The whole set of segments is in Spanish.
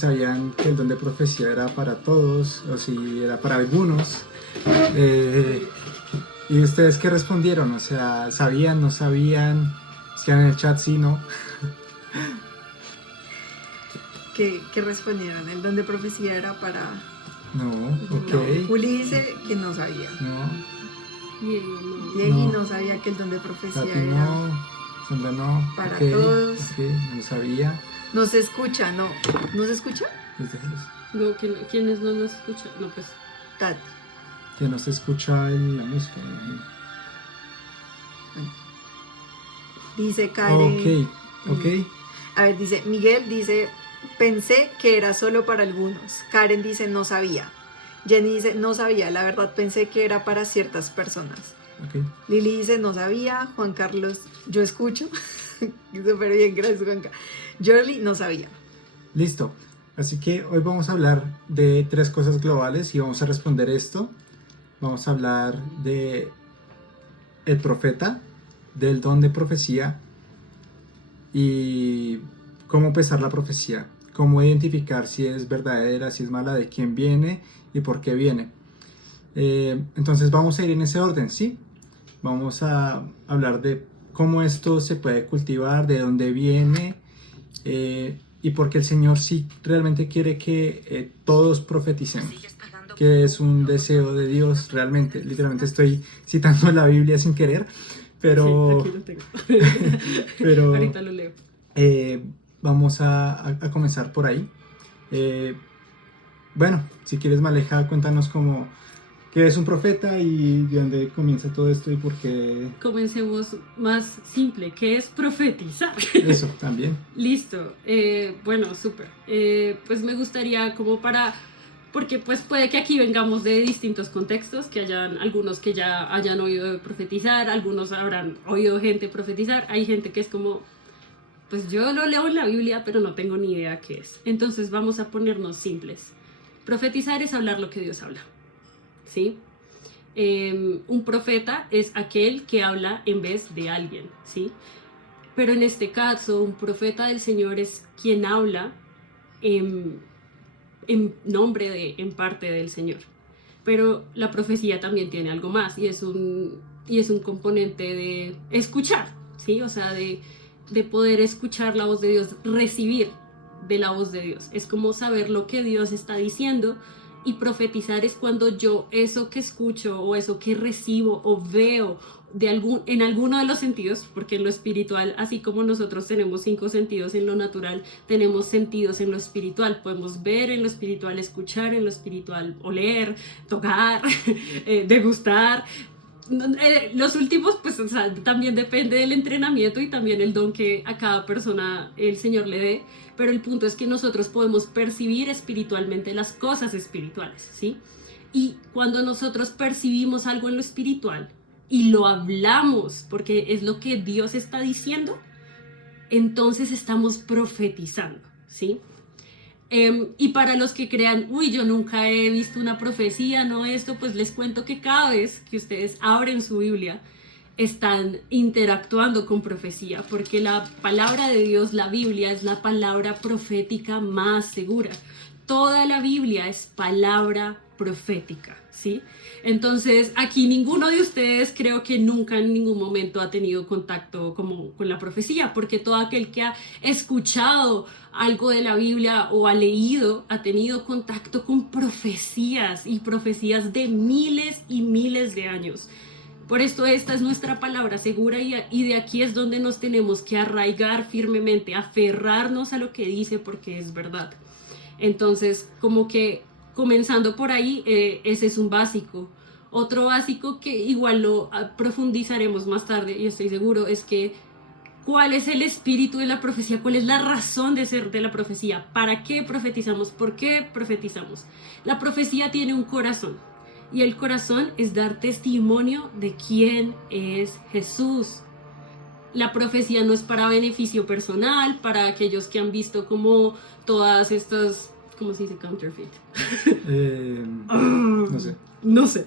sabían que el don de profecía era para todos o si era para algunos. ¿Y ustedes qué respondieron? O sea, ¿sabían, no sabían? Escriban en el chat, sí, no. ¿Qué respondieron? El don de profecía era para... No, ok. No. Juli dice que no sabía. No. Diego, no. Diego no sabía que el don de profecía Tati era no. Sandra no. para Ok, todos. ok, no sabía. No se escucha, ¿no? ¿No se escucha? Pues déjenlos. No, ¿quiénes no nos escuchan? No, pues. Tati. Que no se escucha en la música, me imagino. Dice Karen. Ok. A ver, dice Miguel, dice, pensé que era solo para algunos. Karen dice, no sabía. Jenny dice, no sabía, la verdad pensé que era para ciertas personas. Ok. Lili dice, no sabía. Juan Carlos, yo escucho. Súper bien, gracias, Juanca. Jorly, no sabía. Listo. Así que hoy vamos a hablar de 3 cosas globales y vamos a responder esto. Vamos a hablar de el profeta, del don de profecía y cómo pesar la profecía, cómo identificar si es verdadera, si es mala, de quién viene y por qué viene. Entonces vamos a ir en ese orden, ¿sí? Vamos a hablar de cómo esto se puede cultivar, de dónde viene y porque el Señor sí realmente quiere que todos profeticemos, que es un deseo de Dios realmente. Literalmente estoy citando la Biblia sin querer, pero, Sí, aquí lo tengo. pero Ahorita lo leo. vamos a comenzar por ahí. Bueno, si quieres, Maleja, cuéntanos cómo, qué es un profeta y de dónde comienza todo esto y por qué. Comencemos más simple, que es profetizar. Eso también. Listo. Bueno, súper. Pues me gustaría como para... Porque pues puede que aquí vengamos de distintos contextos, que hayan algunos que ya hayan oído profetizar, algunos habrán oído gente profetizar, hay gente que es como, pues yo lo leo en la Biblia, pero no tengo ni idea qué es. Entonces vamos a ponernos simples. Profetizar es hablar lo que Dios habla, ¿sí? Un profeta es aquel que habla en vez de alguien, ¿sí? Pero en este caso, un profeta del Señor es quien habla en parte del Señor. Pero la profecía también tiene algo más y es un componente de escuchar, ¿sí? O sea, de poder escuchar la voz de Dios, recibir de la voz de Dios. Es como saber lo que Dios está diciendo, y profetizar es cuando yo eso que escucho o eso que recibo o veo en alguno de los sentidos, porque en lo espiritual, así como nosotros tenemos 5 sentidos en lo natural, tenemos sentidos en lo espiritual. Podemos ver en lo espiritual, escuchar en lo espiritual, oler, tocar, degustar. Los últimos, pues, o sea, también depende del entrenamiento y también el don que a cada persona el Señor le dé, pero el punto es que nosotros podemos percibir espiritualmente las cosas espirituales, ¿sí? Y cuando nosotros percibimos algo en lo espiritual y lo hablamos porque es lo que Dios está diciendo, entonces estamos profetizando, ¿sí? Y para los que crean, uy, yo nunca he visto una profecía, no esto, pues les cuento que cada vez que ustedes abren su Biblia, están interactuando con profecía, porque la palabra de Dios, la Biblia, es la palabra profética más segura. Toda la Biblia es palabra profética, ¿sí? Entonces, aquí ninguno de ustedes creo que nunca en ningún momento ha tenido contacto como con la profecía, porque todo aquel que ha escuchado algo de la Biblia o ha leído, ha tenido contacto con profecías y profecías de miles y miles de años. Por esto esta es nuestra palabra segura y de aquí es donde nos tenemos que arraigar firmemente, aferrarnos a lo que dice porque es verdad. Entonces, como que comenzando por ahí, ese es un básico. Otro básico que igual lo profundizaremos más tarde y estoy seguro es que ¿cuál es el espíritu de la profecía? ¿Cuál es la razón de ser de la profecía? ¿Para qué profetizamos? ¿Por qué profetizamos? La profecía tiene un corazón y el corazón es dar testimonio de quién es Jesús. La profecía no es para beneficio personal, para aquellos que han visto como todas estas, ¿cómo se dice? Counterfeit. No sé. No sé.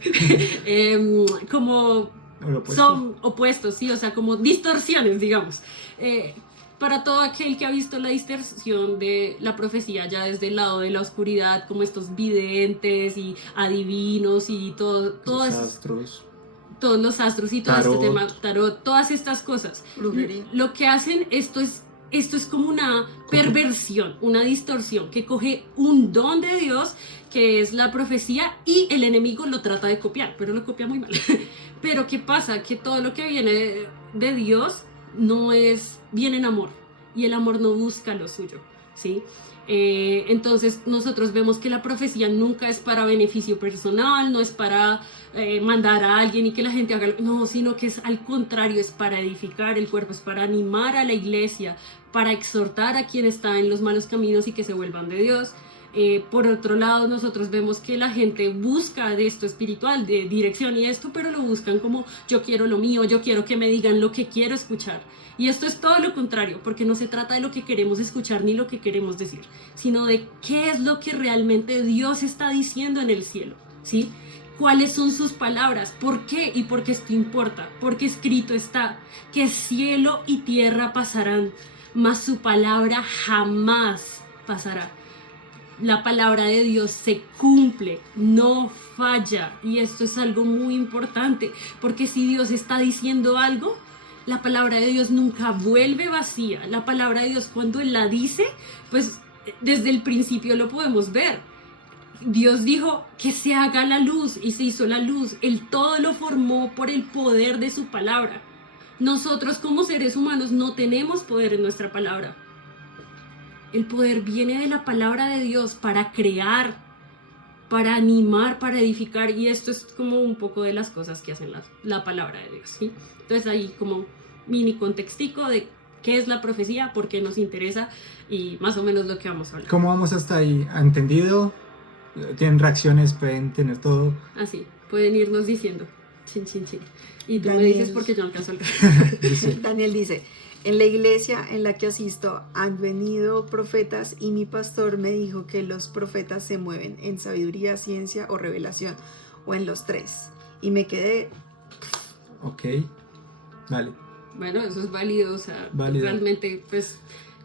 Como ¿O lo opuesto? son opuestos, sí, o sea, como distorsiones, digamos. para todo aquel que ha visto la distorsión de la profecía ya desde el lado de la oscuridad, como estos videntes y adivinos y todo Los eso, astros. todos los astros y todo Tarot. este tema, tarot, todas estas cosas. Brujería. Lo que hacen esto es como una perversión, una distorsión que coge un don de Dios, que es la profecía, y el enemigo lo trata de copiar, pero lo copia muy mal. Pero ¿qué pasa? Que todo lo que viene de Dios viene en amor, y el amor no busca lo suyo, ¿sí? Entonces nosotros vemos que la profecía nunca es para beneficio personal, no es para mandar a alguien y que la gente haga, no, sino que es al contrario, es para edificar el cuerpo, es para animar a la iglesia, para exhortar a quien está en los malos caminos y que se vuelvan de Dios. Por otro lado, nosotros vemos que la gente busca de esto espiritual, de dirección y esto, pero lo buscan como yo quiero lo mío, yo quiero que me digan lo que quiero escuchar. Y esto es todo lo contrario, porque no se trata de lo que queremos escuchar ni lo que queremos decir, sino de qué es lo que realmente Dios está diciendo en el cielo, ¿sí? ¿Cuáles son sus palabras? ¿Por qué? Y porque esto importa, porque escrito está que cielo y tierra pasarán, mas su palabra jamás pasará. La palabra de Dios se cumple, no falla, y esto es algo muy importante, porque si Dios está diciendo algo, la palabra de Dios nunca vuelve vacía. La palabra de Dios, cuando Él la dice, pues desde el principio lo podemos ver. Dios dijo que se haga la luz y se hizo la luz. Él todo lo formó por el poder de su palabra. Nosotros como seres humanos no tenemos poder en nuestra palabra. El poder viene de la palabra de Dios para crear, para animar, para edificar, y esto es como un poco de las cosas que hacen la palabra de Dios, ¿sí? Entonces ahí como mini contextico de qué es la profecía, por qué nos interesa y más o menos lo que vamos a hablar. ¿Cómo vamos hasta ahí? ¿Ha entendido? ¿Tienen reacciones? ¿Pueden tener todo? Así, pueden irnos diciendo, chin, chin, chin. Y tú me Daniel. dices porque yo no alcanzo el Dice, Daniel dice, en la iglesia en la que asisto han venido profetas y mi pastor me dijo que los profetas se mueven en sabiduría, ciencia o revelación, o en los tres. Y me quedé, ok, vale. Bueno, eso es válido, o sea, Válido. realmente, pues,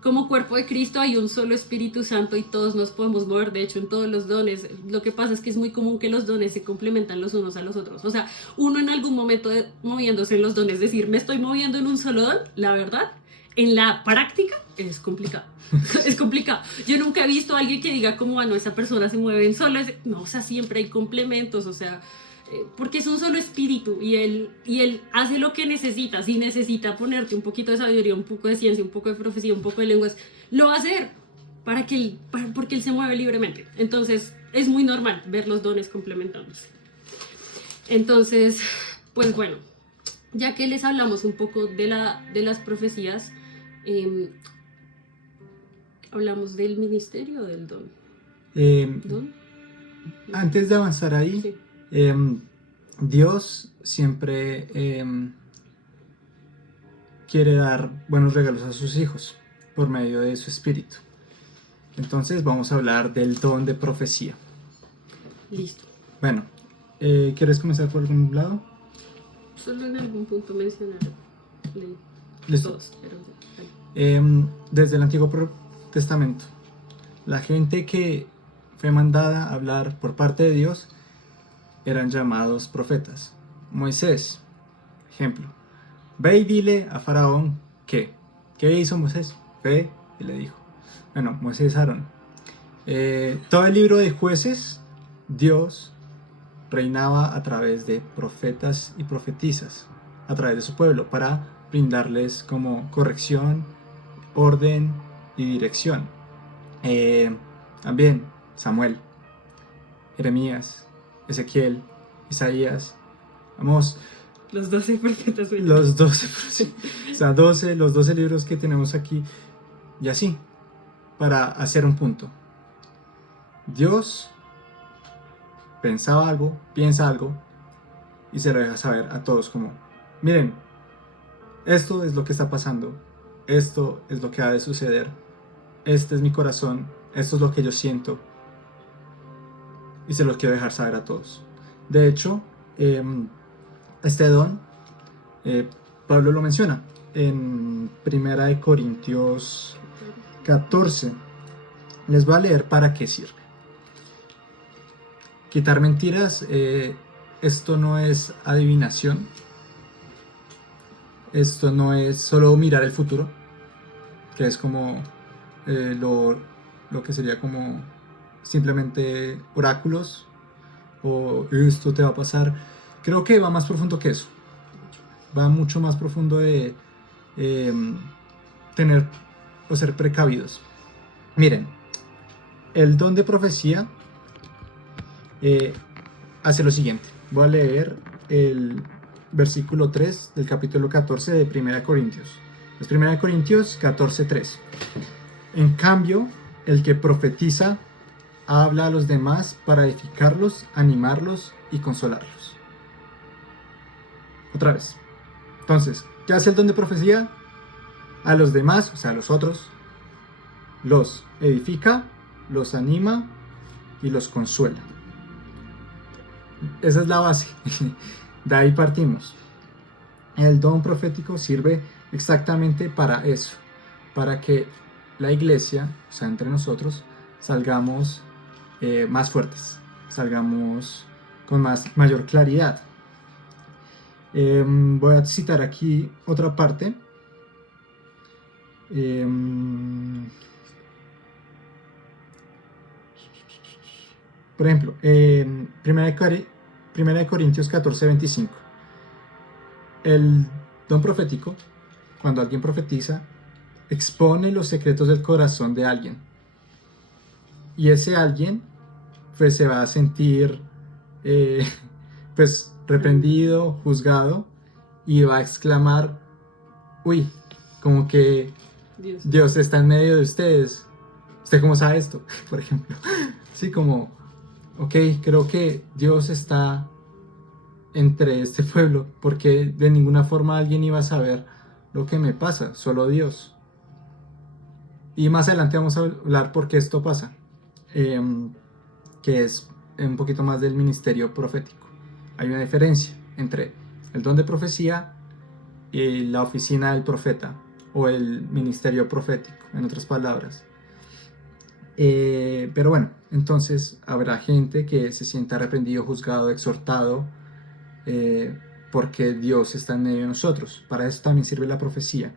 como cuerpo de Cristo hay un solo Espíritu Santo y todos nos podemos mover, de hecho, en todos los dones. Lo que pasa es que es muy común que los dones se complementan los unos a los otros. O sea, uno en algún momento moviéndose en los dones, es decir, me estoy moviendo en un solo don, la verdad, en la práctica es complicado. Es complicado. Yo nunca he visto a alguien que diga como, no, esa persona se mueve en solo. No, o sea, siempre hay complementos, o sea, porque es un solo espíritu y él hace lo que necesita. Si necesita ponerte un poquito de sabiduría, un poco de ciencia, un poco de profecía, un poco de lenguas, lo va a hacer porque él se mueve libremente. Entonces es muy normal ver los dones complementándose. Entonces, pues bueno, ya que les hablamos un poco de las profecías, hablamos del ministerio o del don. ¿Don? Antes de avanzar ahí, Sí. Dios siempre quiere dar buenos regalos a sus hijos por medio de su espíritu. Entonces vamos a hablar del don de profecía. Listo. Bueno, ¿quieres comenzar por algún lado? Solo en algún punto mencionar Listo. todos, pero Desde el Antiguo Testamento, la gente que fue mandada a hablar por parte de Dios eran llamados profetas. Moisés, ejemplo, ve y dile a Faraón que. ¿Qué hizo Moisés? Ve y le dijo. Bueno, Moisés, Aarón. Todo el libro de Jueces, Dios reinaba a través de profetas y profetisas, a través de su pueblo, para brindarles como corrección, orden y dirección. También Samuel, Jeremías, Ezequiel, Isaías, vamos, los 12 profetas. los 12, o sea, los 12 libros que tenemos aquí, y así, para hacer un punto. Dios pensaba algo, piensa algo, y se lo deja saber a todos como, miren, esto es lo que está pasando, esto es lo que ha de suceder, este es mi corazón, esto es lo que yo siento, y se los quiero dejar saber a todos. De hecho, este don, Pablo lo menciona, en Primera de Corintios 14. Les voy a leer para qué sirve. Quitar mentiras, esto no es adivinación. Esto no es solo mirar el futuro, que es como lo que sería como simplemente oráculos o esto te va a pasar. Creo que va más profundo que eso. Va mucho más profundo de tener o ser precavidos. Miren, el don de profecía hace lo siguiente. Voy a leer el versículo 3 del capítulo 14 de 1 Corintios. Es 1 Corintios 14:3. En cambio, el que profetiza habla a los demás para edificarlos, animarlos y consolarlos. Otra vez. Entonces, ¿qué hace el don de profecía? A los demás, o sea, a los otros, los edifica, los anima y los consuela. Esa es la base. De ahí partimos. El don profético sirve exactamente para eso, para que la iglesia, o sea, entre nosotros, salgamos más fuertes, salgamos con mayor claridad. Voy a citar aquí otra parte. Por ejemplo, en 1 Corintios 14:25. El don profético, cuando alguien profetiza, expone los secretos del corazón de alguien. Y ese alguien pues se va a sentir pues reprendido, juzgado, y va a exclamar, uy, como que Dios está en medio de ustedes. ¿Usted cómo sabe esto? Por ejemplo. Sí, como, ok, creo que Dios está entre este pueblo, porque de ninguna forma alguien iba a saber lo que me pasa, solo Dios. Y más adelante vamos a hablar por qué esto pasa, que es un poquito más del ministerio profético. Hay una diferencia entre el don de profecía y la oficina del profeta, o el ministerio profético, en otras palabras. Pero bueno, entonces habrá gente que se sienta arrepentido, juzgado, exhortado, porque Dios está en medio de nosotros. Para eso también sirve la profecía.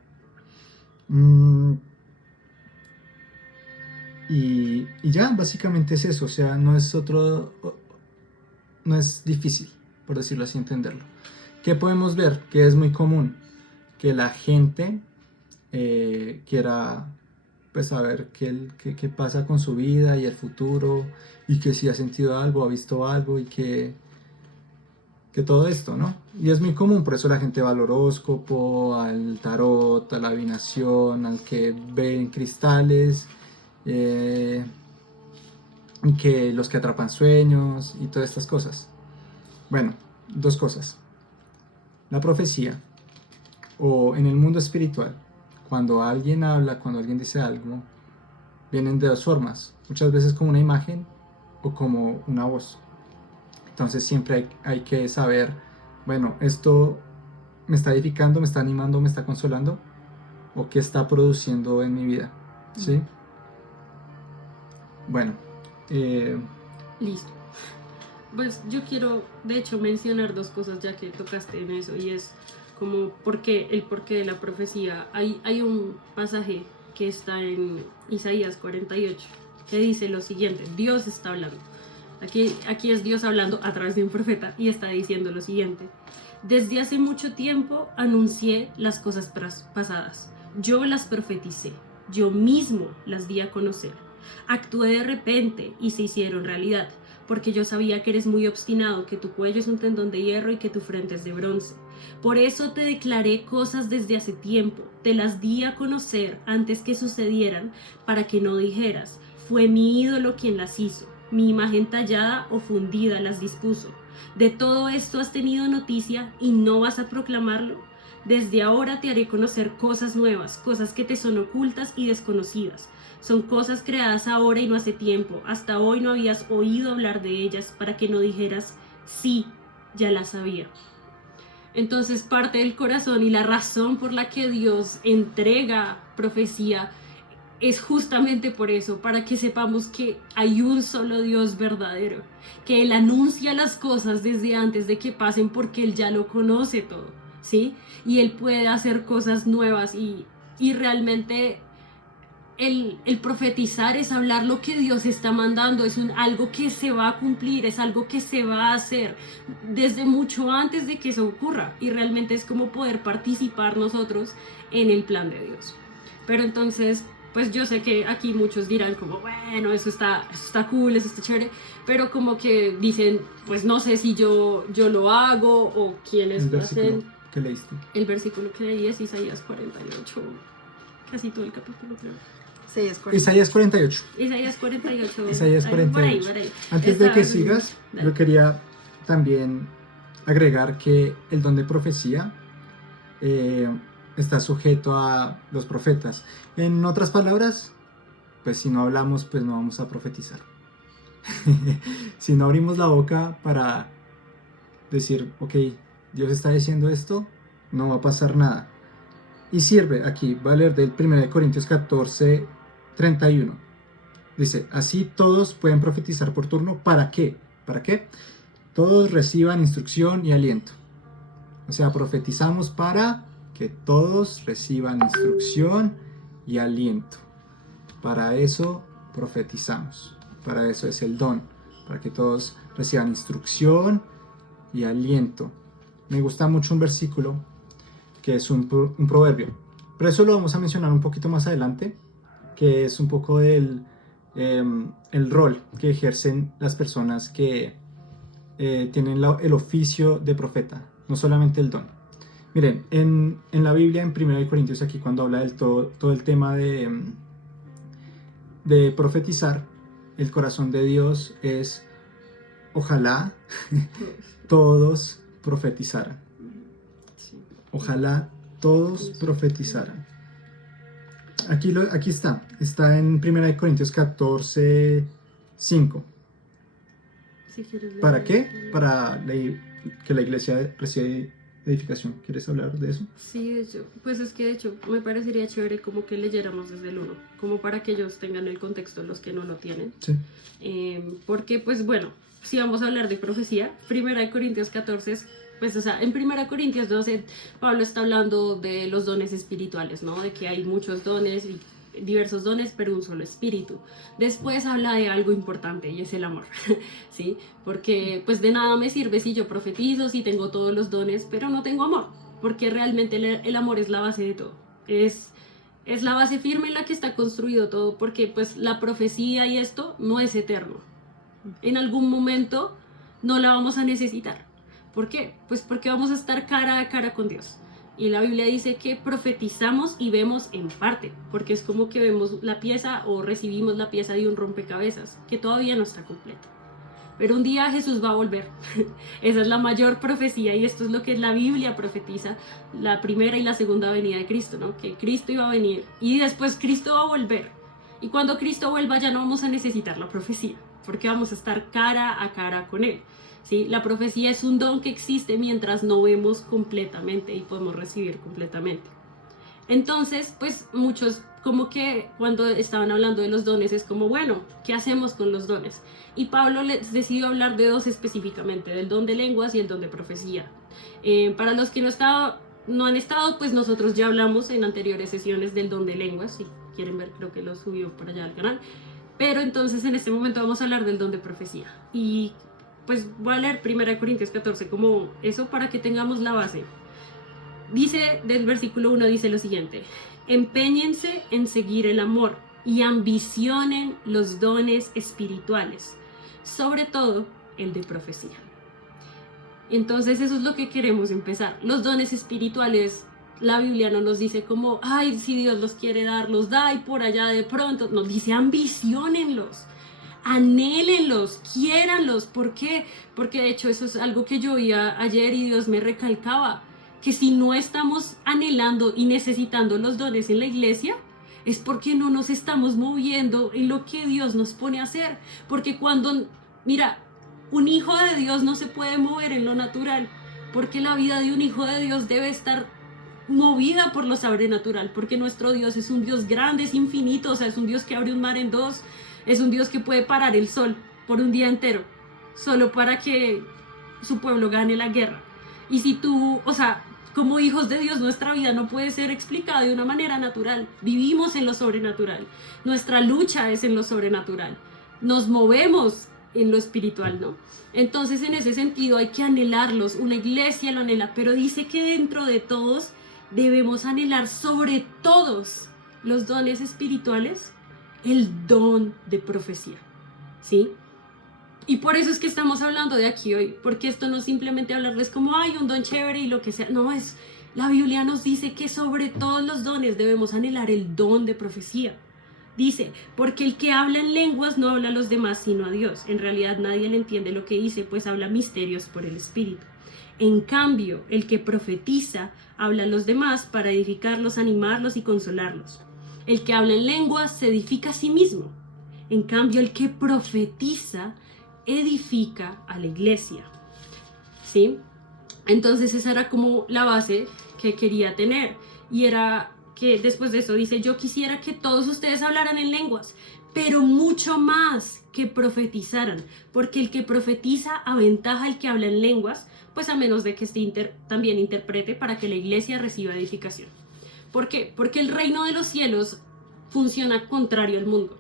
Y ya, básicamente es eso. O sea, no es difícil, por decirlo así, entenderlo. ¿Qué podemos ver? Que es muy común que la gente quiera pues saber qué pasa con su vida y el futuro, y que si ha sentido algo, ha visto algo, y que todo esto, ¿no? Y es muy común, por eso la gente va al horóscopo, al tarot, a la adivinación, al que ven cristales, y que los que atrapan sueños y todas estas cosas. Bueno, dos cosas. La profecía, o en el mundo espiritual, cuando alguien habla, cuando alguien dice algo, vienen de dos formas, muchas veces como una imagen o como una voz. Entonces siempre hay que saber, bueno, esto me está edificando, me está animando, me está consolando, o qué está produciendo en mi vida, ¿sí? Bueno, listo. Pues yo quiero, de hecho, mencionar dos cosas ya que tocaste en eso, y es como el porqué de la profecía. Hay un pasaje que está en Isaías 48 que dice lo siguiente: Dios está hablando. Aquí es Dios hablando a través de un profeta, y está diciendo lo siguiente: desde hace mucho tiempo anuncié las cosas pasadas, yo las profeticé, yo mismo las di a conocer, actué de repente y se hicieron realidad, porque yo sabía que eres muy obstinado, que tu cuello es un tendón de hierro y que tu frente es de bronce. Por eso te declaré cosas desde hace tiempo, te las di a conocer antes que sucedieran, para que no dijeras, fue mi ídolo quien las hizo, mi imagen tallada o fundida las dispuso. ¿De todo esto has tenido noticia y no vas a proclamarlo? Desde ahora te haré conocer cosas nuevas, cosas que te son ocultas y desconocidas. Son cosas creadas ahora y no hace tiempo. Hasta hoy no habías oído hablar de ellas, para que no dijeras, sí, ya las sabía. Entonces parte del corazón y la razón por la que Dios entrega profecía es justamente por eso, para que sepamos que hay un solo Dios verdadero, que Él anuncia las cosas desde antes de que pasen porque Él ya lo conoce todo, ¿sí? Y Él puede hacer cosas nuevas y realmente el profetizar es hablar lo que Dios está mandando, es algo que se va a cumplir, es algo que se va a hacer desde mucho antes de que eso ocurra, y realmente es como poder participar nosotros en el plan de Dios. Pero entonces, pues yo sé que aquí muchos dirán como, bueno, eso está cool, eso está chévere, pero como que dicen, pues no sé si yo lo hago o quiénes lo hacen. ¿Qué leíste? El versículo que leí es Isaías 48, casi todo el capítulo creo. Isaías 48. Isaías 48. Isaías 48. Por ahí. Antes de que sigas, yo quería también agregar que el don de profecía está sujeto a los profetas. En otras palabras, pues si no hablamos, pues no vamos a profetizar. Si no abrimos la boca para decir, ok, Dios está diciendo esto, no va a pasar nada. Y sirve, aquí va a leer del 1 Corintios 14, 31. Dice, así todos pueden profetizar por turno. ¿Para qué? ¿Para qué? Todos reciban instrucción y aliento. O sea, profetizamos para que todos reciban instrucción y aliento. Para eso profetizamos. Para eso es el don. Para que todos reciban instrucción y aliento. Me gusta mucho un versículo que es un proverbio. Pero eso lo vamos a mencionar un poquito más adelante, que es un poco del el rol que ejercen las personas que tienen el oficio de profeta, no solamente el don. Miren, en la Biblia, en 1 Corintios, aquí cuando habla del todo el tema de profetizar, el corazón de Dios es, ojalá todos profetizaran. Ojalá todos profetizaran. Aquí está en 1 Corintios 14, 5. Si quieres leer. ¿Para qué? Para que la iglesia reciba edificación. ¿Quieres hablar de eso? Sí, de hecho, pues es que de hecho me parecería chévere como que leyéramos desde el 1, como para que ellos tengan el contexto, los que no lo tienen. Sí. Porque pues bueno, si vamos a hablar de profecía, 1 Corintios 14 es, pues o sea, en 1 Corintios 12 Pablo está hablando de los dones espirituales, ¿no? De que hay muchos dones y diversos dones, pero un solo espíritu. Después habla de algo importante y es el amor, ¿sí? Porque pues de nada me sirve si yo profetizo, si tengo todos los dones, pero no tengo amor, porque realmente el amor es la base de todo. Es la base firme en la que está construido todo, porque pues la profecía y esto no es eterno. En algún momento no la vamos a necesitar. ¿Por qué? Pues porque vamos a estar cara a cara con Dios. Y la Biblia dice que profetizamos y vemos en parte, porque es como que vemos la pieza o recibimos la pieza de un rompecabezas, que todavía no está completo. Pero un día Jesús va a volver. Esa es la mayor profecía y esto es lo que la Biblia profetiza, la primera y la segunda venida de Cristo, ¿no? Que Cristo iba a venir y después Cristo va a volver. Y cuando Cristo vuelva ya no vamos a necesitar la profecía, porque vamos a estar cara a cara con Él. ¿Sí? La profecía es un don que existe mientras no vemos completamente y podemos recibir completamente. Entonces, pues muchos como que cuando estaban hablando de los dones es como, bueno, ¿qué hacemos con los dones? Y Pablo les decidió hablar de dos específicamente, del don de lenguas y el don de profecía. Para los que no han estado, pues nosotros ya hablamos en anteriores sesiones del don de lenguas, si quieren ver creo que lo subió por allá al canal. Pero entonces en este momento vamos a hablar del don de profecía. Y pues voy a leer 1 Corintios 14 como eso para que tengamos la base. Dice del versículo 1, dice lo siguiente: empeñense en seguir el amor y ambicionen los dones espirituales, sobre todo el de profecía. Entonces eso es lo que queremos empezar. Los dones espirituales, la Biblia no nos dice como, ay, si Dios los quiere dar, los da y por allá de pronto. Nos dice ambiciónenlos. Anhélenlos, quiéranlos. ¿Por qué? Porque de hecho eso es algo que yo oía ayer y Dios me recalcaba, que si no estamos anhelando y necesitando los dones en la iglesia, es porque no nos estamos moviendo en lo que Dios nos pone a hacer. Porque cuando, mira, un hijo de Dios no se puede mover en lo natural. porque la vida de un hijo de Dios debe estar movida por lo sobrenatural, porque nuestro Dios es un Dios grande, es infinito, o sea, es un Dios que abre un mar en dos, es un Dios que puede parar el sol por un día entero, solo para que su pueblo gane la guerra. Y si tú, o sea, como hijos de Dios, nuestra vida no puede ser explicada de una manera natural. Vivimos en lo sobrenatural. Nuestra lucha es en lo sobrenatural. Nos movemos en lo espiritual, ¿no? Entonces, en ese sentido, hay que anhelarlos. Una iglesia lo anhela, pero dice que dentro de todos debemos anhelar sobre todos los dones espirituales, el don de profecía, ¿sí? Y por eso es que estamos hablando de aquí hoy, porque esto no es simplemente hablarles como, hay un don chévere y lo que sea, no, es, la Biblia nos dice que sobre todos los dones debemos anhelar el don de profecía. Dice, porque el que habla en lenguas no habla a los demás sino a Dios. En realidad nadie le entiende lo que dice, pues habla misterios por el Espíritu. En cambio, el que profetiza habla a los demás para edificarlos, animarlos y consolarlos. El que habla en lenguas se edifica a sí mismo. En cambio, el que profetiza edifica a la iglesia, ¿sí? Entonces esa era como la base que quería tener, y era que después de eso dice, yo quisiera que todos ustedes hablaran en lenguas, pero mucho más que profetizaran, porque el que profetiza aventaja al que habla en lenguas, pues a menos de que también interprete para que la iglesia reciba edificación. ¿Por qué? Porque el reino de los cielos funciona contrario al mundo.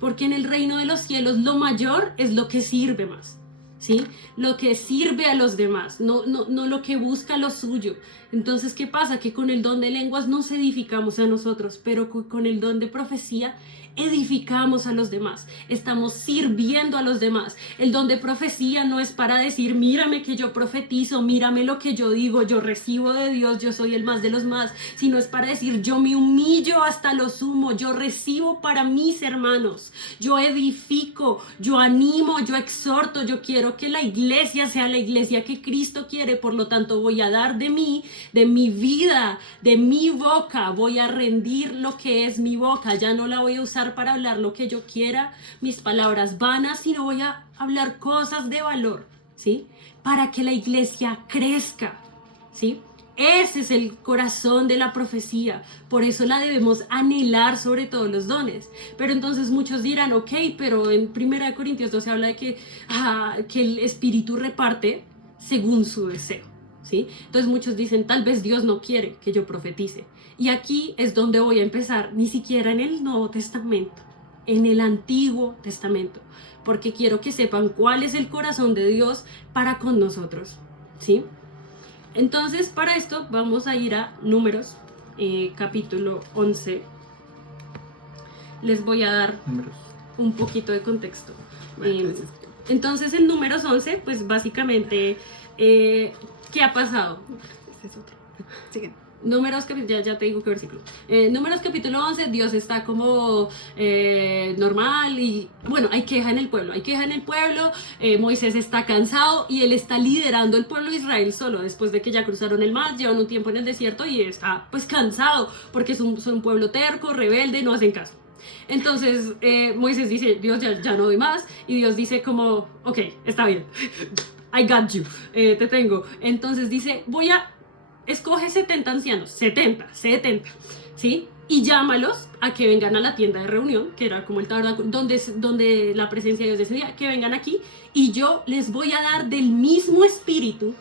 Porque en el reino de los cielos lo mayor es lo que sirve más, ¿sí? Lo que sirve a los demás, no lo que busca lo suyo. Entonces, ¿qué pasa? Que con el don de lenguas nos edificamos a nosotros, pero con el don de profecía edificamos a los demás, estamos sirviendo a los demás. El don de profecía no es para decir, mírame que yo profetizo, mírame lo que yo digo, yo recibo de Dios, yo soy el más de los más, sino es para decir, yo me humillo hasta lo sumo, yo recibo para mis hermanos, yo edifico, yo animo, yo exhorto, yo quiero que la iglesia sea la iglesia que Cristo quiere, por lo tanto voy a dar de mí, de mi vida, de mi boca, voy a rendir lo que es mi boca, ya no la voy a usar para hablar lo que yo quiera, mis palabras vanas, sino voy a hablar cosas de valor, ¿sí? Para que la iglesia crezca, ¿sí? Ese es el corazón de la profecía, por eso la debemos anhelar sobre todos los dones. Pero entonces muchos dirán, ok, pero en 1 Corintios 12 habla de que el Espíritu reparte según su deseo, ¿sí? Entonces muchos dicen, tal vez Dios no quiere que yo profetice. Y aquí es donde voy a empezar, ni siquiera en el Nuevo Testamento, en el Antiguo Testamento, porque quiero que sepan cuál es el corazón de Dios para con nosotros, ¿sí? Entonces, para esto vamos a ir a Números, capítulo 11. Les voy a dar un poquito de contexto. Entonces, en Números 11, pues básicamente, ¿qué ha pasado? Este es otro. Siguen. Números, ya te digo qué versículo. Números capítulo 11, Dios está como normal y bueno, hay queja en el pueblo, Moisés está cansado y él está liderando el pueblo de Israel solo, después de que ya cruzaron el mar, llevan un tiempo en el desierto y está pues cansado porque son un pueblo terco, rebelde, no hacen caso. Entonces Moisés dice, Dios ya no doy más, y Dios dice como, ok, está bien, I got you, te tengo. Entonces dice, escoge 70 ancianos, 70, ¿sí? Y llámalos a que vengan a la tienda de reunión, que era como el tabernáculo, donde la presencia de Dios descendía, que vengan aquí, y yo les voy a dar del mismo espíritu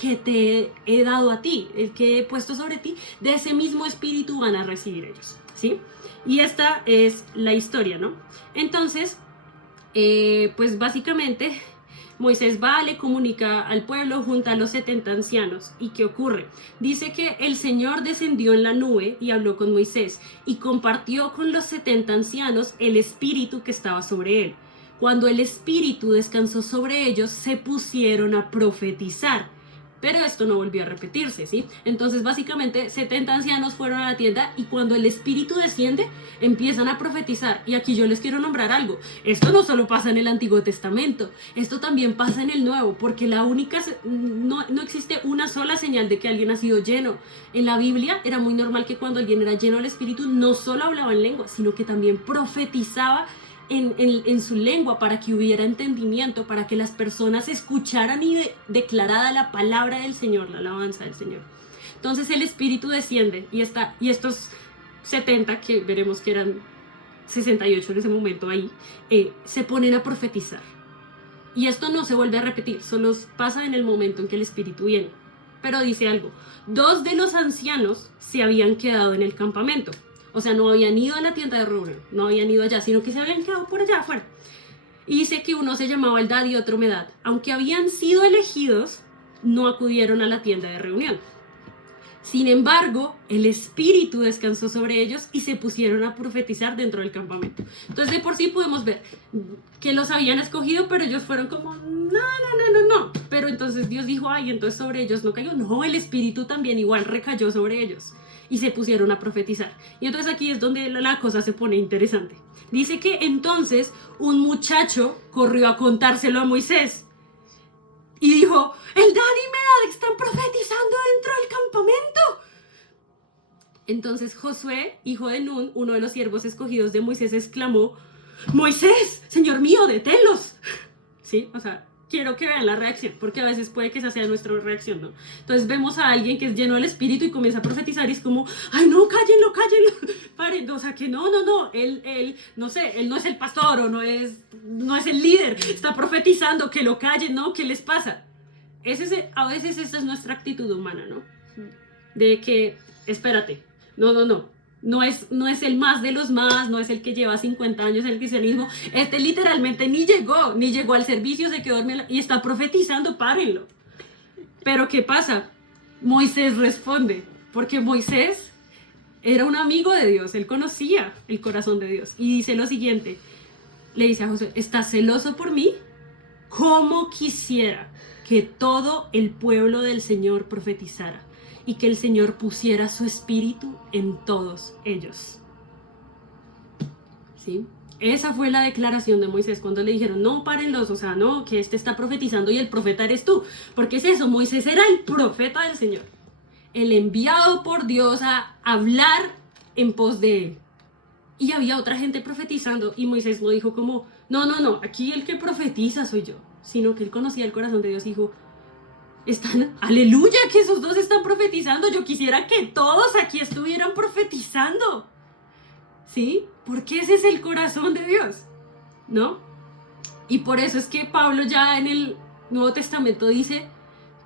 que te he dado a ti, el que he puesto sobre ti, de ese mismo espíritu van a recibir ellos, ¿sí? Y esta es la historia, ¿no? Entonces, pues básicamente Moisés va, le comunica al pueblo, junta a los 70 ancianos. ¿Y qué ocurre? Dice que el Señor descendió en la nube y habló con Moisés y compartió con los 70 ancianos el espíritu que estaba sobre él. Cuando el espíritu descansó sobre ellos, se pusieron a profetizar. Pero esto no volvió a repetirse, ¿sí? Entonces, básicamente, 70 ancianos fueron a la tienda y cuando el espíritu desciende, empiezan a profetizar. Y aquí yo les quiero nombrar algo. Esto no solo pasa en el Antiguo Testamento, esto también pasa en el Nuevo, porque no existe una sola señal de que alguien ha sido lleno. En la Biblia era muy normal que cuando alguien era lleno del espíritu, no solo hablaba en lengua, sino que también profetizaba en su lengua para que hubiera entendimiento, para que las personas escucharan y declarada la palabra del Señor, la alabanza del Señor. Entonces el Espíritu desciende y estos 70, que veremos que eran 68 en ese momento ahí, se ponen a profetizar. Y esto no se vuelve a repetir, solo pasa en el momento en que el Espíritu viene. Pero dice algo, 2 de los ancianos se habían quedado en el campamento. O sea, no habían ido a la tienda de reunión, no habían ido allá, sino que se habían quedado por allá afuera. Y dice que uno se llamaba Eldad y otro Medad. Aunque habían sido elegidos, no acudieron a la tienda de reunión. Sin embargo, el Espíritu descansó sobre ellos y se pusieron a profetizar dentro del campamento. Entonces, de por sí podemos ver que los habían escogido, pero ellos fueron como, no. Pero entonces Dios dijo, ay, entonces sobre ellos no cayó. No, el Espíritu también igual recayó sobre ellos y se pusieron a profetizar. Y entonces aquí es donde la cosa se pone interesante. Dice que entonces un muchacho corrió a contárselo a Moisés y dijo, Eldad y Medad están profetizando dentro del campamento. Entonces Josué, hijo de Nun, uno de los siervos escogidos de Moisés, exclamó, Moisés, Señor mío, deténlos. Sí, o sea, quiero que vean la reacción, porque a veces puede que esa sea nuestra reacción, ¿no? Entonces vemos a alguien que es lleno del Espíritu y comienza a profetizar y es como, ay, no, cállenlo. Paren, o sea, que no, él, no sé, él no es el pastor o no es el líder, está profetizando, que lo callen, ¿no? ¿Qué les pasa? A veces esa es nuestra actitud humana, ¿no? De que, espérate, no es el más de los más, no es el que lleva 50 años en el cristianismo, literalmente ni llegó al servicio, se quedó dormido y está profetizando, párenlo. Pero ¿qué pasa? Moisés responde, porque Moisés era un amigo de Dios, él conocía el corazón de Dios y dice lo siguiente, le dice a Josué, ¿estás celoso por mí? ¿Cómo quisiera que todo el pueblo del Señor profetizara y que el Señor pusiera su espíritu en todos ellos? ¿Sí? Esa fue la declaración de Moisés cuando le dijeron, no, párenlos, o sea, no, que este está profetizando y el profeta eres tú. Porque es eso, Moisés era el profeta del Señor, el enviado por Dios a hablar en pos de él. Y había otra gente profetizando y Moisés no dijo como, no, aquí el que profetiza soy yo, sino que él conocía el corazón de Dios y dijo, aleluya, que esos dos están profetizando, yo quisiera que todos aquí estuvieran profetizando, ¿sí? Porque ese es el corazón de Dios, ¿no? Y por eso es que Pablo ya en el Nuevo Testamento dice,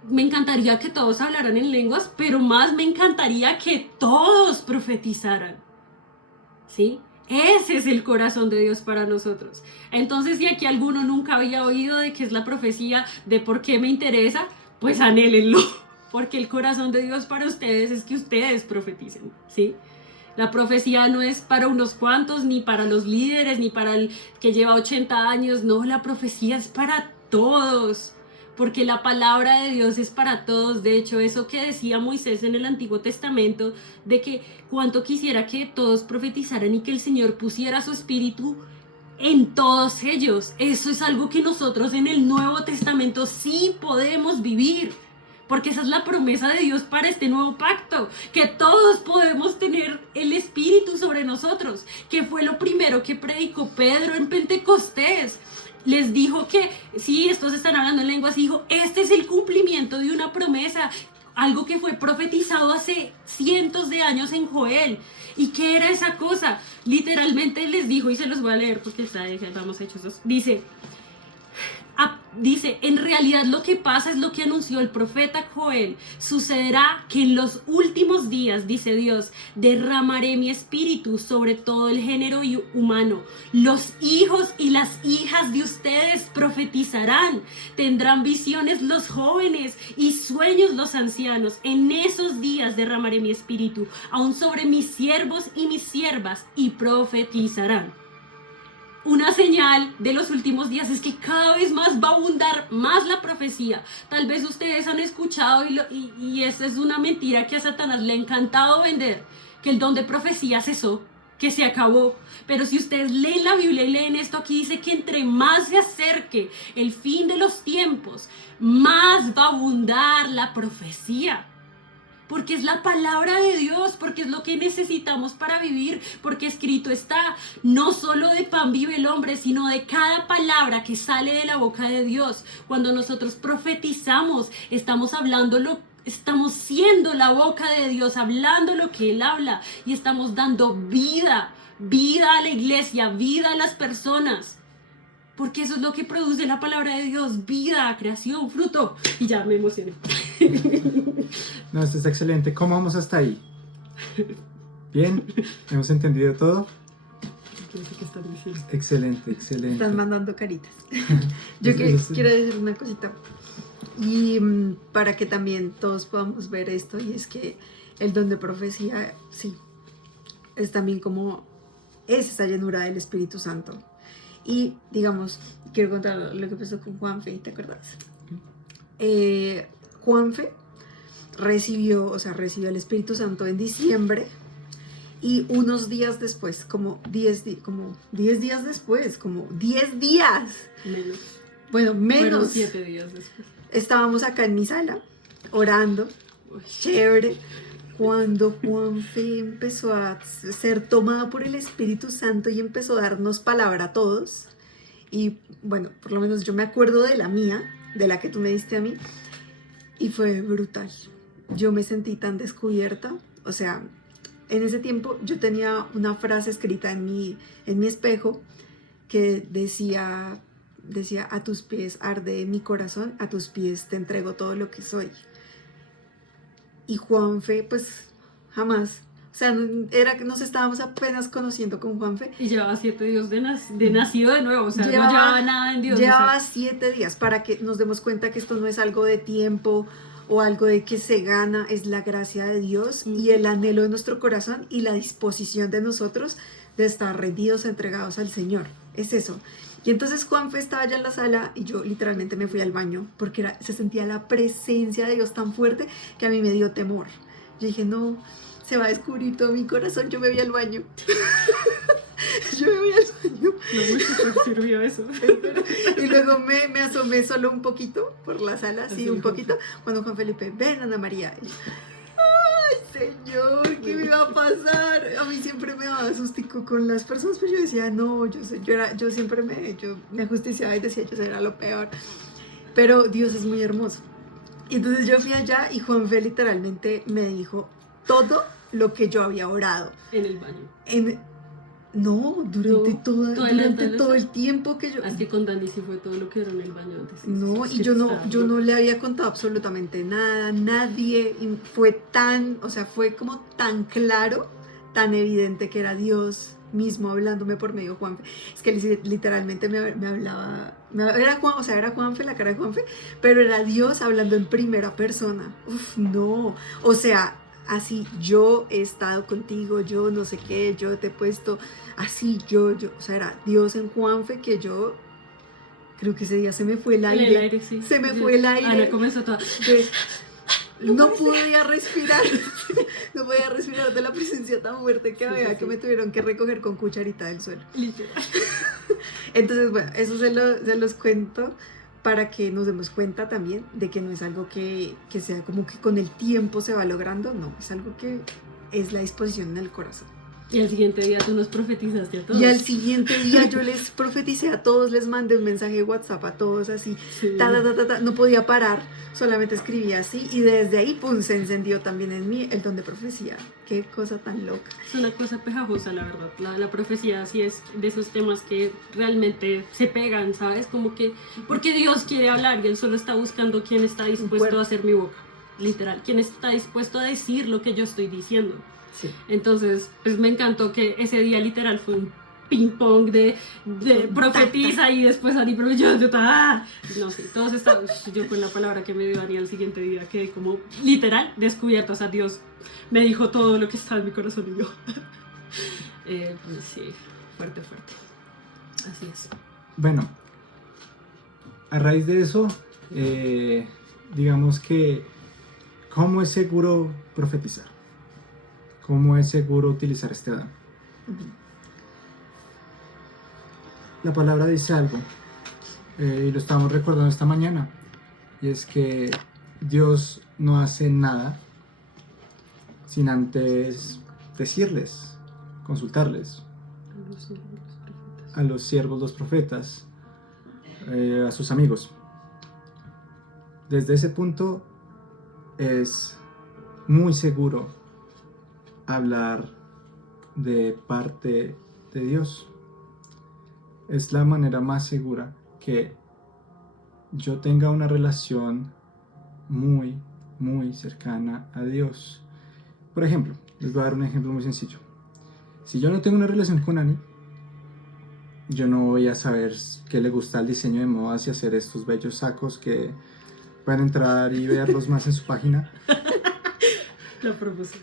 me encantaría que todos hablaran en lenguas, pero más me encantaría que todos profetizaran, ¿sí? Ese es el corazón de Dios para nosotros. Entonces, si aquí alguno nunca había oído de qué es la profecía, de por qué me interesa, pues anhélenlo, porque el corazón de Dios para ustedes es que ustedes profeticen, ¿sí? La profecía no es para unos cuantos, ni para los líderes, ni para el que lleva 80 años, no, la profecía es para todos, porque la palabra de Dios es para todos. De hecho, eso que decía Moisés en el Antiguo Testamento, de que cuánto quisiera que todos profetizaran y que el Señor pusiera su espíritu en todos ellos, eso es algo que nosotros en el Nuevo Testamento sí podemos vivir, porque esa es la promesa de Dios para este nuevo pacto, que todos podemos tener el Espíritu sobre nosotros, que fue lo primero que predicó Pedro en Pentecostés. Les dijo que, sí, estos están hablando en lenguas, y dijo, este es el cumplimiento de una promesa, algo que fue profetizado hace cientos de años en Joel. ¿Y qué era esa cosa? Literalmente les dijo, y se los voy a leer porque vamos hechos dos. Dice, en realidad lo que pasa es lo que anunció el profeta Joel. Sucederá que en los últimos días, dice Dios, derramaré mi espíritu sobre todo el género humano. Los hijos y las hijas de ustedes profetizarán. Tendrán visiones los jóvenes y sueños los ancianos. En esos días derramaré mi espíritu, aún sobre mis siervos y mis siervas, y profetizarán. Una señal de los últimos días es que cada vez más va a abundar más la profecía. Tal vez ustedes han escuchado y esa es una mentira que a Satanás le ha encantado vender, que el don de profecía cesó, que se acabó. Pero si ustedes leen la Biblia y leen esto, aquí dice que entre más se acerque el fin de los tiempos, más va a abundar la profecía. porque es la palabra de Dios, porque es lo que necesitamos para vivir, porque escrito está, no solo de pan vive el hombre, sino de cada palabra que sale de la boca de Dios. Cuando nosotros profetizamos, estamos siendo la boca de Dios, hablando lo que Él habla, y estamos dando vida a la iglesia, vida a las personas. Porque eso es lo que produce la palabra de Dios, vida, creación, fruto. Y ya me emocioné. No, esto es excelente. ¿Cómo vamos hasta ahí? ¿Bien? ¿Hemos entendido todo? ¿Qué están diciendo? Excelente, excelente. Están mandando caritas. Yo quiero decir una cosita. Y para que también todos podamos ver esto, y es que el don de profecía, sí, es también como es esa llenura del Espíritu Santo. Y digamos, quiero contar lo que pasó con Juanfe, ¿te acuerdas? Juanfe recibió el Espíritu Santo en diciembre, y unos días después, como 10 días después, como 10 días. Menos. Bueno, menos. Fueron 7 días después. Estábamos acá en mi sala, orando, chévere, cuando Juanfe empezó a ser tomada por el Espíritu Santo y empezó a darnos palabra a todos. Y bueno, por lo menos yo me acuerdo de la mía, de la que tú me diste a mí, y fue brutal. Yo me sentí tan descubierta. O sea, en ese tiempo yo tenía una frase escrita en mi espejo que decía, a tus pies arde mi corazón, a tus pies te entrego todo lo que soy. Y Juanfe, pues jamás, o sea, era que nos estábamos apenas conociendo con Juanfe. Y llevaba 7 días de nacido de nuevo, o sea, no llevaba nada en Dios. Llevaba 7 días, para que nos demos cuenta que esto no es algo de tiempo o algo de que se gana, es la gracia de Dios y el anhelo de nuestro corazón y la disposición de nosotros de estar rendidos, entregados al Señor. Es eso. Y entonces Juanfe estaba allá en la sala y yo literalmente me fui al baño porque se sentía la presencia de Dios tan fuerte que a mí me dio temor. Yo dije, no, se va a descubrir todo mi corazón. Yo me voy al baño. Yo me voy al baño. No mucho sirvió eso. Y luego me asomé solo un poquito por la sala, así un poquito, cuando Juan Felipe, ven Ana María. Y yo, ay, Señor, ¿qué me va a pasar? A mí siempre me daba sustico con las personas, pero yo decía, no, yo siempre me ajusticiaba y decía, yo era lo peor. Pero Dios es muy hermoso. Y entonces yo fui allá y Juanfe literalmente me dijo todo lo que yo había orado. En el baño. No, durante todo el tiempo que yo... Es que con Dani sí fue todo lo que era en el baño antes. No, y yo no le había contado absolutamente nada, nadie fue fue como tan claro, tan evidente que era Dios mismo hablándome por medio de Juanfe. Es que literalmente me hablaba, era Juanfe, la cara de Juanfe, pero era Dios hablando en primera persona. Uf, no, o sea... Así, yo he estado contigo, yo no sé qué, yo te he puesto así, o sea, era Dios en Juanfe, que yo creo que ese día se me fue el aire. El aire, sí. Se me fue el aire. Ana comenzó toda... No podía respirar, no podía respirar de la presencia tan fuerte que había, que me tuvieron que recoger con cucharita del suelo. Literal. Entonces, bueno, eso se los cuento para que nos demos cuenta también de que no es algo que sea como que con el tiempo se va logrando, no, es algo que es la disposición en el corazón. Y al siguiente día tú nos profetizaste a todos. Y al siguiente día yo les profeticé a todos, les mandé un mensaje de WhatsApp a todos así, sí. No podía parar, solamente escribía así y desde ahí, pum, se encendió también en mí el don de profecía. Qué cosa tan loca. Es una cosa pegajosa, la verdad. La profecía sí es de esos temas que realmente se pegan, ¿sabes? Como que, porque Dios quiere hablar y Él solo está buscando quién está dispuesto a hacer mi boca, literal, quién está dispuesto a decir lo que yo estoy diciendo. Sí. Entonces, pues me encantó que ese día literal fue un ping pong de profetiza y después Dani, pero yo no sé, todos estaban, yo con la palabra que me dio Dani al siguiente día quedé como literal descubierta, o sea, Dios me dijo todo lo que estaba en mi corazón y yo, pues sí, fuerte, así es. Bueno, a raíz de eso, digamos que, ¿cómo es seguro profetizar? ¿Cómo es seguro utilizar este don? La palabra dice algo, y lo estamos recordando esta mañana, y es que Dios no hace nada sin antes decirles, consultarles a los siervos, los profetas, a sus amigos. Desde ese punto es muy seguro hablar de parte de Dios. Es la manera más segura que yo tenga una relación muy, muy cercana a Dios. Por ejemplo, les voy a dar un ejemplo muy sencillo. Si yo no tengo una relación con Ani, yo no voy a saber qué le gusta el diseño de modas y hacer estos bellos sacos que pueden entrar y verlos más en su página. La promoción.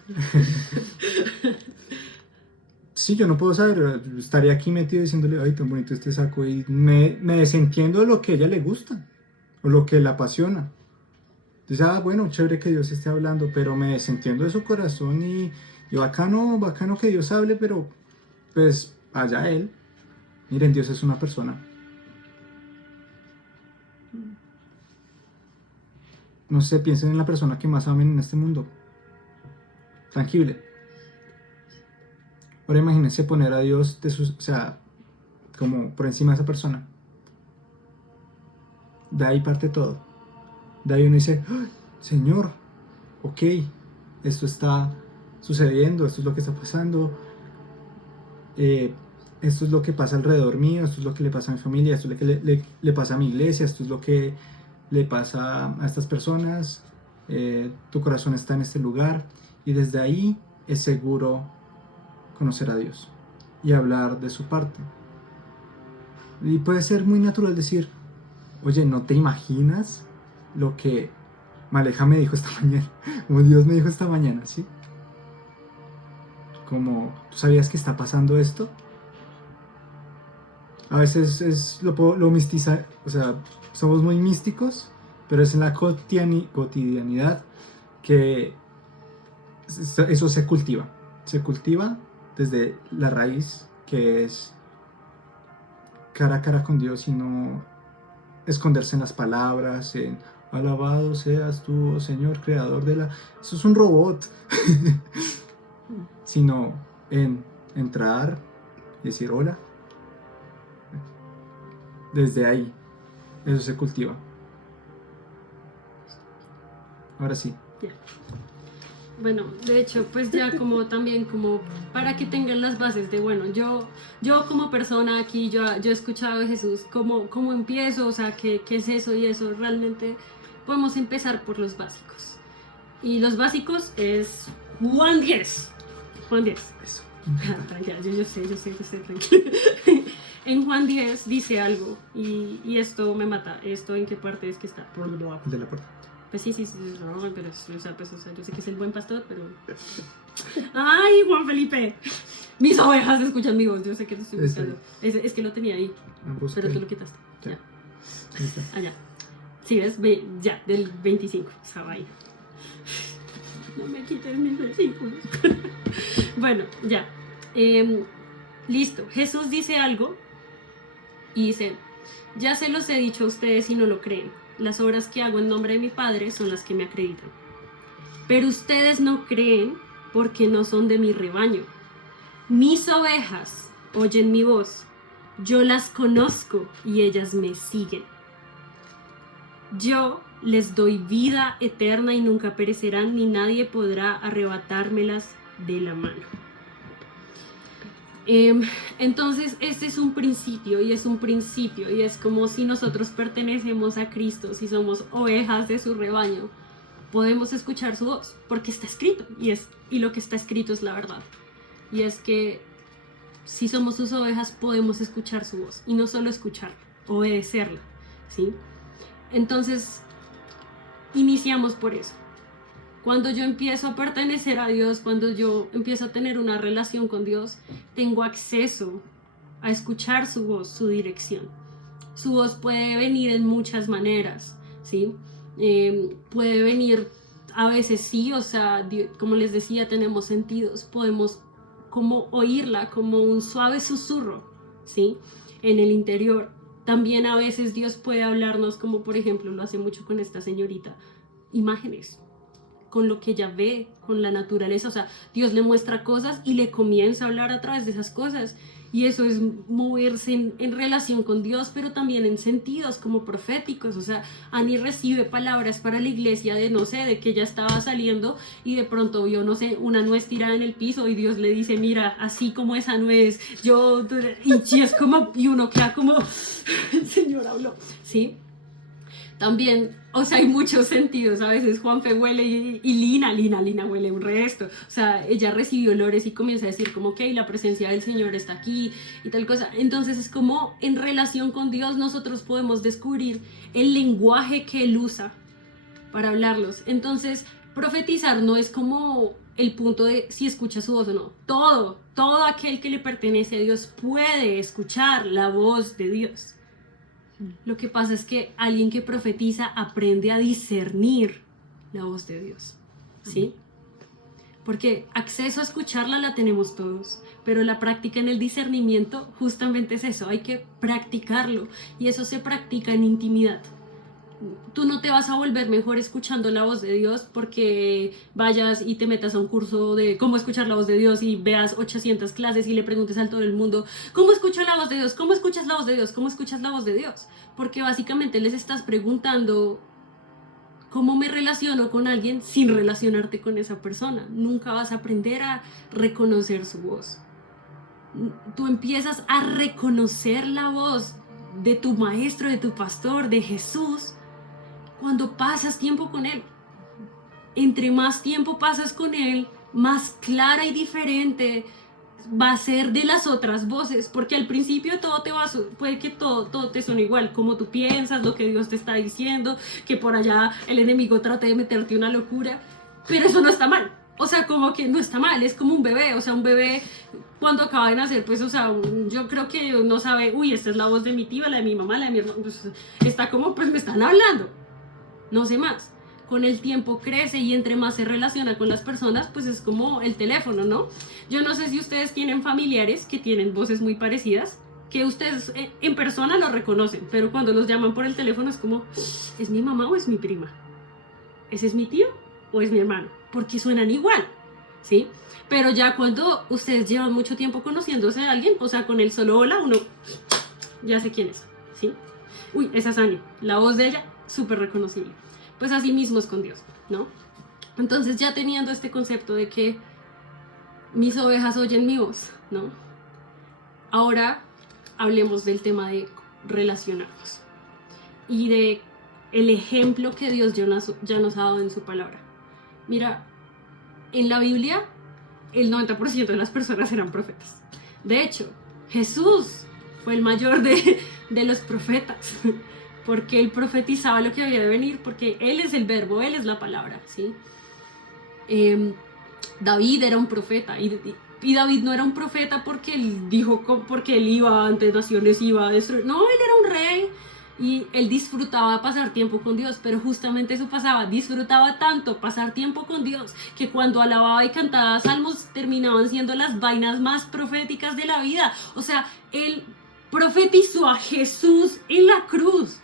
Sí, yo no puedo saber, estaría aquí metido diciéndole, ay, tan bonito este saco, y me desentiendo de lo que a ella le gusta, o lo que la apasiona. Entonces, bueno, chévere que Dios esté hablando, pero me desentiendo de su corazón y bacano, bacano que Dios hable, pero pues allá Él. Miren, Dios es una persona. No sé, piensen en la persona que más amen en este mundo. Tangible. Ahora imagínense poner a Dios o sea, como por encima de esa persona. De ahí parte todo. De ahí uno dice, ¡ay, Señor, ok, esto está sucediendo, esto es lo que está pasando, esto es lo que pasa alrededor mío, esto es lo que le pasa a mi familia, esto es lo que le pasa a mi iglesia, esto es lo que le pasa a estas personas, tu corazón está en este lugar, y desde ahí es seguro conocer a Dios y hablar de su parte. Y puede ser muy natural decir, oye, ¿no te imaginas lo que Maleja me dijo esta mañana? Como Dios me dijo esta mañana, ¿sí? Como, ¿tú sabías que está pasando esto? A veces lo mistiza, o sea, somos muy místicos, pero es en la cotidianidad que eso se cultiva. Se cultiva desde la raíz, que es cara a cara con Dios y no esconderse en las palabras, en alabado seas tú, oh Señor, creador de la... Eso es un robot. Sino en entrar y decir hola. Desde ahí, eso se cultiva. Ahora sí. Ya. Bueno, de hecho, pues ya como también como para que tengan las bases de, bueno, yo como persona aquí, yo he escuchado de Jesús, ¿cómo empiezo? O sea, ¿qué es eso y eso? Realmente podemos empezar por los básicos. Y los básicos es Juan 10. Juan 10. Eso. Ya, yo sé, tranquilo. En Juan 10 dice algo y esto me mata. ¿Esto en qué parte es que está? El de la puerta. Pues sí, no, pero o sea, yo sé que es el buen pastor, pero... ¡Ay, Juan Felipe! Mis ovejas escuchan mi voz, yo sé que lo estoy buscando. Es que lo tenía ahí, pero tú lo quitaste. Ya. Ya. Sí, ves, ya, del 25, esa vaina. No me quites mis versículos. Bueno, ya. Listo, Jesús dice algo y dice, ya se los he dicho a ustedes y no lo creen. Las obras que hago en nombre de mi Padre son las que me acreditan. Pero ustedes no creen porque no son de mi rebaño. Mis ovejas oyen mi voz. Yo las conozco y ellas me siguen. Yo les doy vida eterna y nunca perecerán, ni nadie podrá arrebatármelas de la mano. Entonces este es un principio y es como si nosotros pertenecemos a Cristo, si somos ovejas de su rebaño, podemos escuchar su voz porque está escrito y lo que está escrito es la verdad, y es que si somos sus ovejas podemos escuchar su voz y no solo escucharla, obedecerla, ¿sí? Entonces iniciamos por eso. Cuando yo empiezo a pertenecer a Dios, cuando yo empiezo a tener una relación con Dios, tengo acceso a escuchar su voz, su dirección. Su voz puede venir en muchas maneras, ¿sí? Puede venir a veces sí, o sea, como les decía, tenemos sentidos, podemos como oírla como un suave susurro, ¿sí? En el interior. También a veces Dios puede hablarnos, como por ejemplo lo hace mucho con esta señorita, imágenes. con lo que ella ve, con la naturaleza. O sea, Dios le muestra cosas y le comienza a hablar a través de esas cosas. Y eso es moverse en relación con Dios, pero también en sentidos como proféticos. O sea, Annie recibe palabras para la iglesia de, no sé, de que ella estaba saliendo y de pronto vio, no sé, una nuez tirada en el piso y Dios le dice, mira, así como esa nuez, y es como, y uno queda como, el Señor habló, ¿sí? También, o sea, hay muchos sentidos. A veces Juanfe huele y Lina huele un resto. O sea, ella recibió olores y comienza a decir como, ok, la presencia del Señor está aquí y tal cosa. Entonces es como en relación con Dios nosotros podemos descubrir el lenguaje que Él usa para hablarlos. Entonces, profetizar no es como el punto de si escucha su voz o no. Todo aquel que le pertenece a Dios puede escuchar la voz de Dios. Lo que pasa es que alguien que profetiza aprende a discernir la voz de Dios, ¿sí? Porque acceso a escucharla la tenemos todos, pero la práctica en el discernimiento justamente es eso, hay que practicarlo y eso se practica en intimidad. Tú no te vas a volver mejor escuchando la voz de Dios porque vayas y te metas a un curso de cómo escuchar la voz de Dios y veas 800 clases y le preguntes a todo el mundo ¿cómo escucho la voz de Dios? ¿Cómo escuchas la voz de Dios? ¿Cómo escuchas la voz de Dios? Porque básicamente les estás preguntando cómo me relaciono con alguien sin relacionarte con esa persona. Nunca vas a aprender a reconocer su voz. Tú empiezas a reconocer la voz de tu maestro, de tu pastor, de Jesús, cuando pasas tiempo con Él. Entre más tiempo pasas con Él, más clara y diferente va a ser de las otras voces, porque al principio puede que todo te suene igual, como tú piensas, lo que Dios te está diciendo, que por allá el enemigo trate de meterte una locura, pero eso no está mal. O sea, como que no está mal, es como un bebé. O sea, un bebé cuando acaba de nacer, pues, o sea, yo creo que no sabe, uy, esta es la voz de mi tía, la de mi mamá, la de mi hermano, pues, está como, pues me están hablando, no sé más. Con el tiempo crece y entre más se relaciona con las personas, pues es como el teléfono, ¿no? Yo no sé si ustedes tienen familiares que tienen voces muy parecidas, que ustedes en persona lo reconocen, pero cuando los llaman por el teléfono es como, ¿es mi mamá o es mi prima? ¿Ese es mi tío o es mi hermano? Porque suenan igual, ¿sí? Pero ya cuando ustedes llevan mucho tiempo conociéndose a alguien, o sea, con el solo hola, uno ya sé quién es, ¿sí? Uy, esa es Annie, la voz de ella, súper reconocible. Pues así mismo es con Dios, ¿no? Entonces ya teniendo este concepto de que mis ovejas oyen mi voz, ¿no? Ahora hablemos del tema de relacionarnos y de el ejemplo que Dios ya nos ha dado en su palabra. Mira, en la Biblia el 90% de las personas eran profetas. De hecho, Jesús fue el mayor de los profetas, porque él profetizaba lo que había de venir, porque él es el verbo, él es la palabra, ¿sí? David era un profeta, y David no era un profeta porque él dijo, porque él iba ante naciones, iba a destruir. No, él era un rey y él disfrutaba pasar tiempo con Dios, pero justamente eso pasaba, disfrutaba tanto pasar tiempo con Dios que cuando alababa y cantaba salmos terminaban siendo las vainas más proféticas de la vida. O sea, él profetizó a Jesús en la cruz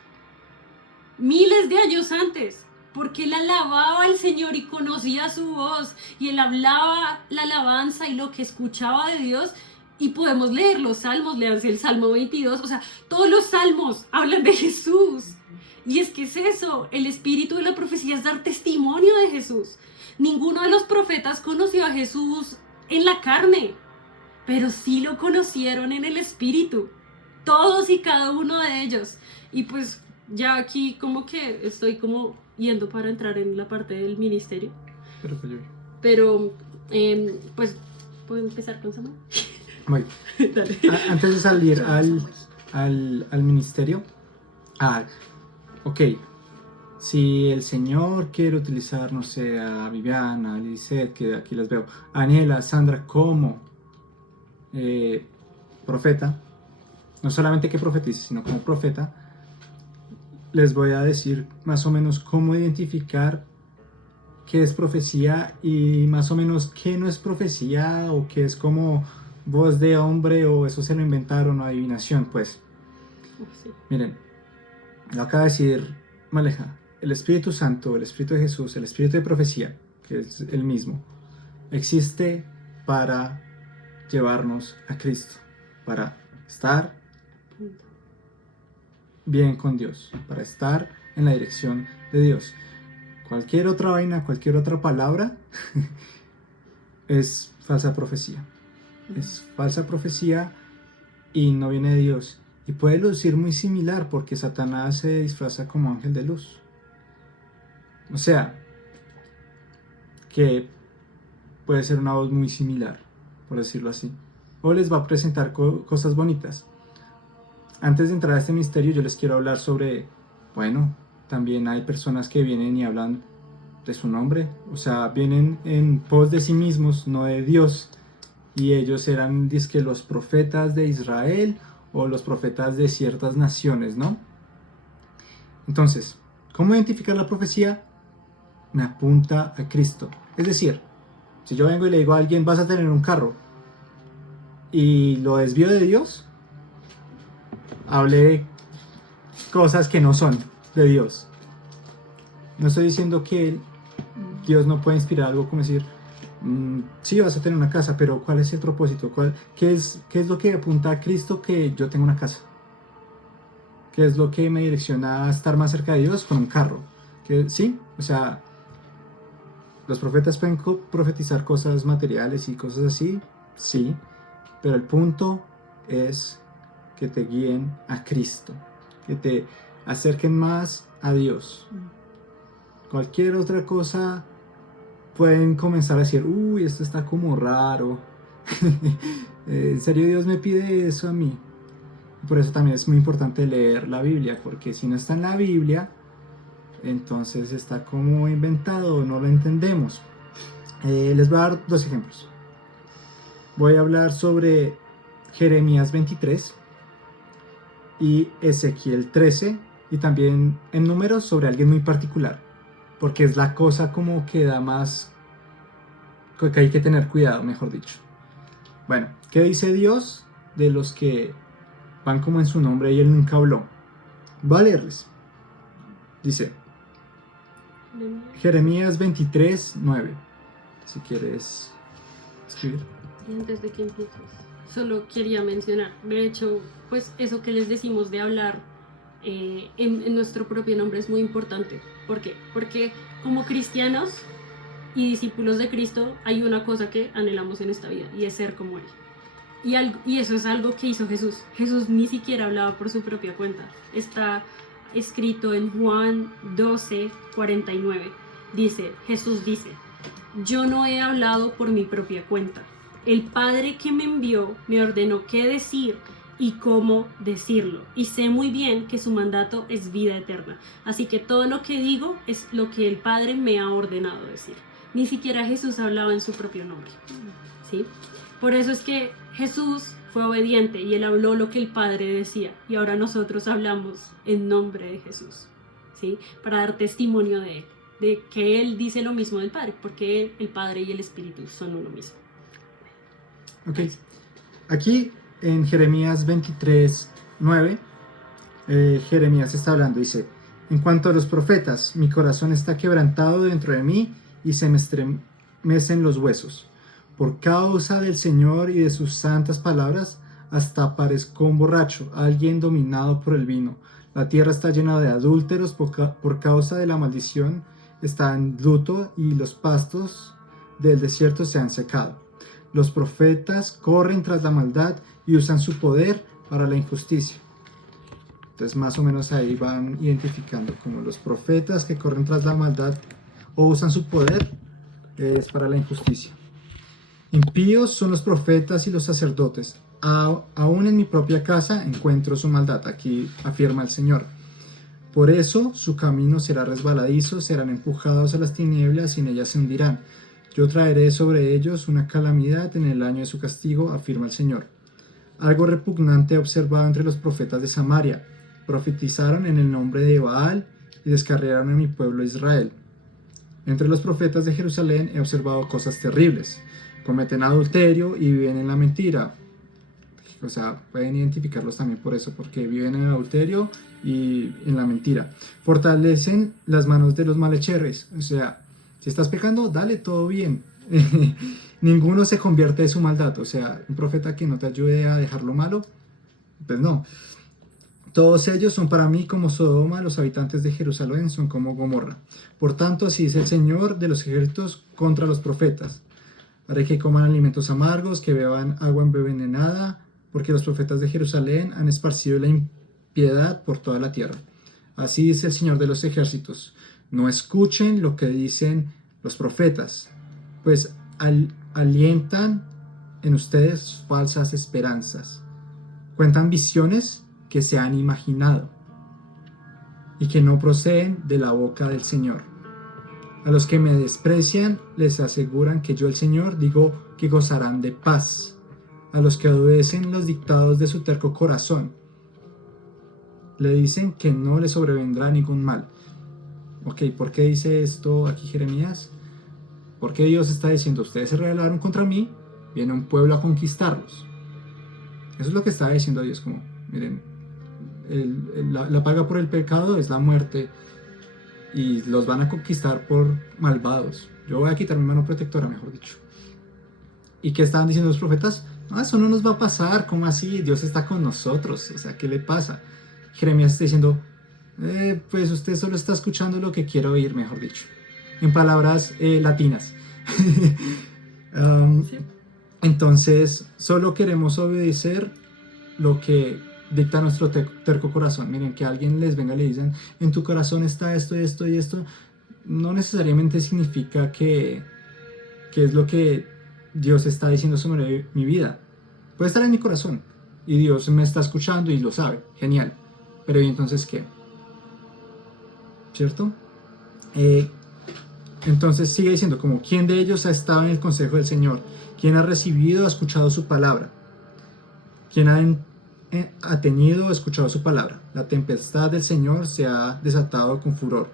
miles de años antes, porque él alababa al Señor y conocía su voz, y él hablaba la alabanza y lo que escuchaba de Dios. Y podemos leer los salmos, léanse el Salmo 22, o sea, todos los salmos hablan de Jesús. Y es que es eso, el espíritu de la profecía es dar testimonio de Jesús. Ninguno de los profetas conoció a Jesús en la carne, pero sí lo conocieron en el espíritu, todos y cada uno de ellos. Y pues ya aquí como que estoy como yendo para entrar en la parte del ministerio. Pero pues, ¿puedo empezar con Samuel? Muy bien. Antes de salir al ministerio, ok, si el Señor quiere utilizar, no sé, a Viviana, a Lisette, que aquí las veo, a Aniela, a Sandra como profeta, no solamente que profetice, sino como profeta, les voy a decir más o menos cómo identificar qué es profecía y más o menos qué no es profecía o qué es como voz de hombre o eso se lo inventaron o adivinación, pues. Sí. Miren, lo acaba de decir Maleja, el Espíritu Santo, el Espíritu de Jesús, el Espíritu de profecía, que es el mismo. Existe para llevarnos a Cristo, para estar bien con Dios, para estar en la dirección de Dios. Cualquier otra vaina, cualquier otra palabra es falsa profecía. Es falsa profecía y no viene de Dios. Y puede lucir muy similar porque Satanás se disfraza como ángel de luz. O sea, que puede ser una voz muy similar, por decirlo así. O les va a presentar cosas bonitas. Antes de entrar a este misterio, yo les quiero hablar sobre, bueno, también hay personas que vienen y hablan de su nombre. O sea, vienen en pos de sí mismos, no de Dios. Y ellos eran, dizque, los profetas de Israel o los profetas de ciertas naciones, ¿no? Entonces, ¿cómo identificar la profecía? Me apunta a Cristo. Es decir, si yo vengo y le digo a alguien, vas a tener un carro, y lo desvío de Dios, hablé cosas que no son de Dios. No estoy diciendo que Dios no puede inspirar algo como decir, sí, vas a tener una casa, pero ¿cuál es el propósito? ¿Qué es lo que apunta a Cristo que yo tengo una casa? ¿Qué es lo que me direcciona a estar más cerca de Dios? Con un carro. Sí, o sea, los profetas pueden profetizar cosas materiales y cosas así, sí, pero el punto es que te guíen a Cristo, que te acerquen más a Dios. Cualquier otra cosa pueden comenzar a decir, uy, esto está como raro. ¿En serio Dios me pide eso a mí? Por eso también es muy importante leer la Biblia, porque si no está en la Biblia, entonces está como inventado, no lo entendemos. Les voy a dar dos ejemplos. Voy a hablar sobre Jeremías 23 y Ezequiel 13, y también en números sobre alguien muy particular, porque es la cosa como que da más, que hay que tener cuidado, mejor dicho. Bueno, ¿qué dice Dios de los que van como en su nombre y Él nunca habló? Voy a leerles. Dice Jeremías 23, 9. Si quieres escribir. Y antes de que empieces, solo quería mencionar, de hecho, pues eso que les decimos de hablar en nuestro propio nombre es muy importante. ¿Por qué? Porque como cristianos y discípulos de Cristo hay una cosa que anhelamos en esta vida y es ser como Él. Y eso es algo que hizo Jesús. Jesús ni siquiera hablaba por su propia cuenta. Está escrito en Juan 12, 49. Jesús dice, yo no he hablado por mi propia cuenta. El Padre que me envió me ordenó qué decir y cómo decirlo. Y sé muy bien que su mandato es vida eterna. Así que todo lo que digo es lo que el Padre me ha ordenado decir. Ni siquiera Jesús hablaba en su propio nombre. ¿Sí? Por eso es que Jesús fue obediente y Él habló lo que el Padre decía. Y ahora nosotros hablamos en nombre de Jesús. ¿Sí? Para dar testimonio de Él. De que Él dice lo mismo del Padre. Porque el Padre y el Espíritu son uno mismo. Ok, aquí en Jeremías 23, 9, Jeremías está hablando, dice, en cuanto a los profetas, mi corazón está quebrantado dentro de mí y se me estremecen los huesos. Por causa del Señor y de sus santas palabras, hasta parezco un borracho, alguien dominado por el vino. La tierra está llena de adúlteros por causa de la maldición, está en luto y los pastos del desierto se han secado. Los profetas corren tras la maldad y usan su poder para la injusticia. Entonces más o menos ahí van identificando como los profetas que corren tras la maldad o usan su poder es para la injusticia. Impíos son los profetas y los sacerdotes. Aún en mi propia casa encuentro su maldad. Aquí afirma el Señor. Por eso su camino será resbaladizo, serán empujados a las tinieblas y en ellas se hundirán. Yo traeré sobre ellos una calamidad en el año de su castigo, afirma el Señor. Algo repugnante he observado entre los profetas de Samaria. Profetizaron en el nombre de Baal y descarriaron a mi pueblo Israel. Entre los profetas de Jerusalén he observado cosas terribles. Cometen adulterio y viven en la mentira. O sea, pueden identificarlos también por eso, porque viven en el adulterio y en la mentira. Fortalecen las manos de los malhechores. O sea, Si estás pecando, dale, todo bien. Ninguno se convierte de su maldad. O sea, un profeta que no te ayude a dejar lo malo, pues no. Todos ellos son para mí como Sodoma, los habitantes de Jerusalén son como Gomorra. Por tanto, así dice el Señor de los ejércitos contra los profetas. Haré que coman alimentos amargos, que beban agua envenenada, porque los profetas de Jerusalén han esparcido la impiedad por toda la tierra. Así dice el Señor de los ejércitos. No escuchen lo que dicen los profetas, pues alientan en ustedes falsas esperanzas. Cuentan visiones que se han imaginado y que no proceden de la boca del Señor. A los que me desprecian les aseguran que yo, el Señor, digo que gozarán de paz. A los que obedecen los dictados de su terco corazón, le dicen que no les sobrevendrá ningún mal. Ok, ¿por qué dice esto aquí Jeremías? Porque Dios está diciendo, ustedes se rebelaron contra mí, viene un pueblo a conquistarlos. Eso es lo que está diciendo Dios, como, miren, la paga por el pecado es la muerte y los van a conquistar por malvados. Yo voy a quitar mi mano protectora, mejor dicho. ¿Y qué estaban diciendo los profetas? No, eso no nos va a pasar, ¿cómo así? Dios está con nosotros, o sea, ¿qué le pasa? Jeremías está diciendo, pues usted solo está escuchando lo que quiere oír, mejor dicho, en palabras latinas. Sí. Entonces, solo queremos obedecer lo que dicta nuestro terco corazón. Miren, que alguien les venga y le dicen, en tu corazón está esto y esto y esto, no necesariamente significa que es lo que Dios está diciendo sobre mi vida. Puede estar en mi corazón y Dios me está escuchando y lo sabe, genial. Pero ¿y entonces qué? ¿Cierto? Entonces sigue diciendo como, ¿quién de ellos ha estado en el consejo del Señor? ¿Quién ha recibido, ha escuchado su palabra? ¿Quién ha tenido, escuchado su palabra? La tempestad del Señor se ha desatado con furor,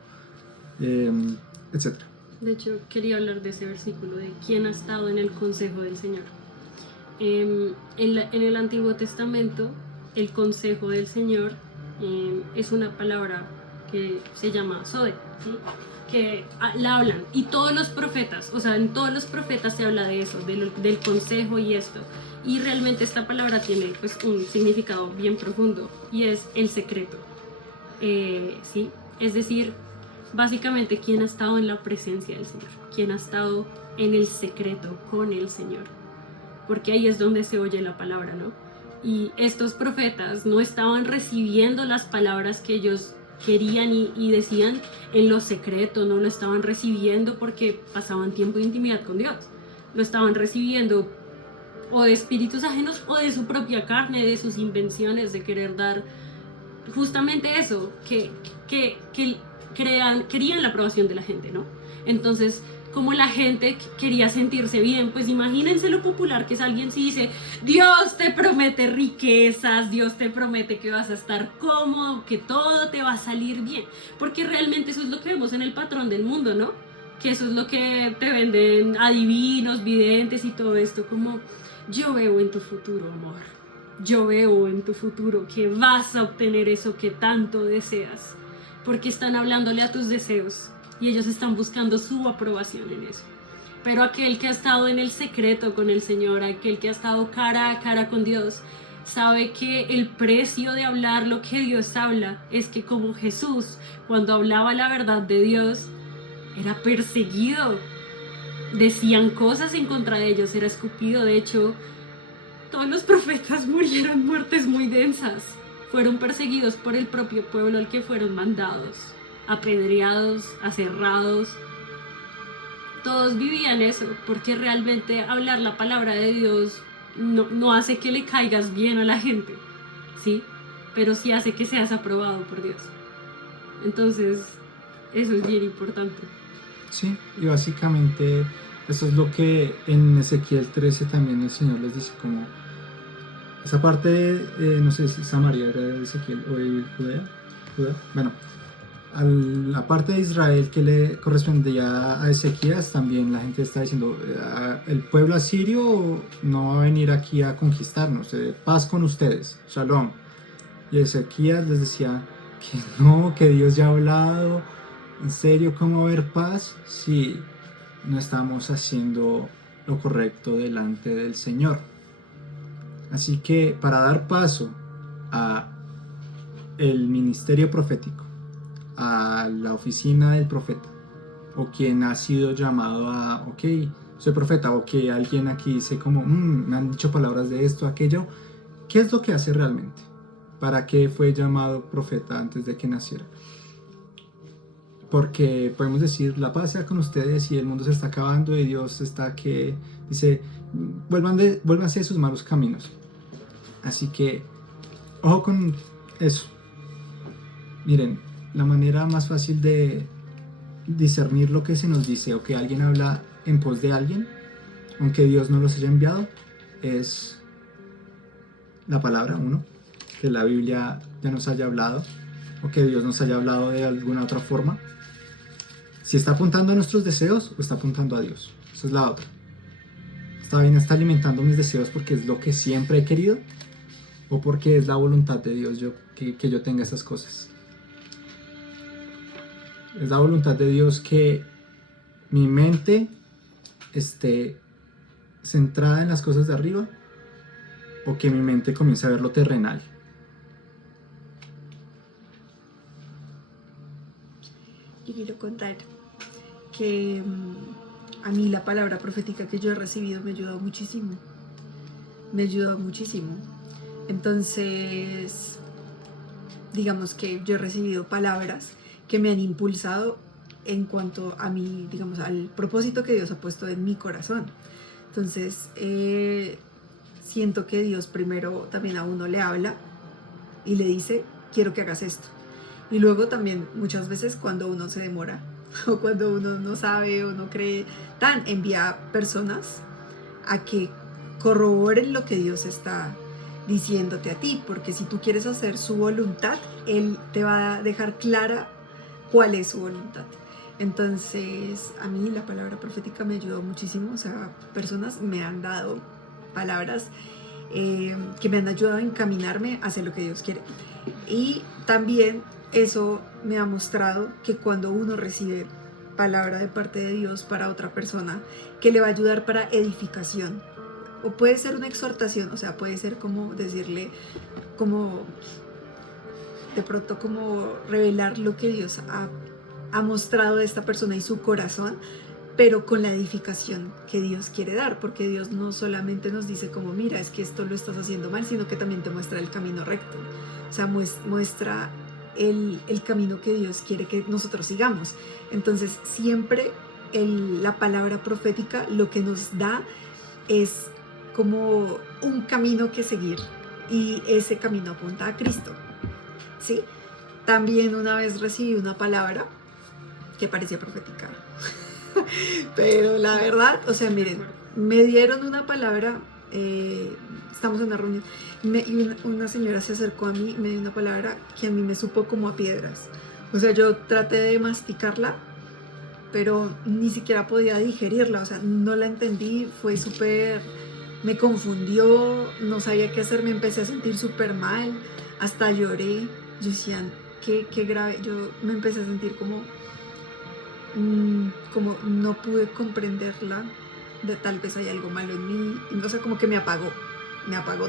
etc. De hecho, quería hablar de ese versículo, de quién ha estado en el consejo del Señor. En el Antiguo Testamento, el consejo del Señor es una palabra que se llama Sode, ¿sí? Que la hablan, y todos los profetas, o sea, en todos los profetas se habla de eso, del consejo y esto, y realmente esta palabra tiene pues un significado bien profundo, y es el secreto, ¿sí? Es decir, básicamente quién ha estado en la presencia del Señor, quién ha estado en el secreto con el Señor, porque ahí es donde se oye la palabra, ¿no? Y estos profetas no estaban recibiendo las palabras que ellos querían y decían en lo secreto, no lo estaban recibiendo porque pasaban tiempo de intimidad con Dios, lo estaban recibiendo o de espíritus ajenos o de su propia carne, de sus invenciones, de querer dar justamente eso, que querían la aprobación de la gente, ¿no? Entonces, como la gente quería sentirse bien, pues imagínense lo popular que es alguien si dice, Dios te promete riquezas, Dios te promete que vas a estar cómodo, que todo te va a salir bien, porque realmente eso es lo que vemos en el patrón del mundo, ¿no? Que eso es lo que te venden adivinos, videntes y todo esto, como yo veo en tu futuro, amor, yo veo en tu futuro que vas a obtener eso que tanto deseas, porque están hablándole a tus deseos y ellos están buscando su aprobación en eso. Pero aquel que ha estado en el secreto con el Señor, aquel que ha estado cara a cara con Dios, sabe que el precio de hablar lo que Dios habla es que, como Jesús, cuando hablaba la verdad de Dios, era perseguido, decían cosas en contra de ellos, era escupido. De hecho, todos los profetas murieron muertes muy densas, fueron perseguidos por el propio pueblo al que fueron mandados, apedreados, aserrados. Todos vivían eso, porque realmente hablar la palabra de Dios no hace que le caigas bien a la gente, ¿sí? Pero sí hace que seas aprobado por Dios. Entonces, eso es bien importante. Sí, y básicamente eso es lo que en Ezequiel 13 también el Señor les dice, como esa parte, no sé si Samaria era de Ezequiel o de Judá, bueno, a la parte de Israel que le correspondía a Ezequías, también la gente está diciendo, el pueblo asirio no va a venir aquí a conquistarnos, paz con ustedes, shalom. Y Ezequías les decía que no, que Dios ya ha hablado, en serio, ¿cómo haber paz? Sí, no estamos haciendo lo correcto delante del Señor. Así que para dar paso a el ministerio profético, a la oficina del profeta, o quien ha sido llamado a, ok, soy profeta, o que alguien aquí dice como, me han dicho palabras de esto, aquello, ¿qué es lo que hace realmente? ¿Para qué fue llamado profeta antes de que naciera? Porque podemos decir, la paz sea con ustedes y el mundo se está acabando y Dios está que dice, vuélvanse de sus malos caminos. Así que, ojo con eso. Miren, la manera más fácil de discernir lo que se nos dice o que alguien habla en pos de alguien, aunque Dios no los haya enviado, es la palabra, uno, que la Biblia ya nos haya hablado o que Dios nos haya hablado de alguna otra forma. Si está apuntando a nuestros deseos o está apuntando a Dios. Esa es la otra. Está alimentando mis deseos porque es lo que siempre he querido o porque es la voluntad de Dios que yo tenga esas cosas. Es la voluntad de Dios que mi mente esté centrada en las cosas de arriba o que mi mente comience a ver lo terrenal. Yo quiero contar que a mí la palabra profética que yo he recibido me ayudó muchísimo. Me ayudó muchísimo. Entonces, digamos que yo he recibido palabras que me han impulsado en cuanto a mi, digamos, al propósito que Dios ha puesto en mi corazón. Entonces, siento que Dios primero también a uno le habla y le dice, quiero que hagas esto. Y luego también muchas veces cuando uno se demora o cuando uno no sabe o no cree, envía personas a que corroboren lo que Dios está diciéndote a ti, porque si tú quieres hacer su voluntad, Él te va a dejar clara cuál es su voluntad. Entonces, a mí la palabra profética me ayudó muchísimo, o sea, personas me han dado palabras que me han ayudado a encaminarme hacia lo que Dios quiere. Y también eso me ha mostrado que cuando uno recibe palabra de parte de Dios para otra persona, que le va a ayudar para edificación, o puede ser una exhortación, o sea, puede ser como decirle, como de pronto como revelar lo que Dios ha mostrado de esta persona y su corazón, pero con la edificación que Dios quiere dar, porque Dios no solamente nos dice como, mira, es que esto lo estás haciendo mal, sino que también te muestra el camino recto, o sea, muestra el camino que Dios quiere que nosotros sigamos. Entonces, siempre la palabra profética lo que nos da es como un camino que seguir, y ese camino apunta a Cristo, ¿sí? También una vez recibí una palabra que parecía profética, pero la verdad, o sea, miren, me dieron una palabra, estamos en una reunión, y una señora se acercó a mí, me dio una palabra que a mí me supo como a piedras. O sea, yo traté de masticarla, pero ni siquiera podía digerirla, o sea, no la entendí, fue súper, me confundió, no sabía qué hacer, me empecé a sentir súper mal, hasta lloré. Yo decía, qué grave, yo me empecé a sentir como no pude comprenderla, de tal vez hay algo malo en mí, o sea, como que me apagó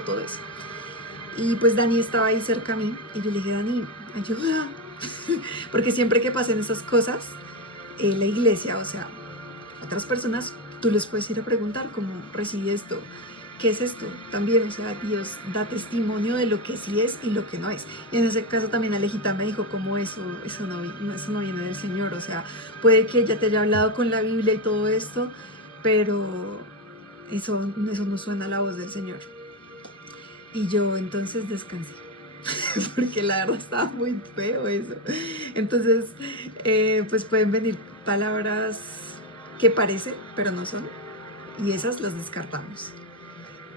todo eso. Y pues Dani estaba ahí cerca a mí y yo le dije, Dani, ayuda, porque siempre que pasen esas cosas, la iglesia, o sea, otras personas, tú les puedes ir a preguntar cómo recibí esto, qué es esto, también, o sea, Dios da testimonio de lo que sí es y lo que no es. Y en ese caso también Alejita me dijo como eso no viene del Señor, o sea, puede que ella te haya hablado con la Biblia y todo esto, pero eso no suena a la voz del Señor. Y yo entonces descansé, porque la verdad estaba muy feo eso. Entonces, pues pueden venir palabras que parecen, pero no son, y esas las descartamos.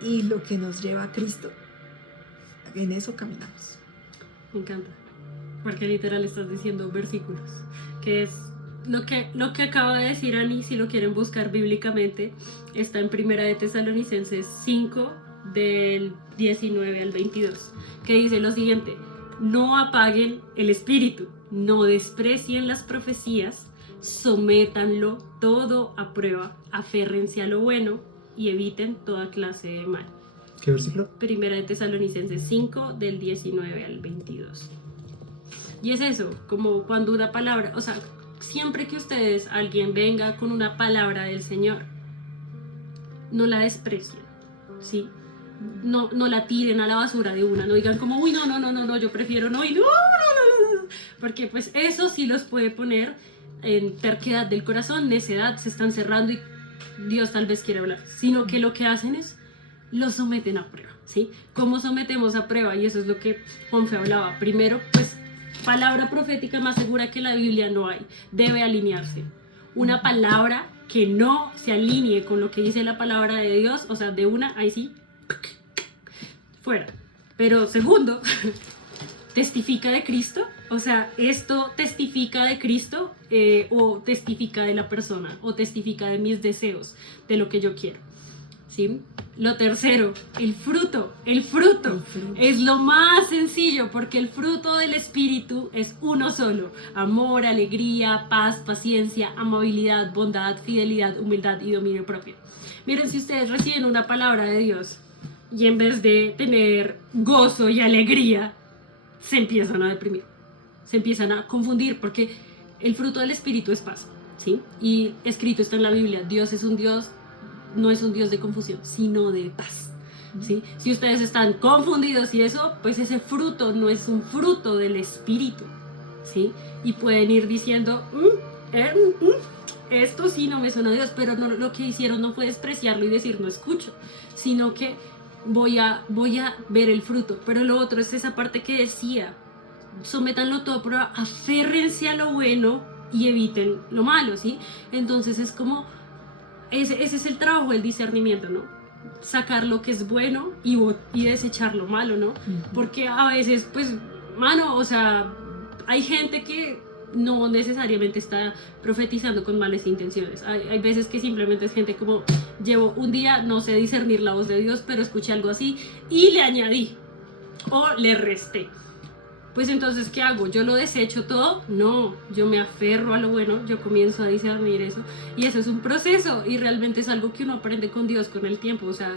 Y lo que nos lleva a Cristo, en eso caminamos. Me encanta, porque literal estás diciendo versículos, que es lo que acaba de decir Ani. Si lo quieren buscar bíblicamente, está en Primera de Tesalonicenses 5, del 19 al 22, que dice lo siguiente: no apaguen el espíritu, no desprecien las profecías, sométanlo todo a prueba, aférrense a lo bueno y eviten toda clase de mal. ¿Qué versículo? Primera de Tesalonicenses 5, del 19 al 22. Y es eso, como cuando una palabra, o sea, siempre que ustedes, alguien venga con una palabra del Señor, no la desprecien, ¿sí? No la tiren a la basura de una, no digan como, uy, no, yo prefiero no, y no, porque pues eso sí los puede poner en terquedad del corazón, necedad, se están cerrando y Dios tal vez quiere hablar, sino que lo que hacen es, lo someten a prueba, ¿sí? ¿Cómo sometemos a prueba? Y eso es lo que Juanfe hablaba. Primero, pues, palabra profética más segura que la Biblia no hay, debe alinearse. Una palabra que no se alinee con lo que dice la palabra de Dios, o sea, de una, ahí sí, fuera. Pero segundo, testifica de Cristo, o sea, esto testifica de Cristo o testifica de la persona, o testifica de mis deseos, de lo que yo quiero, ¿sí? Lo tercero, el fruto es lo más sencillo, porque el fruto del Espíritu es uno solo: amor, alegría, paz, paciencia, amabilidad, bondad, fidelidad, humildad y dominio propio. Miren, si ustedes reciben una palabra de Dios y en vez de tener gozo y alegría, se empiezan a deprimir, se empiezan a confundir, porque el fruto del Espíritu es paz, ¿sí? Y escrito está en la Biblia, Dios es un Dios, no es un Dios de confusión, sino de paz, ¿sí? Si ustedes están confundidos y eso, pues ese fruto no es un fruto del Espíritu, ¿sí? Y pueden ir diciendo, esto sí no me suena a Dios, pero no, lo que hicieron no fue despreciarlo y decir no escucho, sino que voy a ver el fruto. Pero lo otro es esa parte que decía, sométanlo todo a prueba, aférrense a lo bueno y eviten lo malo, ¿sí? Entonces es como, ese es el trabajo del discernimiento, ¿no? Sacar lo que es bueno y desechar lo malo, ¿no? Porque a veces, pues, mano, o sea, hay gente que no necesariamente está profetizando con malas intenciones. Hay veces que simplemente es gente como, llevo un día, no sé discernir la voz de Dios, pero escuché algo así y le añadí o le resté. Pues entonces, ¿qué hago? ¿Yo lo desecho todo? No, yo me aferro a lo bueno, yo comienzo a discernir eso, y eso es un proceso, y realmente es algo que uno aprende con Dios con el tiempo. O sea,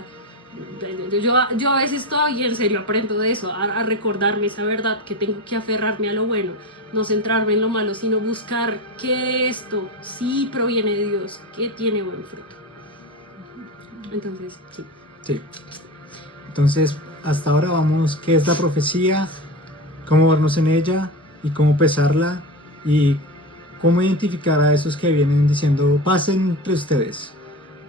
yo a veces todavía en serio aprendo de eso, a recordarme esa verdad, que tengo que aferrarme a lo bueno, no centrarme en lo malo, sino buscar que de esto sí proviene de Dios, que tiene buen fruto. Entonces, sí. Sí. Entonces, hasta ahora vamos, ¿qué es la profecía? Cómo vernos en ella y cómo pesarla y cómo identificar a esos que vienen diciendo pasen entre ustedes.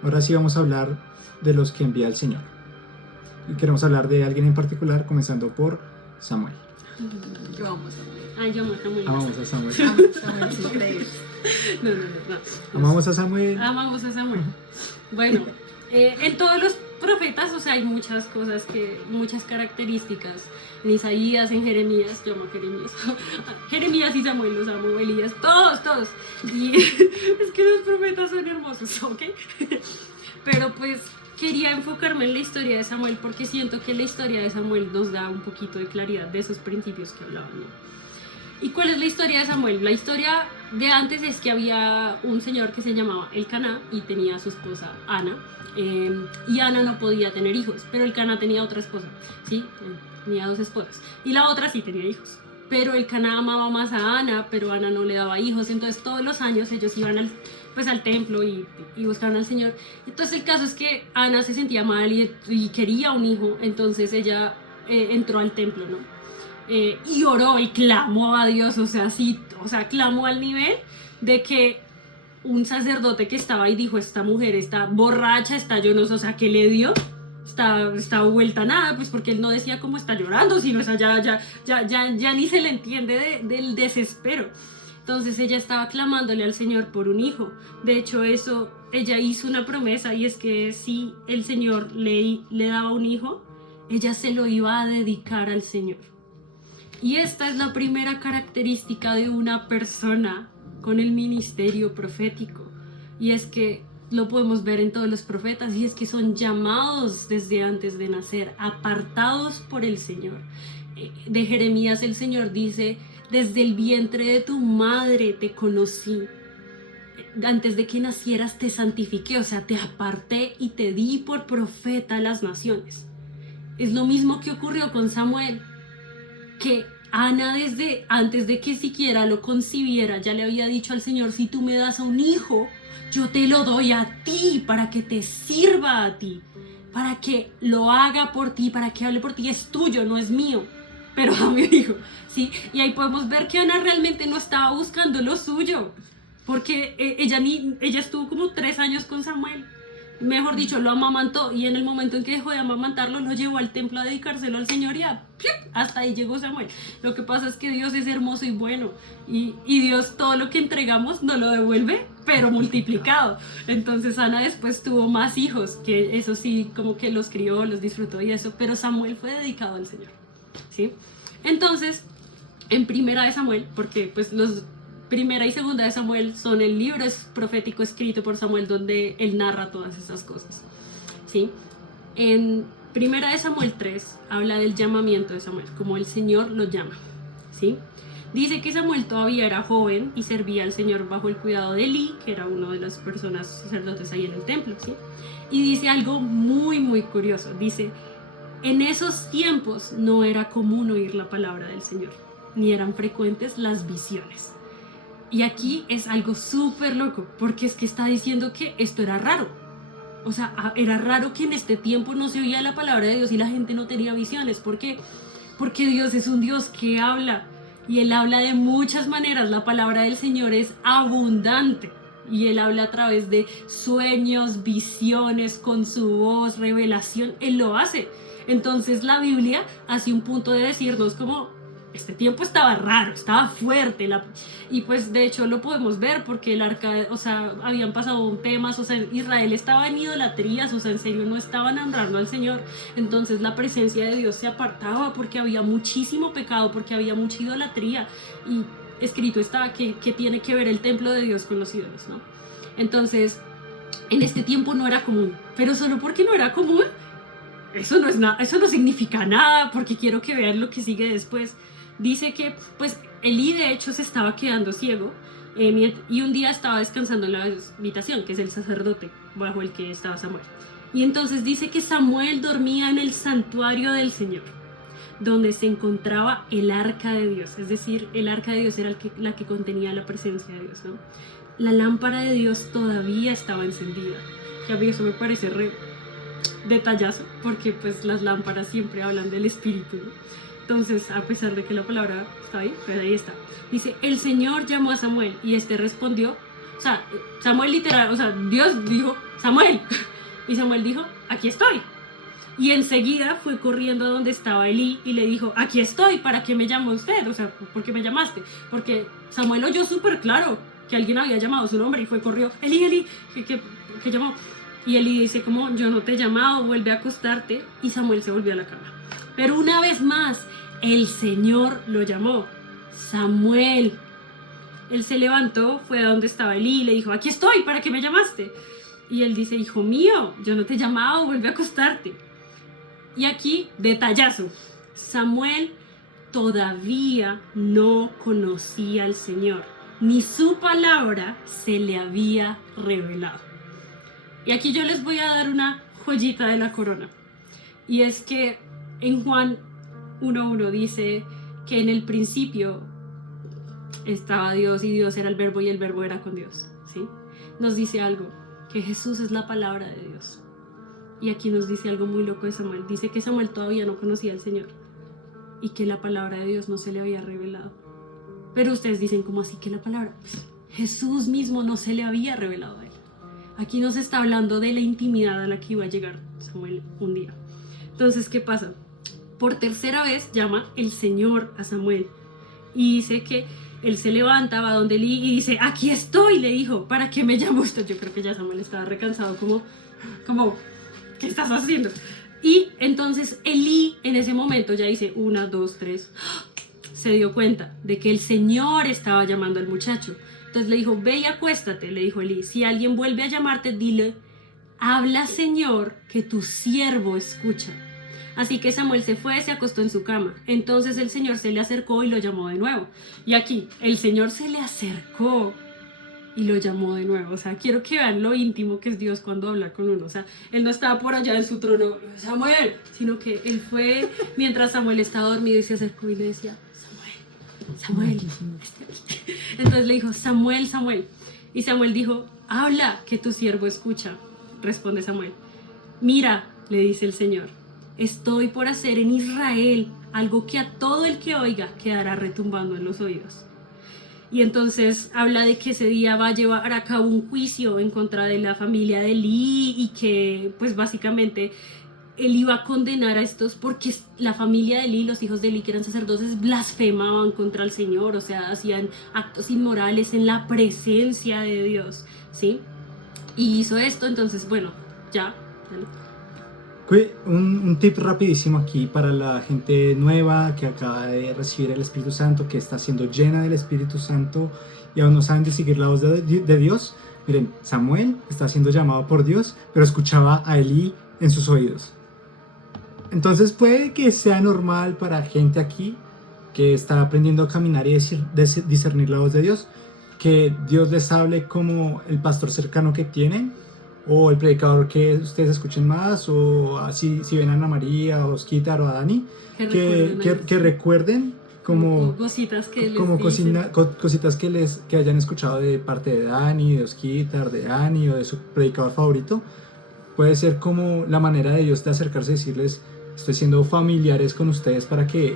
Ahora sí vamos a hablar de los que envía el Señor. Y queremos hablar de alguien en particular, comenzando por Samuel. Yo amo a Samuel. Ay, yo amo a Samuel. Amamos a Samuel. Samuel es increíble. No. Amamos a Samuel. Amamos a Samuel. Bueno, en todos los profetas, o sea, hay muchas cosas, muchas características. En Isaías, en Jeremías, yo amo a Jeremías. Jeremías y Samuel, los amo, Elías, todos. Y es que los profetas son hermosos, ¿ok? Pero pues quería enfocarme en la historia de Samuel, porque siento que la historia de Samuel nos da un poquito de claridad de esos principios que hablaban, ¿no? ¿Y cuál es la historia de Samuel? La historia de antes es que había un señor que se llamaba Elcaná y tenía a su esposa Ana, y Ana no podía tener hijos, pero Elcaná tenía otra esposa, ¿sí? Tenía 2 esposas, y la otra sí tenía hijos, pero Elcaná amaba más a Ana, pero Ana no le daba hijos. Entonces todos los años ellos iban al templo y buscaban al Señor. Entonces el caso es que Ana se sentía mal y quería un hijo, entonces ella entró al templo, ¿no? Y oró y clamó a Dios, o sea, sí, o sea, clamó al nivel de que un sacerdote que estaba ahí dijo, esta mujer está borracha, está, yo no sé, o sea, ¿qué le dio? Está vuelta a nada, pues porque él no decía cómo está llorando, sino, o sea, ya ni se le entiende del desespero. Entonces ella estaba clamándole al Señor por un hijo. De hecho, ella hizo una promesa, y es que si el Señor le daba un hijo, ella se lo iba a dedicar al Señor. Y esta es la primera característica de una persona con el ministerio profético, y es que lo podemos ver en todos los profetas, y es que son llamados desde antes de nacer, apartados por el Señor. De Jeremías el Señor dice, desde el vientre de tu madre te conocí. antes de que nacieras te santifiqué, o sea, te aparté y te di por profeta a las naciones. Es lo mismo que ocurrió con Samuel, que Ana desde antes de que siquiera lo concibiera ya le había dicho al Señor: si tú me das a un hijo, yo te lo doy a ti para que te sirva a ti, para que lo haga por ti, para que hable por ti. Es tuyo, no es mío, pero a mi hijo, ¿sí? Y ahí podemos ver que Ana realmente no estaba buscando lo suyo, porque ella estuvo como 3 años con Samuel. Mejor dicho, lo amamantó, y en el momento en que dejó de amamantarlo, lo llevó al templo a dedicárselo al Señor, y hasta ahí llegó Samuel. Lo que pasa es que Dios es hermoso y bueno, y Dios todo lo que entregamos nos lo devuelve, pero multiplicado. Entonces Ana después tuvo más hijos, que eso sí, como que los crió, los disfrutó y eso, pero Samuel fue dedicado al Señor, ¿sí? Entonces, en Primera de Samuel, porque pues Primera y Segunda de Samuel son el libro profético escrito por Samuel, donde él narra todas esas cosas, ¿sí? En Primera de Samuel 3 habla del llamamiento de Samuel, como el Señor lo llama, ¿sí? Dice que Samuel todavía era joven y servía al Señor bajo el cuidado de Elí, que era uno de las personas sacerdotes ahí en el templo, ¿sí? Y dice algo muy, muy curioso. Dice: en esos tiempos no era común oír la palabra del Señor, ni eran frecuentes las visiones. Y aquí es algo súper loco, porque es que está diciendo que esto era raro. O sea, era raro que en este tiempo no se oía la palabra de Dios y la gente no tenía visiones. ¿Por qué? Porque Dios es un Dios que habla, y Él habla de muchas maneras. La palabra del Señor es abundante, y Él habla a través de sueños, visiones, con su voz, revelación. Él lo hace. Entonces la Biblia hace un punto de decirnos como: este tiempo estaba raro, estaba fuerte, y pues de hecho lo podemos ver porque el arca, o sea, habían pasado temas, o sea, Israel estaba en idolatrías, o sea, en serio no estaban honrando al Señor. Entonces la presencia de Dios se apartaba porque había muchísimo pecado, porque había mucha idolatría, y escrito está que tiene que ver el templo de Dios con los ídolos, ¿no? Entonces, en este tiempo no era común, pero solo porque no era común, eso no es nada, eso no significa nada, porque quiero que vean lo que sigue después. Dice que pues Elí de hecho se estaba quedando ciego, y un día estaba descansando en la habitación, que es el sacerdote bajo el que estaba Samuel. Y entonces dice que Samuel dormía en el santuario del Señor, donde se encontraba el arca de Dios. Es decir, el arca de Dios era la que contenía la presencia de Dios, ¿no? La lámpara de Dios todavía estaba encendida. Y a mí eso me parece re detallazo, porque pues las lámparas siempre hablan del Espíritu, ¿no? Entonces, a pesar de que la palabra está ahí, pues ahí está. Dice: el Señor llamó a Samuel, y este respondió. O sea, Samuel literal, o sea, Dios dijo: Samuel. Y Samuel dijo: aquí estoy. Y enseguida fue corriendo a donde estaba Elí y le dijo: aquí estoy, ¿para qué me llamó usted? O sea, ¿por qué me llamaste? Porque Samuel oyó súper claro que alguien había llamado su nombre y corrió: Elí, Elí, ¿qué llamó? Y Elí dice como: yo no te he llamado, vuelve a acostarte. Y Samuel se volvió a la cama. Pero una vez más, el Señor lo llamó: Samuel. Él se levantó, fue a donde estaba Elí y le dijo: aquí estoy, ¿para qué me llamaste? Y él dice: hijo mío, yo no te he llamado, vuelve a acostarte. Y aquí, detallazo: Samuel todavía no conocía al Señor, ni su palabra se le había revelado. Y aquí yo les voy a dar una joyita de la corona. Y es que en Juan 1:1 dice que en el principio estaba Dios, y Dios era el verbo, y el verbo era con Dios, ¿sí? Nos dice algo, que Jesús es la palabra de Dios. Y aquí nos dice algo muy loco de Samuel. Dice que Samuel todavía no conocía al Señor, y que la palabra de Dios no se le había revelado. Pero ustedes dicen: ¿cómo así que la palabra? Pues, Jesús mismo no se le había revelado a él. Aquí nos está hablando de la intimidad a la que iba a llegar Samuel un día. Entonces, ¿qué pasa? Por tercera vez llama el Señor a Samuel, y dice que él se levanta, va donde Elí y dice: aquí estoy, le dijo, ¿para qué me llamó usted? Yo creo que ya Samuel estaba recansado, como ¿qué estás haciendo? Y entonces Elí en ese momento ya dice 1, 2, 3, se dio cuenta de que el Señor estaba llamando al muchacho. Entonces le dijo: ve y acuéstate, le dijo Elí, si alguien vuelve a llamarte, dile: habla, Señor, que tu siervo escucha. Así que Samuel se fue, se acostó en su cama. Entonces el Señor se le acercó y lo llamó de nuevo. Y aquí, el Señor se le acercó y lo llamó de nuevo. O sea, quiero que vean lo íntimo que es Dios cuando habla con uno. O sea, él no estaba por allá en su trono, Samuel, sino que él fue mientras Samuel estaba dormido y se acercó y le decía, Samuel, entonces le dijo, Samuel, Samuel. Y Samuel dijo, habla, que tu siervo escucha. Responde Samuel, mira, le dice el Señor, estoy por hacer en Israel algo que a todo el que oiga quedará retumbando en los oídos. Y entonces habla de que ese día va a llevar a cabo un juicio en contra de la familia de Elí y que pues básicamente él iba a condenar a estos porque la familia de Elí, los hijos de Elí que eran sacerdotes, blasfemaban contra el Señor, o sea, hacían actos inmorales en la presencia de Dios, ¿sí? Y hizo esto, entonces, bueno, ya. Un tip rapidísimo aquí para la gente nueva que acaba de recibir el Espíritu Santo, que está siendo llena del Espíritu Santo y aún no saben distinguir la voz de Dios. Miren, Samuel está siendo llamado por Dios, pero escuchaba a Elí en sus oídos. Entonces puede que sea normal para gente aquí que está aprendiendo a caminar y discernir la voz de Dios, que Dios les hable como el pastor cercano que tienen, o el predicador que ustedes escuchen más, o así si ven a Ana María, o Osquitar o a Dani, que recuerden como cositas que como les cositas que hayan escuchado de parte de Dani, de Osquitar, de Ani o de su predicador favorito. Puede ser como la manera de Dios de acercarse y decirles, estoy siendo familiares con ustedes para que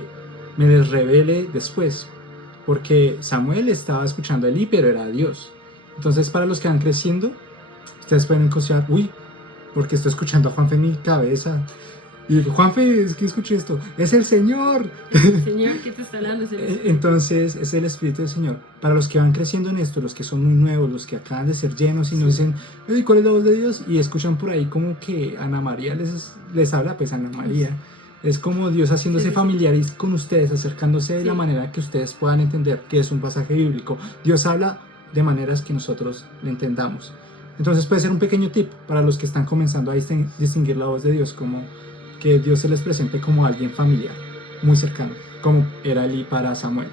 me les revele después, porque Samuel estaba escuchando a Elí, pero era Dios. Entonces, para los que van creciendo, ustedes pueden considerar, uy, porque estoy escuchando a Juanfe en mi cabeza. Y Juanfe, es que escuché esto, es el Señor. El Señor que te está hablando es el Espíritu. Entonces, es el Espíritu del Señor. Para los que van creciendo en esto, los que son muy nuevos, los que acaban de ser llenos y nos dicen, ¿cuál es la voz de Dios? Y escuchan por ahí como que Ana María les habla, pues Ana María. Es como Dios haciéndose familiar con ustedes, acercándose de la manera que ustedes puedan entender que es un pasaje bíblico. Dios habla de maneras que nosotros le entendamos. Entonces puede ser un pequeño tip para los que están comenzando a distinguir la voz de Dios, como que Dios se les presente como alguien familiar, muy cercano, como era Elí para Samuel.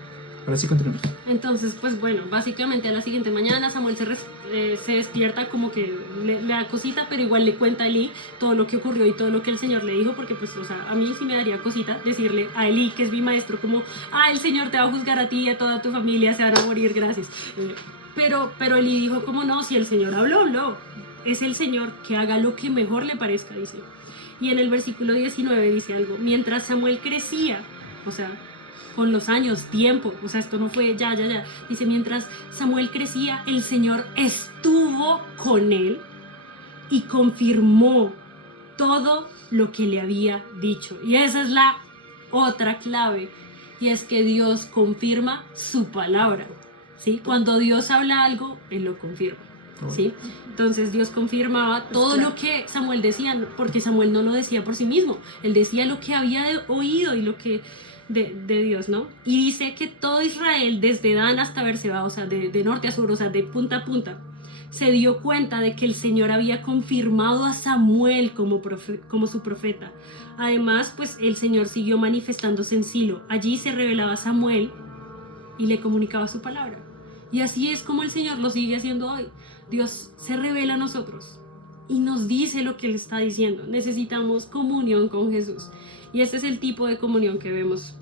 Ahora sí continuamos. Entonces, pues bueno, básicamente a la siguiente mañana Samuel se despierta, como que le da cosita, pero igual le cuenta a Elí todo lo que ocurrió y todo lo que el Señor le dijo, porque pues, o sea, a mí sí me daría cosita decirle a Elí, que es mi maestro, como, el Señor te va a juzgar a ti y a toda tu familia, se van a morir, gracias. Pero Elí dijo, como no, si el Señor habló, es el Señor, que haga lo que mejor le parezca, dice. Y en el versículo 19 dice algo, mientras Samuel crecía, o sea, con los años, tiempo, o sea, esto no fue ya, dice, mientras Samuel crecía, el Señor estuvo con él y confirmó todo lo que le había dicho. Y esa es la otra clave, y es que Dios confirma su palabra, ¿sí? Cuando Dios habla algo, Él lo confirma, ¿sí? Entonces Dios confirmaba todo lo que Samuel decía, porque Samuel no lo decía por sí mismo, él decía lo que había oído y lo que de Dios, ¿no? Y dice que todo Israel, desde Dan hasta Berseba, o sea, de norte a sur, o sea, de punta a punta, se dio cuenta de que el Señor había confirmado a Samuel como su profeta. Además, pues el Señor siguió manifestándose en Silo. Allí se revelaba Samuel y le comunicaba su palabra. Y así es como el Señor lo sigue haciendo hoy. Dios se revela a nosotros y nos dice lo que Él está diciendo. Necesitamos comunión con Jesús. Y este es el tipo de comunión que vemos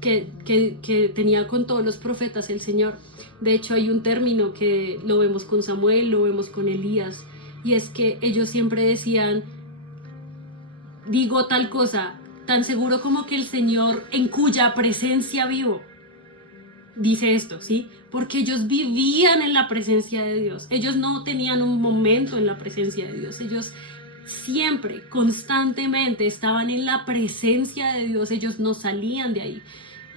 que tenía con todos los profetas el Señor. De hecho, hay un término que lo vemos con Samuel, lo vemos con Elías, y es que ellos siempre decían, digo tal cosa, tan seguro como que el Señor en cuya presencia vivo dice esto, ¿sí? Porque ellos vivían en la presencia de Dios. Ellos no tenían un momento en la presencia de Dios. Ellos siempre, constantemente estaban en la presencia de Dios. Ellos no salían de ahí.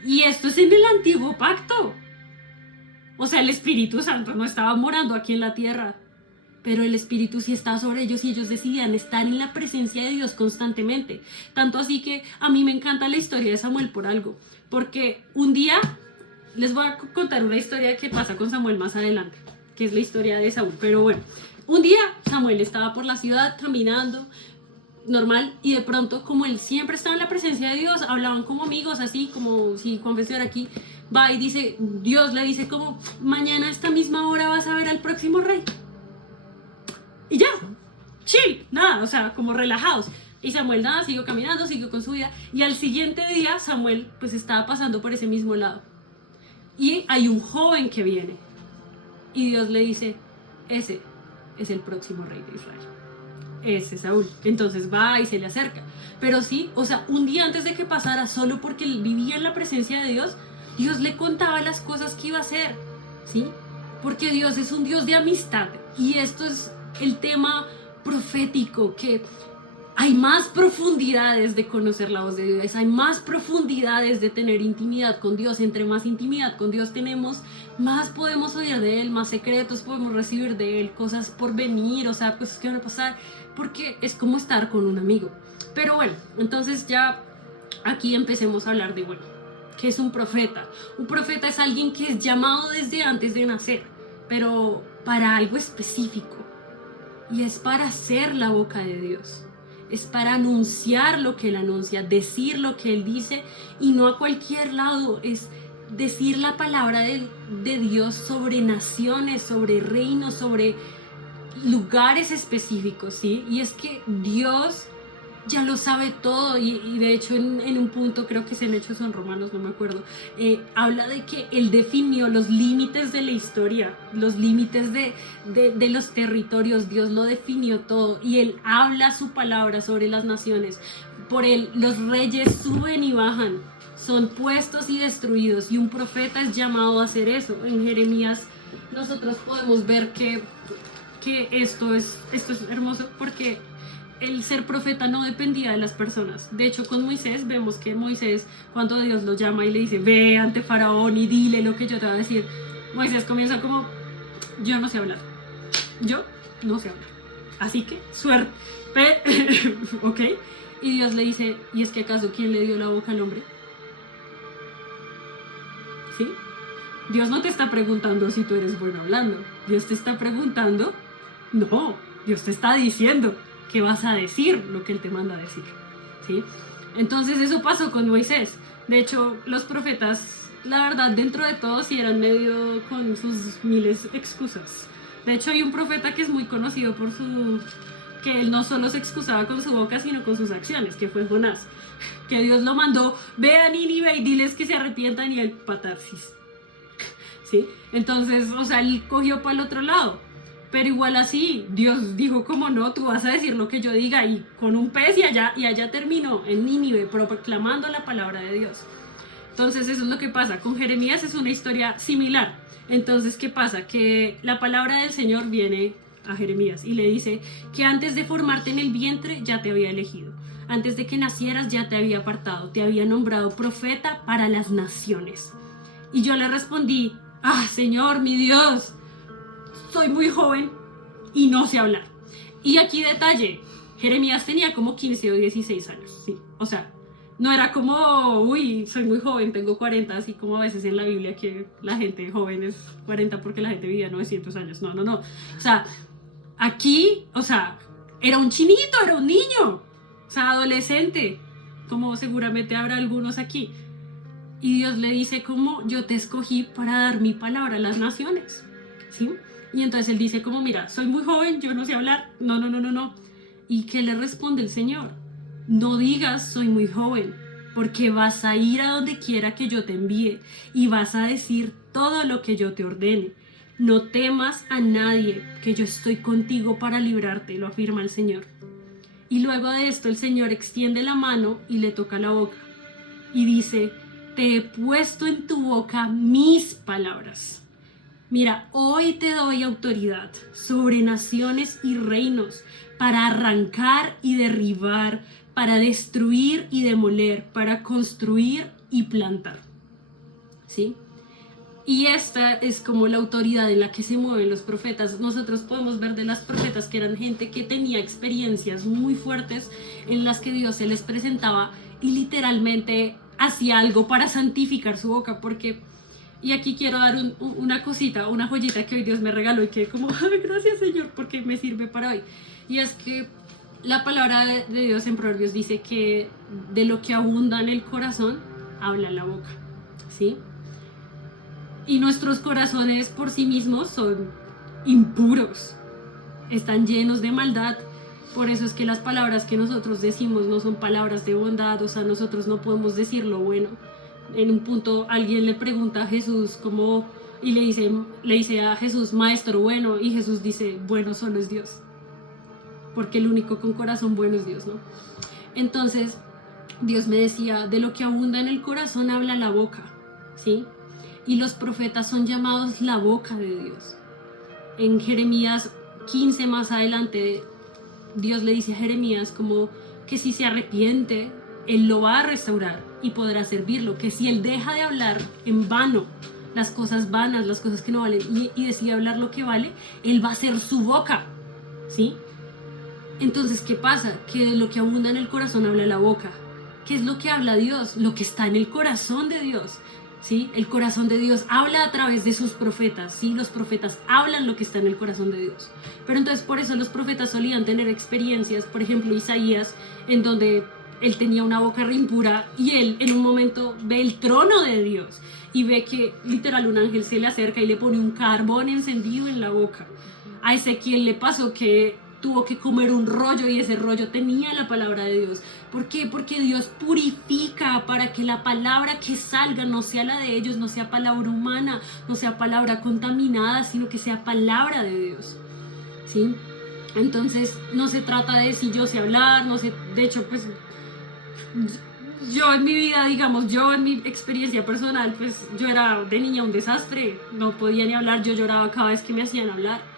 Y esto es en el antiguo pacto. O sea, el Espíritu Santo no estaba morando aquí en la tierra, pero el Espíritu sí estaba sobre ellos y ellos decidían estar en la presencia de Dios constantemente. Tanto así que a mí me encanta la historia de Samuel por algo. Porque un día... Les voy a contar una historia que pasa con Samuel más adelante, que es la historia de Saúl. Pero bueno, un día Samuel estaba por la ciudad caminando, normal, y de pronto, como él siempre estaba en la presencia de Dios, hablaban como amigos, así como si Juan estuviera aquí, va y dice, Dios le dice como, mañana a esta misma hora vas a ver próximo rey. Y ya, chill, nada, o sea, como relajados. Y Samuel nada, siguió caminando, siguió con su vida. Y al siguiente día Samuel pues estaba pasando por ese mismo lado. Y hay un joven que viene. Y Dios le dice, ese es el próximo rey de Israel. Ese es Saúl. Entonces va y se le acerca. Pero sí, o sea, un día antes de que pasara, solo porque él vivía en la presencia de Dios, Dios le contaba las cosas que iba a hacer, ¿sí? Porque Dios es un Dios de amistad. Y esto es el tema profético, que hay más profundidades de conocer la voz de Dios, hay más profundidades de tener intimidad con Dios. Entre más intimidad con Dios tenemos, más podemos oír de Él, más secretos podemos recibir de Él, cosas por venir, o sea, cosas que van a pasar, porque es como estar con un amigo. Pero bueno, entonces ya aquí empecemos a hablar de, bueno, ¿qué es un profeta? Un profeta es alguien que es llamado desde antes de nacer, pero para algo específico, y es para ser la boca de Dios. Es para anunciar lo que Él anuncia, decir lo que Él dice, y no a cualquier lado. Es decir la palabra de Dios sobre naciones, sobre reinos, sobre lugares específicos, ¿sí? Y es que Dios ya lo sabe todo, y de hecho en un punto, creo que es en Hechos, son Romanos, no me acuerdo, habla de que Él definió los límites de la historia, los límites de los territorios. Dios lo definió todo, y Él habla su palabra sobre las naciones. Por Él los reyes suben y bajan, son puestos y destruidos, y un profeta es llamado a hacer eso. En Jeremías nosotros podemos ver que esto es hermoso, porque el ser profeta no dependía de las personas. De hecho, con Moisés vemos que Moisés, cuando Dios lo llama y le dice, ve ante Faraón y dile lo que yo te voy a decir, Moisés comienza como, yo no sé hablar, así que suerte. ¿Ok? Y Dios le dice, ¿y es que acaso quién le dio la boca al hombre? ¿Sí? Dios no te está preguntando si tú eres bueno hablando. Dios te está preguntando, no, Dios te está diciendo que vas a decir lo que Él te manda a decir, ¿sí? Entonces eso pasó con Moisés. De hecho, los profetas, la verdad, dentro de todo, sí eran medio con sus miles de excusas. De hecho, hay un profeta que es muy conocido por que él no solo se excusaba con su boca, sino con sus acciones, que fue Jonás. Que Dios lo mandó, ve a Nínive y diles que se arrepientan, y el patarsis, ¿sí? Entonces, o sea, él cogió para el otro lado. Pero igual así, Dios dijo, como no, tú vas a decir lo que yo diga, y con un pez, y allá terminó en Nínive, proclamando la palabra de Dios. Entonces eso es lo que pasa. Con Jeremías es una historia similar. Entonces, ¿qué pasa? Que la palabra del Señor viene a Jeremías y le dice que antes de formarte en el vientre ya te había elegido. Antes de que nacieras ya te había apartado, te había nombrado profeta para las naciones. Y yo le respondí, Señor, mi Dios, soy muy joven y no sé hablar. Y aquí detalle, Jeremías tenía como 15 o 16 años, ¿sí? O sea, no era como, uy, soy muy joven, tengo 40, así como a veces en la Biblia que la gente joven es 40 porque la gente vivía 900 años. No. O sea, aquí, o sea, era un chinito, era un niño, o sea, adolescente, como seguramente habrá algunos aquí. Y Dios le dice, como yo te escogí para dar mi palabra a las naciones, ¿sí? Y entonces él dice como, mira, soy muy joven, yo no sé hablar, no. ¿Y qué le responde el Señor? No digas soy muy joven, porque vas a ir a donde quiera que yo te envíe y vas a decir todo lo que yo te ordene. No temas a nadie, que yo estoy contigo para librarte, lo afirma el Señor. Y luego de esto el Señor extiende la mano y le toca la boca y dice, te he puesto en tu boca mis palabras. Mira, hoy te doy autoridad sobre naciones y reinos para arrancar y derribar, para destruir y demoler, para construir y plantar, ¿sí? Y esta es como la autoridad en la que se mueven los profetas. Nosotros podemos ver de las profetas que eran gente que tenía experiencias muy fuertes en las que Dios se les presentaba y literalmente hacía algo para santificar su boca, porque... Y aquí quiero dar una cosita, una joyita que hoy Dios me regaló y que como, ay, gracias Señor, porque me sirve para hoy. Y es que la palabra de Dios en Proverbios dice que de lo que abunda en el corazón, habla la boca, ¿sí? Y nuestros corazones por sí mismos son impuros, están llenos de maldad. Por eso es que las palabras que nosotros decimos no son palabras de bondad, o sea, nosotros no podemos decir lo bueno. En un punto alguien le pregunta a Jesús cómo, y le dice a Jesús, maestro bueno, y Jesús dice, bueno solo es Dios, porque el único con corazón bueno es Dios, ¿no? Entonces Dios me decía, de lo que abunda en el corazón habla la boca, ¿sí? Y los profetas son llamados la boca de Dios. En Jeremías 15 más adelante, Dios le dice a Jeremías como que si se arrepiente, Él lo va a restaurar y podrá servirlo, que si Él deja de hablar en vano, las cosas vanas, las cosas que no valen, y decide hablar lo que vale, Él va a ser su boca, ¿sí? Entonces, ¿qué pasa? Que de lo que abunda en el corazón habla la boca. ¿Qué es lo que habla Dios? Lo que está en el corazón de Dios, ¿sí? El corazón de Dios habla a través de sus profetas, ¿sí? Los profetas hablan lo que está en el corazón de Dios. Pero entonces por eso los profetas solían tener experiencias, por ejemplo Isaías, en donde él tenía una boca re impura y él en un momento ve el trono de Dios y ve que literal un ángel se le acerca y le pone un carbón encendido en la boca. A Ezequiel le pasó que tuvo que comer un rollo y ese rollo tenía la palabra de Dios. ¿Por qué? Porque Dios purifica para que la palabra que salga no sea la de ellos, no sea palabra humana, no sea palabra contaminada, sino que sea palabra de Dios, ¿sí? Entonces no se trata de si yo sé hablar, no sé, de hecho pues yo en mi vida, digamos, yo en mi experiencia personal, pues yo era de niña un desastre, no podía ni hablar, yo lloraba cada vez que me hacían hablar.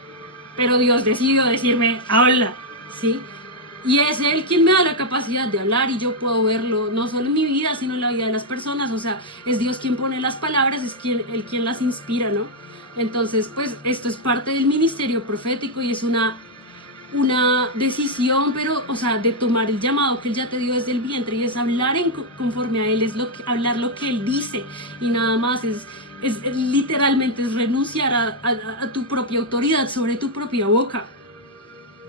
Pero Dios decidió decirme, habla, ¿sí? Y es Él quien me da la capacidad de hablar y yo puedo verlo no solo en mi vida, sino en la vida de las personas. O sea, es Dios quien pone las palabras, es Él quien las inspira, ¿no? Entonces, pues esto es parte del ministerio profético y es una decisión, pero, o sea, de tomar el llamado que Él ya te dio desde el vientre y es hablar conforme a Él, es hablar lo que Él dice y nada más, es literalmente es renunciar a tu propia autoridad sobre tu propia boca.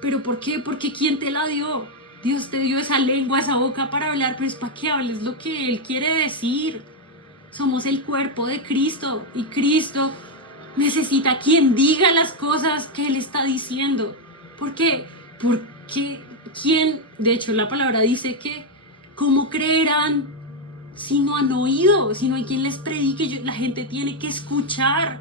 ¿Pero por qué? Porque ¿quién te la dio? Dios te dio esa lengua, esa boca para hablar, pero es para que hables lo que Él quiere decir. Somos el cuerpo de Cristo y Cristo necesita quien diga las cosas que Él está diciendo. ¿Por qué? Porque ¿quién? De hecho, la palabra dice que ¿cómo creerán si no han oído? Si no hay quien les predique. La gente tiene que escuchar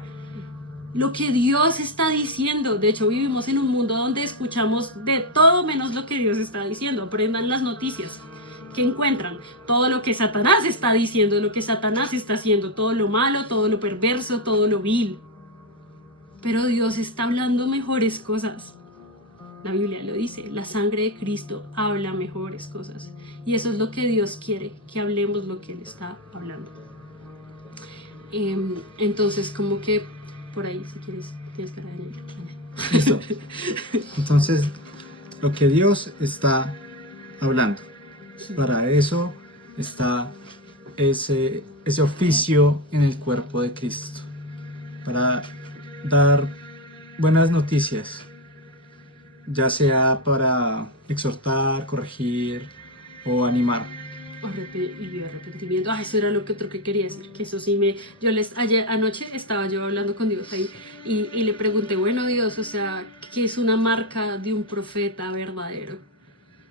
lo que Dios está diciendo. De hecho, vivimos en un mundo donde escuchamos de todo menos lo que Dios está diciendo. Aprendan las noticias que encuentran, todo lo que Satanás está diciendo, lo que Satanás está haciendo, todo lo malo, todo lo perverso, todo lo vil. Pero Dios está hablando mejores cosas. La Biblia lo dice, la sangre de Cristo habla mejores cosas. Y eso es lo que Dios quiere, que hablemos lo que Él está hablando. Entonces, como que por ahí, si quieres, tienes que añadir. Listo. Entonces, lo que Dios está hablando, para eso está ese oficio en el cuerpo de Cristo, para dar buenas noticias, ya sea para exhortar, corregir o animar. Y arrepentimiento. Eso era lo que otro que quería decir. Que eso sí anoche estaba yo hablando con Dios ahí y le pregunté, bueno Dios, o sea, ¿qué es una marca de un profeta verdadero?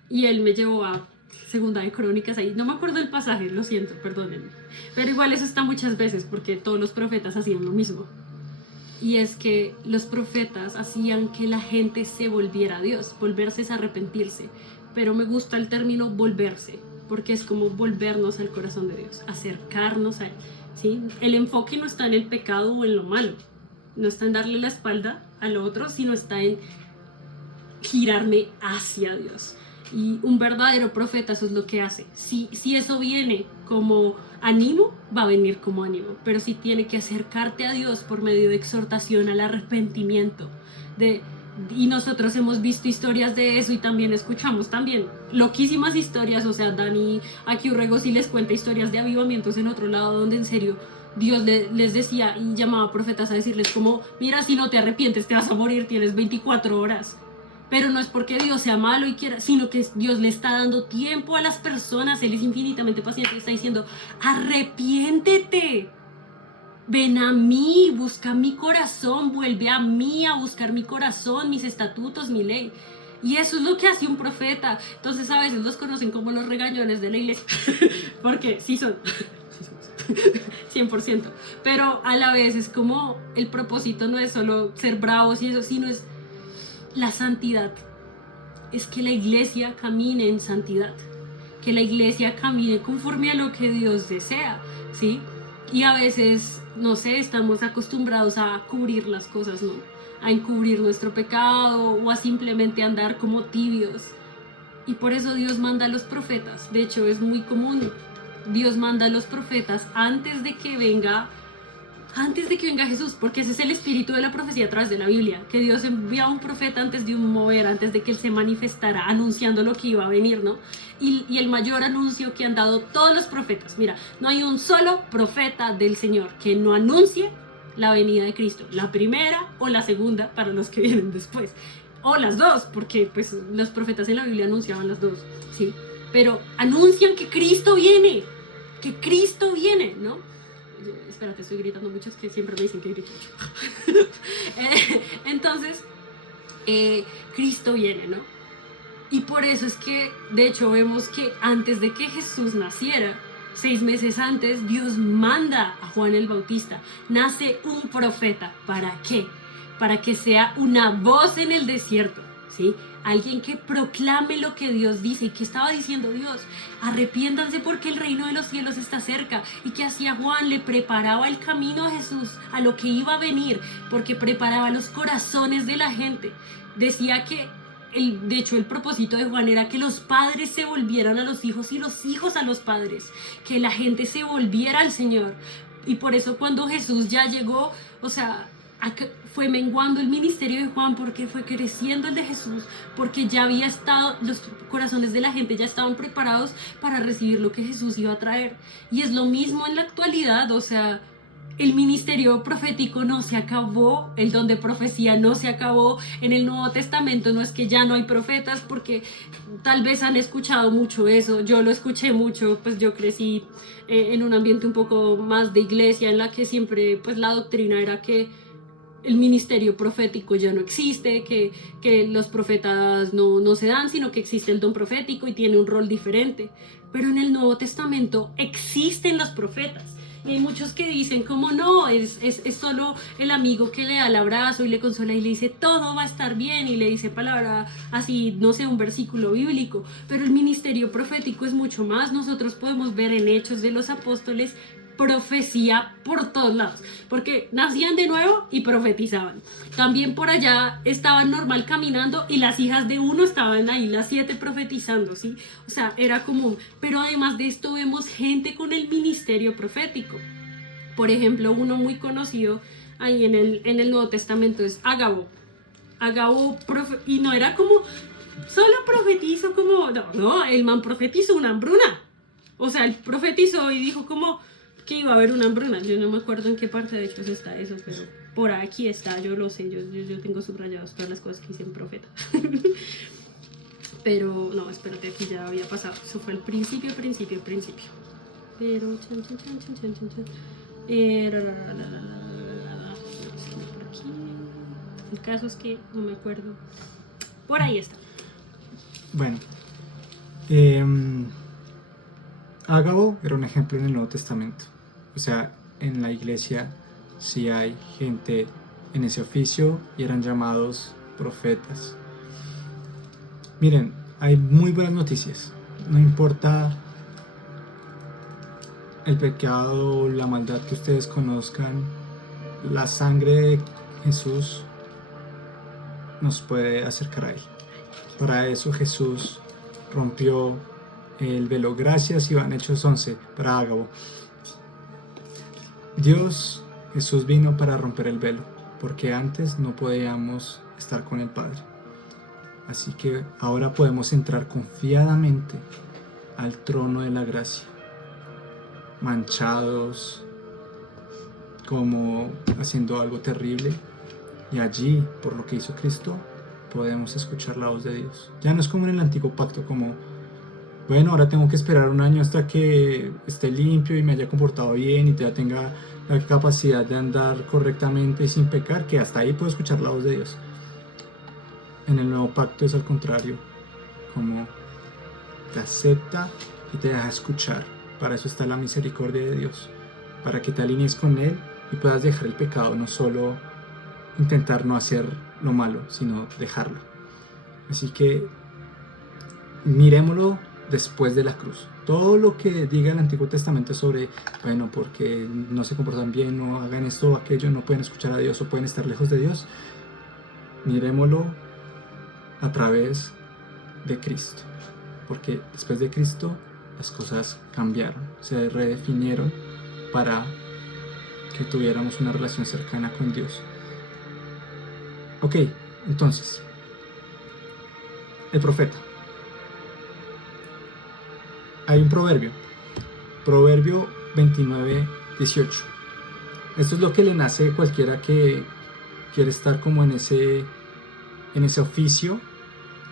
Y Él me llevó a Segunda de Crónicas ahí. No me acuerdo el pasaje, lo siento, perdónenme. Pero igual eso está muchas veces porque todos los profetas hacían lo mismo. Y es que los profetas hacían que la gente se volviera a Dios. Volverse es arrepentirse. Pero me gusta el término volverse, porque es como volvernos al corazón de Dios, acercarnos a Él, ¿sí? El enfoque no está en el pecado o en lo malo, no está en darle la espalda al otro, sino está en girarme hacia Dios. Y un verdadero profeta eso es lo que hace. Si eso viene como ánimo, va a venir como ánimo, pero si tiene que acercarte a Dios por medio de exhortación al arrepentimiento, y nosotros hemos visto historias de eso y también escuchamos también loquísimas historias. O sea, Dani aquí Urrego sí les cuenta historias de avivamientos en otro lado donde en serio Dios les decía y llamaba a profetas a decirles como, mira, si no te arrepientes te vas a morir, tienes 24 horas. Pero no es porque Dios sea malo y quiera, sino que Dios le está dando tiempo a las personas. Él es infinitamente paciente y está diciendo, arrepiéntete. ven a mí, busca mi corazón, vuelve a mí a buscar mi corazón, mis estatutos, mi ley. Y eso es lo que hace un profeta. Entonces a veces los conocen como los regañones de la iglesia, porque sí son, 100%. Pero a la vez es como el propósito no es solo ser bravos y eso, sino es la santidad. Es que la iglesia camine en santidad, que la iglesia camine conforme a lo que Dios desea, ¿sí? Y a veces, no sé, estamos acostumbrados a cubrir las cosas, ¿no? A encubrir nuestro pecado o a simplemente andar como tibios. Y por eso Dios manda a los profetas. De hecho, es muy común. Dios manda a los profetas antes de que venga Jesús, porque ese es el espíritu de la profecía a través de la Biblia, que Dios envía a un profeta antes de un mover, antes de que él se manifestara, anunciando lo que iba a venir, ¿no? Y el mayor anuncio que han dado todos los profetas, mira, no hay un solo profeta del Señor que no anuncie la venida de Cristo, la primera o la segunda para los que vienen después, o las dos, porque pues los profetas en la Biblia anunciaban las dos, ¿sí? Pero anuncian que Cristo viene, ¿no? Espérate, estoy gritando mucho, es que siempre me dicen que grito mucho. Entonces, Cristo viene, ¿no? Y por eso es que, de hecho, vemos que antes de que Jesús naciera, 6 meses antes, Dios manda a Juan el Bautista. Nace un profeta. ¿Para qué? Para que sea una voz en el desierto, ¿sí? Alguien que proclame lo que Dios dice. ¿Y qué estaba diciendo Dios? Arrepiéntanse porque el reino de los cielos está cerca. Y que hacía Juan, le preparaba el camino a Jesús, a lo que iba a venir, porque preparaba los corazones de la gente. Decía que, de hecho, el propósito de Juan era que los padres se volvieran a los hijos y los hijos a los padres. Que la gente se volviera al Señor. Y por eso cuando Jesús ya llegó, o sea, fue menguando el ministerio de Juan, porque fue creciendo el de Jesús, porque ya había estado, los corazones de la gente ya estaban preparados para recibir lo que Jesús iba a traer. Y es lo mismo en la actualidad, o sea, el ministerio profético no se acabó, el don de profecía no se acabó. En el Nuevo Testamento no es que ya no hay profetas, porque tal vez han escuchado mucho eso, yo lo escuché mucho, pues yo crecí en un ambiente un poco más de iglesia, en la que siempre pues la doctrina era que el ministerio profético ya no existe, que los profetas no se dan, sino que existe el don profético y tiene un rol diferente. Pero en el Nuevo Testamento existen los profetas. Y hay muchos que dicen como no, es solo el amigo que le da el abrazo y le consuela y le dice todo va a estar bien y le dice palabra así, no sé, un versículo bíblico. Pero el ministerio profético es mucho más. Nosotros podemos ver en Hechos de los Apóstoles profecía por todos lados, porque nacían de nuevo y profetizaban. También por allá estaban normal caminando y las hijas de uno estaban ahí, las 7 profetizando, ¿sí? O sea, era común. Pero además de esto vemos gente con el ministerio profético. Por ejemplo, uno muy conocido ahí en el Nuevo Testamento es Ágabo. Ágabo, y no era como solo profetizó como, no, el man profetizó una hambruna. O sea, él profetizó y dijo como que iba a haber una hambruna. Yo no me acuerdo en qué parte de Hechos está eso, pero por aquí está, yo lo sé, yo tengo subrayadas todas las cosas que hice en profeta. Pero no, espérate, aquí ya había pasado, eso fue el principio. Pero por aquí. El caso es que no me acuerdo. Por ahí está. Bueno, Ágabo era un ejemplo en el Nuevo Testamento. O sea, en la iglesia sí hay gente en ese oficio y eran llamados profetas. Miren, hay muy buenas noticias. No importa el pecado, la maldad que ustedes conozcan, la sangre de Jesús nos puede acercar a Él. Para eso Jesús rompió el velo. Gracias, Iván. Hechos 11 para Ágabo. Jesús vino para romper el velo, porque antes no podíamos estar con el Padre. Así que ahora podemos entrar confiadamente al trono de la gracia, manchados, como haciendo algo terrible, y allí, por lo que hizo Cristo, podemos escuchar la voz de Dios. Ya no es como en el antiguo pacto, como bueno, ahora tengo que esperar un año hasta que esté limpio y me haya comportado bien y ya tenga la capacidad de andar correctamente y sin pecar, que hasta ahí puedo escuchar la voz de Dios. En el nuevo pacto es al contrario, como te acepta y te deja escuchar. Para eso está la misericordia de Dios, para que te alinees con Él y puedas dejar el pecado, no solo intentar no hacer lo malo, sino dejarlo. Así que miremoslo después de la cruz. Todo lo que diga el Antiguo Testamento sobre, bueno, porque no se comportan bien, no hagan esto o aquello, no pueden escuchar a Dios o pueden estar lejos de Dios, miremoslo a través de Cristo. Porque después de Cristo las cosas cambiaron, se redefinieron para que tuviéramos una relación cercana con Dios. Ok, entonces, el profeta. Hay un proverbio 29:18. Esto es lo que le nace a cualquiera que quiere estar como en ese oficio,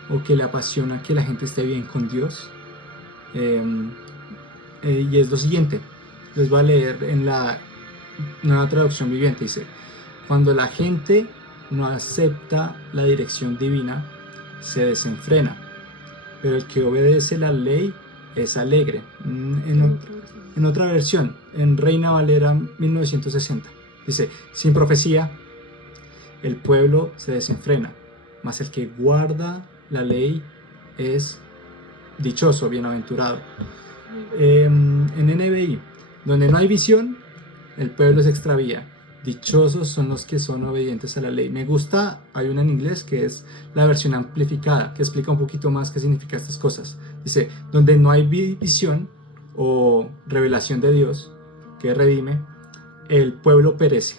o que le apasiona que la gente esté bien con Dios. Y es lo siguiente, les voy a leer en la Nueva Traducción Viviente. Dice: cuando la gente no acepta la dirección divina, se desenfrena, pero el que obedece la ley es alegre. En otra versión, en Reina Valera 1960, dice: sin profecía el pueblo se desenfrena, mas el que guarda la ley es dichoso, bienaventurado. En NBI, donde no hay visión, el pueblo se extravía. Dichosos son los que son obedientes a la ley. Me gusta, hay una en inglés que es la versión amplificada, que explica un poquito más qué significa estas cosas. Dice: donde no hay visión o revelación de Dios que redime, el pueblo perece.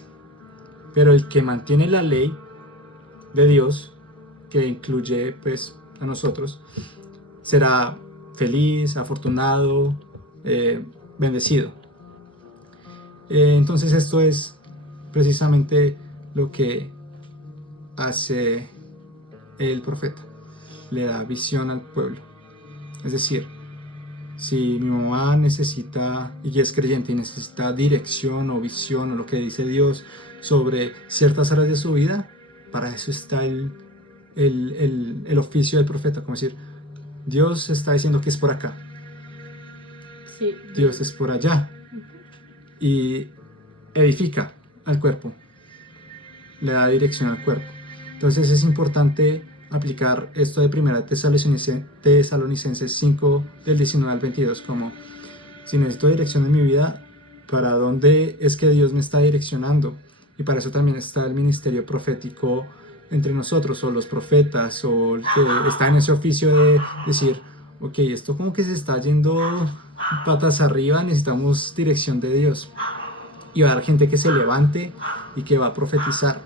Pero el que mantiene la ley de Dios, que incluye pues a nosotros, será feliz, afortunado, bendecido. Entonces esto es precisamente lo que hace el profeta, le da visión al pueblo. Es decir, si mi mamá necesita, y es creyente, y necesita dirección o visión o lo que dice Dios sobre ciertas áreas de su vida, para eso está el oficio del profeta, como decir: Dios está diciendo que es por acá, Sí. Dios es por allá, y edifica al cuerpo, le da dirección al cuerpo. Entonces es importante aplicar esto de 1 Tesalonicenses 5 del 19 al 22, como: si necesito dirección en mi vida, ¿para dónde es que Dios me está direccionando? Y para eso también está el ministerio profético entre nosotros, o los profetas, o el que está en ese oficio de decir: ok, esto como que se está yendo patas arriba, necesitamos dirección de Dios. Y va a haber gente que se levante y que va a profetizar.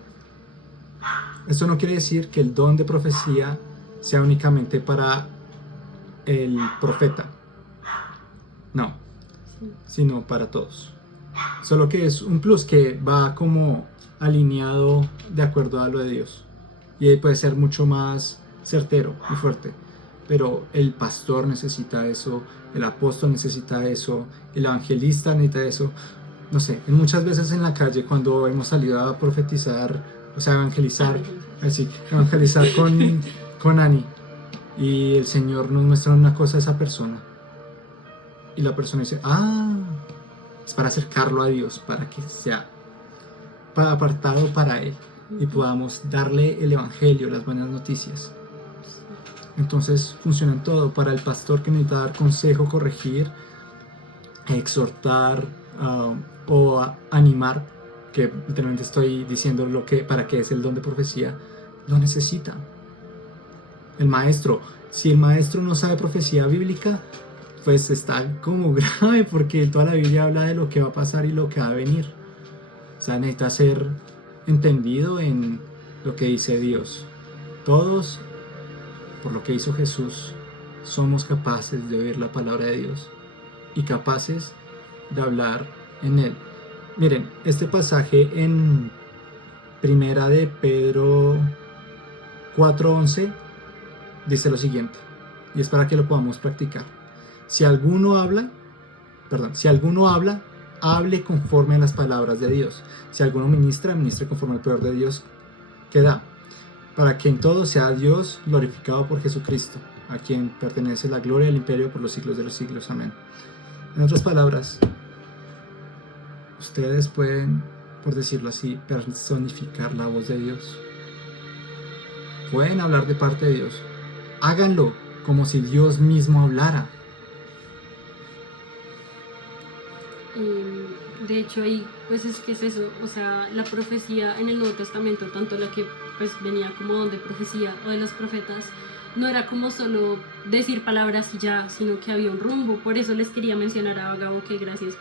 Esto no quiere decir que el don de profecía sea únicamente para el profeta, no, sino para todos. Solo que es un plus que va como alineado de acuerdo a lo de Dios, y puede ser mucho más certero y fuerte. Pero el pastor necesita eso, el apóstol necesita eso, el evangelista necesita eso. No sé, muchas veces en la calle, cuando hemos salido a profetizar, o sea, evangelizar con Ani, y el Señor nos muestra una cosa a esa persona, y la persona dice: es para acercarlo a Dios, para que sea apartado para Él, y podamos darle el evangelio, las buenas noticias. Entonces funciona en todo. Para el pastor que necesita dar consejo, corregir, exhortar, o animar, que literalmente estoy diciendo para qué es el don de profecía, lo necesita. El maestro, si el maestro no sabe profecía bíblica, pues está como grave, porque toda la Biblia habla de lo que va a pasar y lo que va a venir. O sea, necesita ser entendido en lo que dice Dios. Todos, por lo que hizo Jesús, somos capaces de oír la palabra de Dios y capaces de hablar en él. Miren, este pasaje en Primera de Pedro 4:11 dice lo siguiente, y es para que lo podamos practicar: si alguno habla, hable conforme a las palabras de Dios. Si alguno ministra, ministre conforme al poder de Dios que da, para que en todo sea Dios glorificado por Jesucristo, a quien pertenece la gloria y el imperio por los siglos de los siglos. Amén. En otras palabras, ustedes pueden, por decirlo así, personificar la voz de Dios. Pueden hablar de parte de Dios. Háganlo como si Dios mismo hablara. De hecho, ahí pues es que es eso, o sea, la profecía en el Nuevo Testamento, tanto la que pues venía como don de profecía o de los profetas, no era como solo decir palabras y ya, sino que había un rumbo. Por eso les quería mencionar a Agabo, que gracias,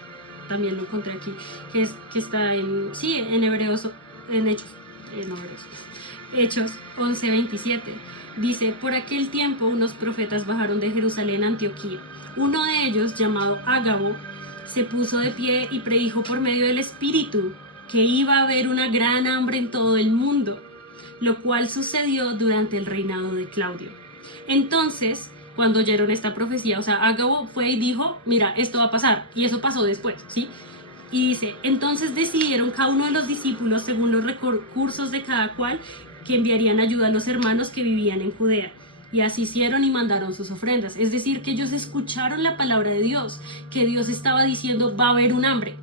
también lo encontré aquí, que está en Hebreos, en Hechos 11:27. Dice: por aquel tiempo unos profetas bajaron de Jerusalén a Antioquía. Uno de ellos, llamado Agabo, se puso de pie y predijo por medio del Espíritu que iba a haber una gran hambre en todo el mundo, lo cual sucedió durante el reinado de Claudio. Entonces, cuando oyeron esta profecía, o sea, Agabo fue y dijo: mira, esto va a pasar, y eso pasó después, ¿sí? Y dice: entonces decidieron cada uno de los discípulos, según los recursos de cada cual, que enviarían ayuda a los hermanos que vivían en Judea. Y así hicieron y mandaron sus ofrendas. Es decir, que ellos escucharon la palabra de Dios, que Dios estaba diciendo: va a haber un hambre.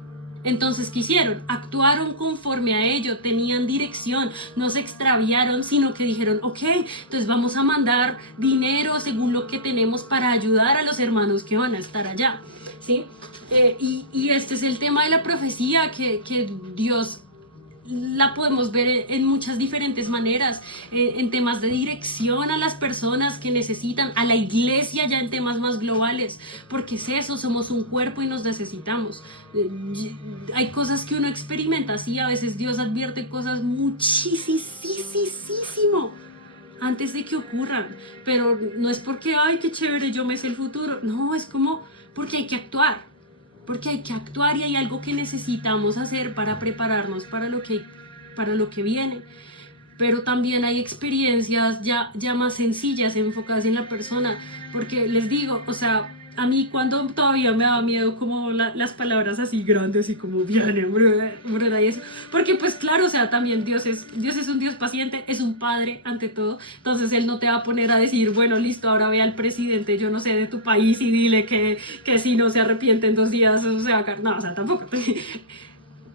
Entonces, ¿qué hicieron? Actuaron conforme a ello, tenían dirección, no se extraviaron, sino que dijeron: ok, entonces vamos a mandar dinero según lo que tenemos para ayudar a los hermanos que van a estar allá, ¿sí? Y este es el tema de la profecía, que Dios la podemos ver en muchas diferentes maneras, en temas de dirección a las personas que necesitan, a la iglesia ya en temas más globales, porque es eso, somos un cuerpo y nos necesitamos. Hay cosas que uno experimenta así, a veces Dios advierte cosas muchísimo antes de que ocurran, pero no es porque, ay, qué chévere, yo me sé el futuro, no, es como porque hay que actuar. Porque hay que actuar y hay algo que necesitamos hacer para prepararnos para lo que viene. Pero también hay experiencias ya más sencillas, enfocadas en la persona. Porque les digo, o sea, a mí cuando todavía me daba miedo como las palabras así grandes y como viene, brother, y eso. Porque pues claro, o sea, también Dios es un Dios paciente, es un padre ante todo. Entonces Él no te va a poner a decir: bueno, listo, ahora ve al presidente, yo no sé, de tu país y dile que si no se arrepiente en 2 días, o sea, no, o sea, tampoco.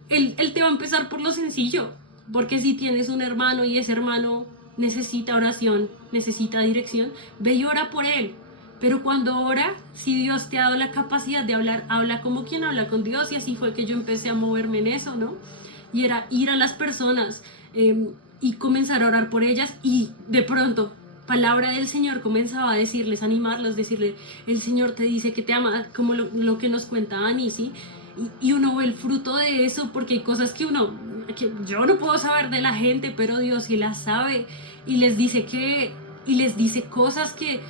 Él te va a empezar por lo sencillo. Porque si tienes un hermano y ese hermano necesita oración, necesita dirección, ve y ora por él. Pero cuando ora, si Dios te ha dado la capacidad de hablar, habla como quien habla con Dios. Y así fue que yo empecé a moverme en eso, ¿no? Y era ir a las personas y comenzar a orar por ellas. Y de pronto, palabra del Señor comenzaba a decirles, animarlos, decirle: el Señor te dice que te ama, como lo que nos cuenta Ani, ¿sí? Y uno ve el fruto de eso, porque hay cosas que yo no puedo saber de la gente, pero Dios sí las sabe. Y les dice cosas que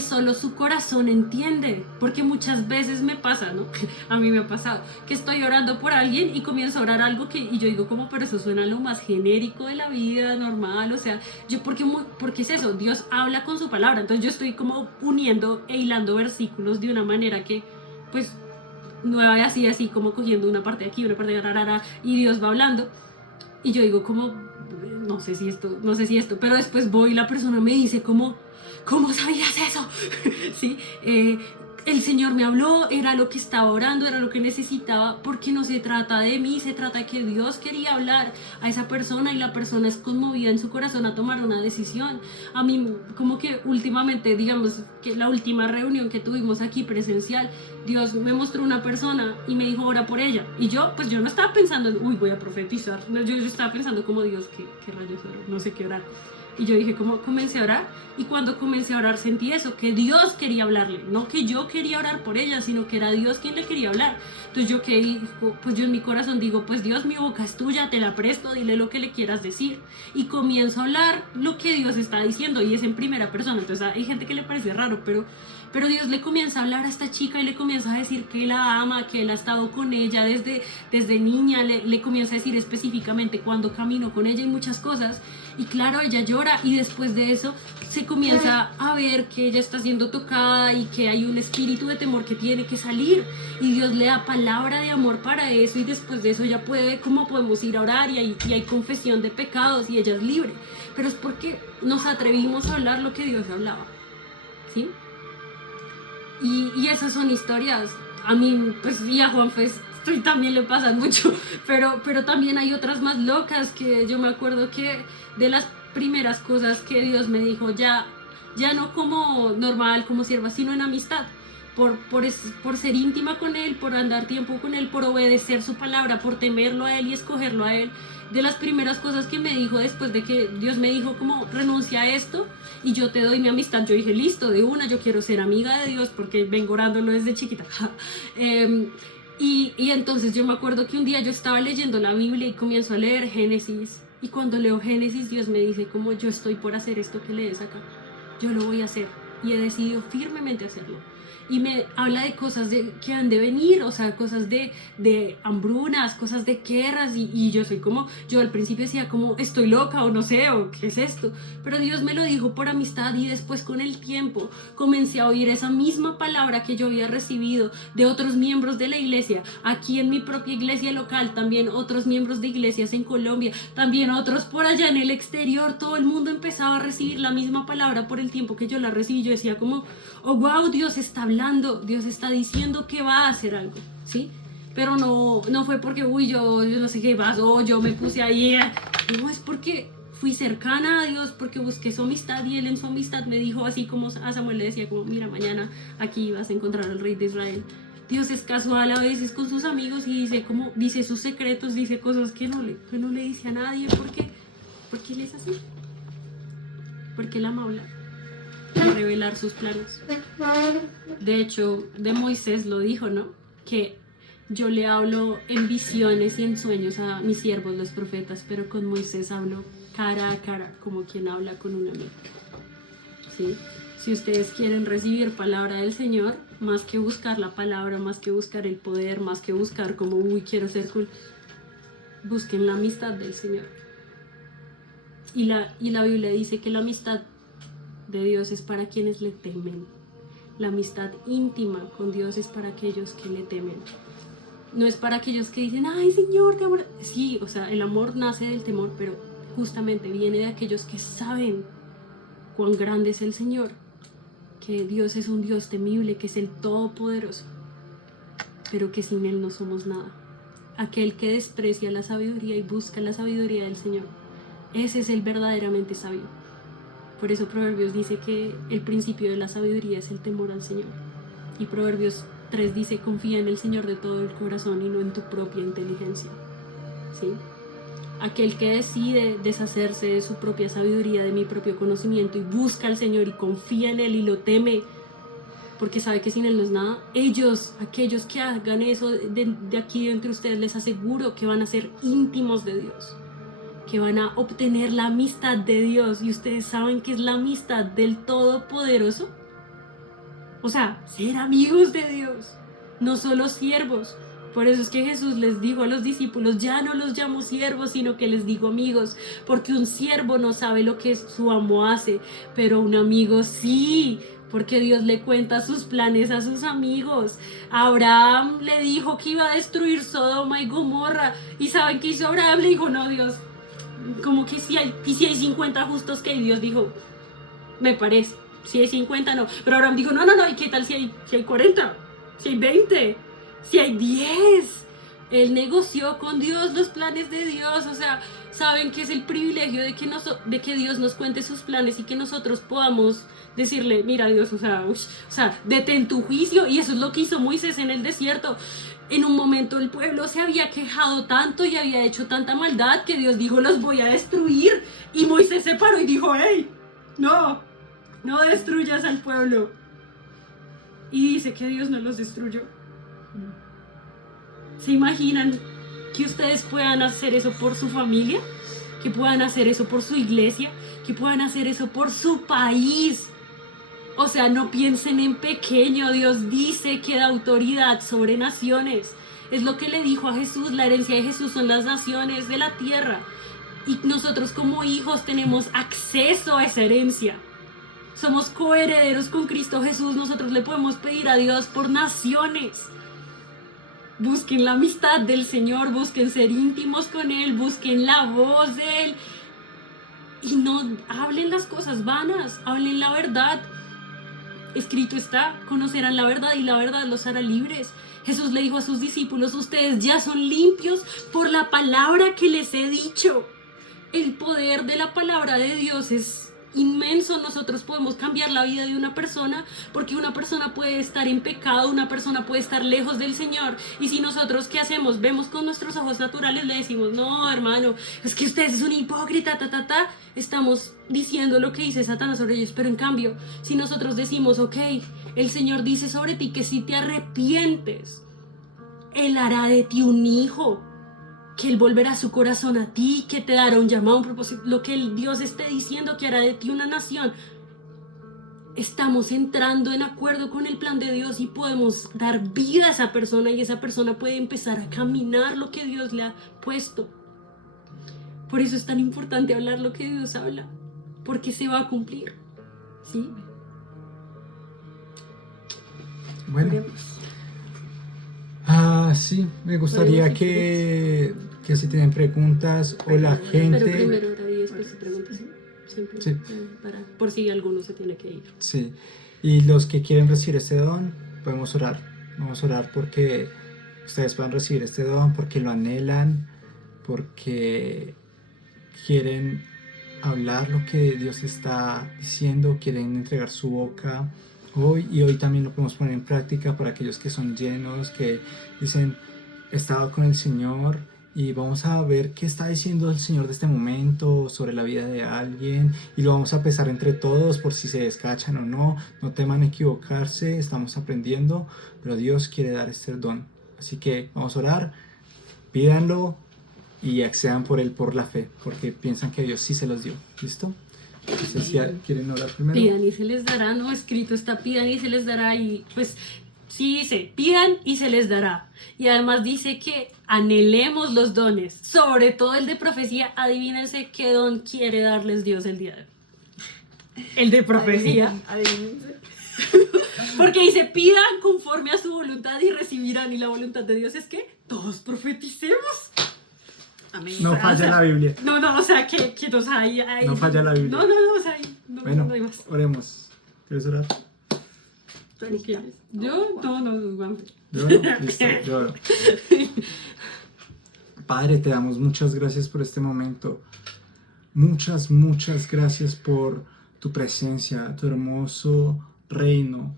solo su corazón entiende, porque muchas veces me pasa, ¿no? A mí me ha pasado que estoy orando por alguien y comienzo a orar algo y yo digo como, pero eso suena lo más genérico de la vida normal, o sea, porque es eso, Dios habla con su palabra, entonces yo estoy como uniendo e hilando versículos de una manera que, pues, no vaya así como cogiendo una parte de aquí, una parte de rarara, y Dios va hablando, y yo digo como, no sé si esto, pero después voy y la persona me dice como: ¿cómo sabías eso? ¿Sí? El Señor me habló, era lo que estaba orando, era lo que necesitaba, porque no se trata de mí, se trata de que Dios quería hablar a esa persona y la persona es conmovida en su corazón a tomar una decisión. A mí, como que últimamente, digamos que la última reunión que tuvimos aquí presencial, Dios me mostró una persona y me dijo: ora por ella. Y yo no estaba pensando en, voy a profetizar. No, yo estaba pensando como: Dios, ¿qué rayos orar? No sé qué orar. Y yo dije, ¿cómo comencé a orar? Y cuando comencé a orar sentí eso, que Dios quería hablarle, no que yo quería orar por ella, sino que era Dios quien le quería hablar. Entonces yo en mi corazón digo: pues Dios, mi boca es tuya, te la presto, dile lo que le quieras decir. Y comienzo a hablar lo que Dios está diciendo, y es en primera persona. Entonces hay gente que le parece raro, pero Dios le comienza a hablar a esta chica y le comienza a decir que la ama, que él ha estado con ella desde niña, le comienza a decir específicamente cuando caminó con ella y muchas cosas. Y claro, ella llora y después de eso se comienza a ver que ella está siendo tocada y que hay un espíritu de temor que tiene que salir. Y Dios le da palabra de amor para eso y después de eso ella puede, como podemos ir a orar y hay confesión de pecados y ella es libre. Pero es porque nos atrevimos a hablar lo que Dios hablaba, ¿sí? Y esas son historias. A mí, pues, y a Juanfe también le pasan mucho, pero también hay otras más locas que yo me acuerdo que de las primeras cosas que Dios me dijo, ya no como normal, como sierva, sino en amistad, por ser íntima con Él, por andar tiempo con Él, por obedecer su palabra, por temerlo a Él y escogerlo a Él. De las primeras cosas que me dijo después de que Dios me dijo como renuncia a esto y yo te doy mi amistad, yo dije listo, de una, yo quiero ser amiga de Dios porque vengo orándolo desde chiquita. Y entonces yo me acuerdo que un día yo estaba leyendo la Biblia y comienzo a leer Génesis y cuando leo Génesis Dios me dice como yo estoy por hacer esto que lees acá, yo lo voy a hacer y he decidido firmemente hacerlo. Y me habla de cosas que han de venir, o sea, cosas de hambrunas, cosas de guerras, y yo soy como, yo al principio decía como, estoy loca o no sé, o qué es esto, pero Dios me lo dijo por amistad y después con el tiempo comencé a oír esa misma palabra que yo había recibido de otros miembros de la iglesia, aquí en mi propia iglesia local, también otros miembros de iglesias en Colombia, también otros por allá en el exterior, todo el mundo empezaba a recibir la misma palabra por el tiempo que yo la recibí, yo decía como, oh wow, Dios está hablando, Dios está diciendo que va a hacer algo, ¿sí? Pero no fue porque, uy, yo no sé qué pasó, yo me puse ahí, no, es porque fui cercana a Dios, porque busqué su amistad y Él en su amistad me dijo, así como a Samuel le decía, como, mira, mañana aquí vas a encontrar al rey de Israel. Dios es casual a veces con sus amigos y dice sus secretos, dice cosas que no le dice a nadie, ¿por qué? Porque Él es así, porque Él ama hablar, revelar sus planes. De hecho, de Moisés lo dijo, ¿no? Que yo le hablo en visiones y en sueños a mis siervos, los profetas, pero con Moisés hablo cara a cara, como quien habla con un amigo. ¿Sí? Si ustedes quieren recibir palabra del Señor, más que buscar la palabra, más que buscar el poder, más que buscar como, uy, quiero ser cool, busquen la amistad del Señor. Y la Biblia dice que la amistad de Dios es para quienes le temen. La amistad íntima con Dios es para aquellos que le temen. No es para aquellos que dicen, ay Señor, te amo. Sí, o sea, el amor nace del temor, pero justamente viene de aquellos que saben cuán grande es el Señor, que Dios es un Dios temible, que es el Todopoderoso, pero que sin Él no somos nada. Aquel que desprecia la sabiduría y busca la sabiduría del Señor, ese es el verdaderamente sabio. Por eso Proverbios dice que el principio de la sabiduría es el temor al Señor. Y Proverbios 3 dice, confía en el Señor de todo el corazón y no en tu propia inteligencia. ¿Sí? Aquel que decide deshacerse de su propia sabiduría, de mi propio conocimiento, y busca al Señor y confía en Él y lo teme, porque sabe que sin Él no es nada, aquellos que hagan eso de aquí entre ustedes, les aseguro que van a ser íntimos de Dios, que van a obtener la amistad de Dios. Y ustedes saben que es la amistad del Todopoderoso. O sea, ser amigos de Dios, no solo siervos. Por eso es que Jesús les dijo a los discípulos, ya no los llamo siervos, sino que les digo amigos, porque un siervo no sabe lo que su amo hace, pero un amigo sí, porque Dios le cuenta sus planes a sus amigos. Abraham le dijo que iba a destruir Sodoma y Gomorra, y ¿saben qué hizo Abraham? Le dijo, no, Dios, como que si hay 50 justos, que Dios dijo, me parece, si hay 50 no, pero Abraham dijo, no, ¿y qué tal si hay 40, si hay 20, si hay 10? Él negoció con Dios los planes de Dios. O sea, saben que es el privilegio de que Dios nos cuente sus planes y que nosotros podamos decirle, mira Dios, o sea, detén tu juicio. Y eso es lo que hizo Moisés en el desierto. En un momento el pueblo se había quejado tanto y había hecho tanta maldad que Dios dijo, los voy a destruir. Y Moisés se paró y dijo, hey, no destruyas al pueblo. Y dice que Dios no los destruyó. ¿Se imaginan que ustedes puedan hacer eso por su familia? Que puedan hacer eso por su iglesia, que puedan hacer eso por su país. O sea, no piensen en pequeño. Dios dice que da autoridad sobre naciones. Es lo que le dijo a Jesús. La herencia de Jesús son las naciones de la tierra. Y nosotros como hijos tenemos acceso a esa herencia. Somos coherederos con Cristo Jesús. Nosotros le podemos pedir a Dios por naciones. Busquen la amistad del Señor, busquen ser íntimos con Él, busquen la voz de Él. Y no hablen las cosas vanas, hablen la verdad. Escrito está, conocerán la verdad y la verdad los hará libres. Jesús le dijo a sus discípulos, ustedes ya son limpios por la palabra que les he dicho. El poder de la palabra de Dios es inmenso. Nosotros podemos cambiar la vida de una persona, porque una persona puede estar en pecado, una persona puede estar lejos del Señor, y si nosotros, ¿qué hacemos? Vemos con nuestros ojos naturales, le decimos, no, hermano, es que usted es un hipócrita, estamos diciendo lo que dice Satanás sobre ellos. Pero en cambio, si nosotros decimos, ok, el Señor dice sobre ti que si te arrepientes, Él hará de ti un hijo, que Él volverá su corazón a ti, que te dará un llamado, un propósito, lo que el Dios esté diciendo, que hará de ti una nación. Estamos entrando en acuerdo con el plan de Dios y podemos dar vida a esa persona, y esa persona puede empezar a caminar lo que Dios le ha puesto. Por eso es tan importante hablar lo que Dios habla, porque se va a cumplir, ¿sí? Bueno. Sí, me gustaría que si tienen preguntas o la gente... Pero primero ahora y después se preguntas, siempre, sí. por si alguno se tiene que ir. Sí, y los que quieren recibir este don, podemos orar. Vamos a orar porque ustedes puedan recibir este don, porque lo anhelan, porque quieren hablar lo que Dios está diciendo, quieren entregar su boca hoy, y hoy también lo podemos poner en práctica para aquellos que son llenos, que dicen, he estado con el Señor, y vamos a ver qué está diciendo el Señor de este momento sobre la vida de alguien, y lo vamos a pesar entre todos por si se descachan o no. No teman equivocarse, estamos aprendiendo, pero Dios quiere dar este don. Así que vamos a orar, pídanlo y accedan por él por la fe, porque piensan que Dios sí se los dio. ¿Listo? Entonces, si quieren orar primero. Pidan y se les dará, ¿no? Escrito está, pidan y se les dará, y pues sí dice, pidan y se les dará. Y además dice que anhelemos los dones, sobre todo el de profecía. Adivínense qué don quiere darles Dios el día de hoy. El de profecía. Adivínense. Porque dice, pidan conforme a su voluntad y recibirán. Y la voluntad de Dios es que todos profeticemos. Amén. No falla la Biblia. No, o sea, que o sea, ahí, No falla la Biblia. No, o sea, bueno, no hay más. oremos. ¿Quieres orar? ¿Tú quieres? Yo, no, Juan. ¿Yo oro? Listo, yo oro. Padre, te damos muchas gracias por este momento. Muchas gracias por tu presencia, tu hermoso reino,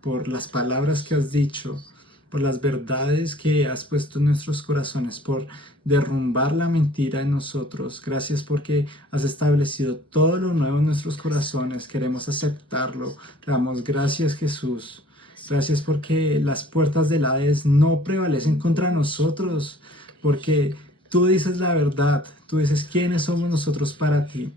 por las palabras que has dicho, por las verdades que has puesto en nuestros corazones, por derrumbar la mentira en nosotros. Gracias porque has establecido todo lo nuevo en nuestros corazones. Queremos aceptarlo. Te damos gracias, Jesús. Gracias porque las puertas del Hades no prevalecen contra nosotros, porque tú dices la verdad. Tú dices quiénes somos nosotros para ti.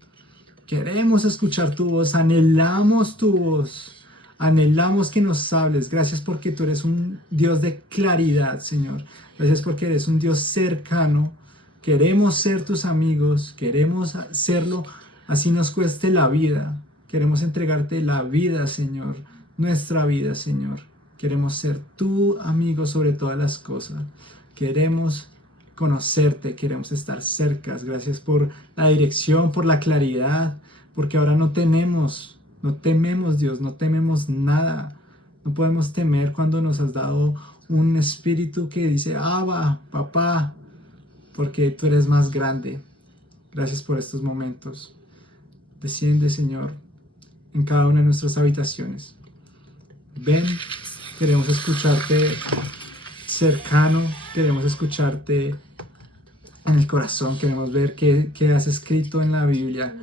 Queremos escuchar tu voz, anhelamos tu voz. Anhelamos que nos hables. Gracias porque tú eres un Dios de claridad, Señor. Gracias porque eres un Dios cercano. Queremos ser tus amigos. Queremos hacerlo así nos cueste la vida. Queremos entregarte la vida, Señor. Nuestra vida, Señor. Queremos ser tu amigo sobre todas las cosas. Queremos conocerte. Queremos estar cerca. Gracias por la dirección, por la claridad. Porque ahora no tememos, Dios, no tememos nada. No podemos temer cuando nos has dado un espíritu que dice, Abba, papá, porque tú eres más grande. Gracias por estos momentos. Desciende, Señor, en cada una de nuestras habitaciones. Ven, queremos escucharte cercano, queremos escucharte en el corazón, queremos ver qué has escrito en la Biblia.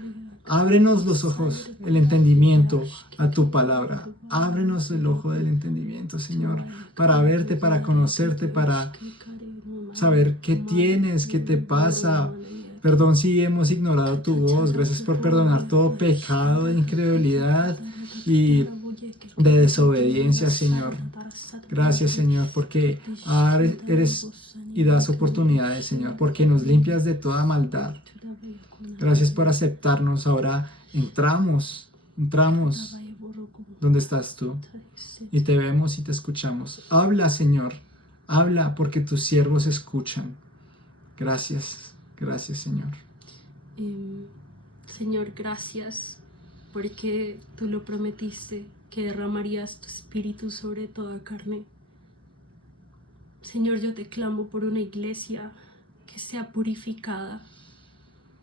Ábrenos los ojos, el entendimiento a tu palabra. Ábrenos el ojo del entendimiento, Señor, para verte, para conocerte, para saber qué tienes, qué te pasa. Perdón si hemos ignorado tu voz. Gracias por perdonar todo pecado de incredulidad y de desobediencia, Señor. Gracias, Señor, porque eres y das oportunidades, Señor, porque nos limpias de toda maldad. Gracias por aceptarnos. Ahora entramos donde estás tú y te vemos y te escuchamos. Habla, Señor, habla porque tus siervos escuchan. Gracias, Señor. Señor, gracias porque tú lo prometiste, que derramarías tu espíritu sobre toda carne. Señor, yo te clamo por una iglesia que sea purificada,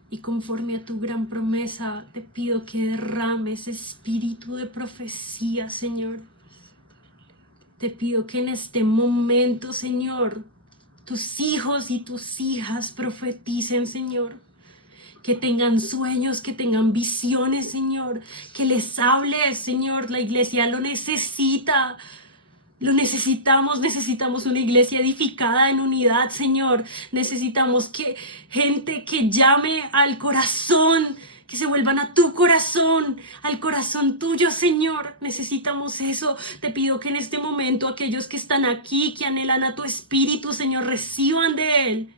y conforme a tu gran promesa te pido que derrames espíritu de profecía, Señor. Te pido que en este momento, Señor, tus hijos y tus hijas profeticen, Señor. Que tengan sueños, que tengan visiones, Señor. Que les hables, Señor. La iglesia lo necesita. Lo necesitamos una iglesia edificada en unidad, Señor. Necesitamos gente que llame al corazón, que se vuelvan a tu corazón, al corazón tuyo, Señor. Necesitamos eso. Te pido que en este momento aquellos que están aquí, que anhelan a tu espíritu, Señor, reciban de él.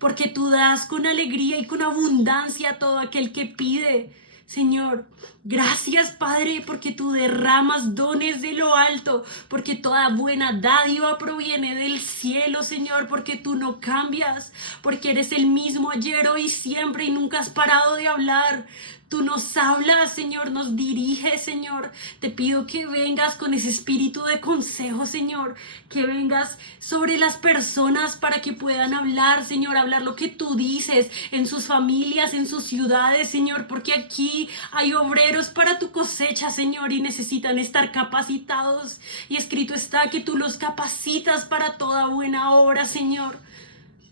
Porque tú das con alegría y con abundancia a todo aquel que pide. Señor, gracias, Padre, porque tú derramas dones de lo alto, porque toda buena dádiva proviene del cielo, Señor, porque tú no cambias, porque eres el mismo ayer, hoy y siempre y nunca has parado de hablar. Tú nos hablas, Señor, nos diriges, Señor. Te pido que vengas con ese espíritu de consejo, Señor. Que vengas sobre las personas para que puedan hablar, Señor. Hablar lo que tú dices en sus familias, en sus ciudades, Señor. Porque aquí hay obreros para tu cosecha, Señor, y necesitan estar capacitados. Y escrito está que tú los capacitas para toda buena obra, Señor.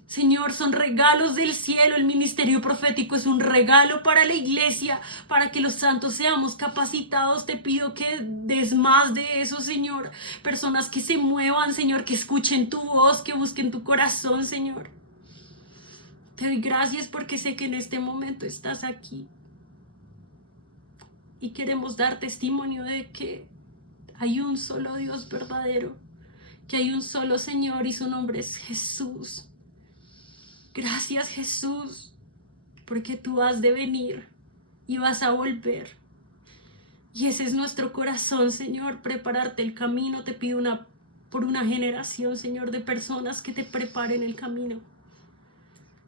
Señor, son regalos del cielo. El ministerio profético es un regalo para la iglesia, para que los santos seamos capacitados. Te pido que des más de eso, Señor. Personas que se muevan, Señor, que escuchen tu voz, que busquen tu corazón, Señor. Te doy gracias porque sé que en este momento estás aquí. Y queremos dar testimonio de que hay un solo Dios verdadero, que hay un solo Señor y su nombre es Jesús. Gracias, Jesús, porque tú has de venir y vas a volver. Y ese es nuestro corazón, Señor, prepararte el camino. Te pido por una generación, Señor, de personas que te preparen el camino.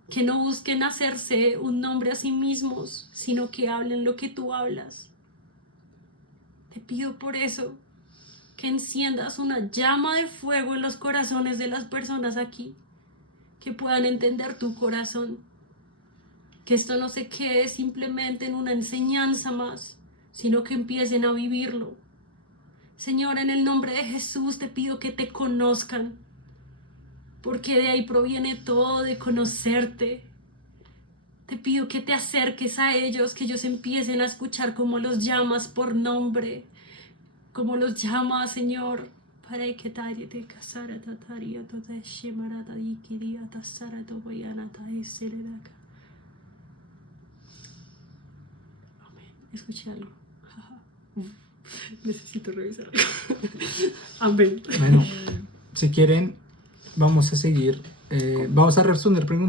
Que no busquen hacerse un nombre a sí mismos, sino que hablen lo que tú hablas. Te pido por eso que enciendas una llama de fuego en los corazones de las personas aquí. Que puedan entender tu corazón, que esto no se quede simplemente en una enseñanza más, sino que empiecen a vivirlo. Señor, en el nombre de Jesús te pido que te conozcan, porque de ahí proviene todo, de conocerte. Te pido que te acerques a ellos, que ellos empiecen a escuchar cómo los llamas por nombre, cómo los llamas, Señor. Para que te casara tataria toda shemarata y quería tasara tobayana taeseraka. Amén. Escuché algo. Necesito revisar algo. Amén. Bueno, si quieren, vamos a seguir. Vamos a responder preguntas.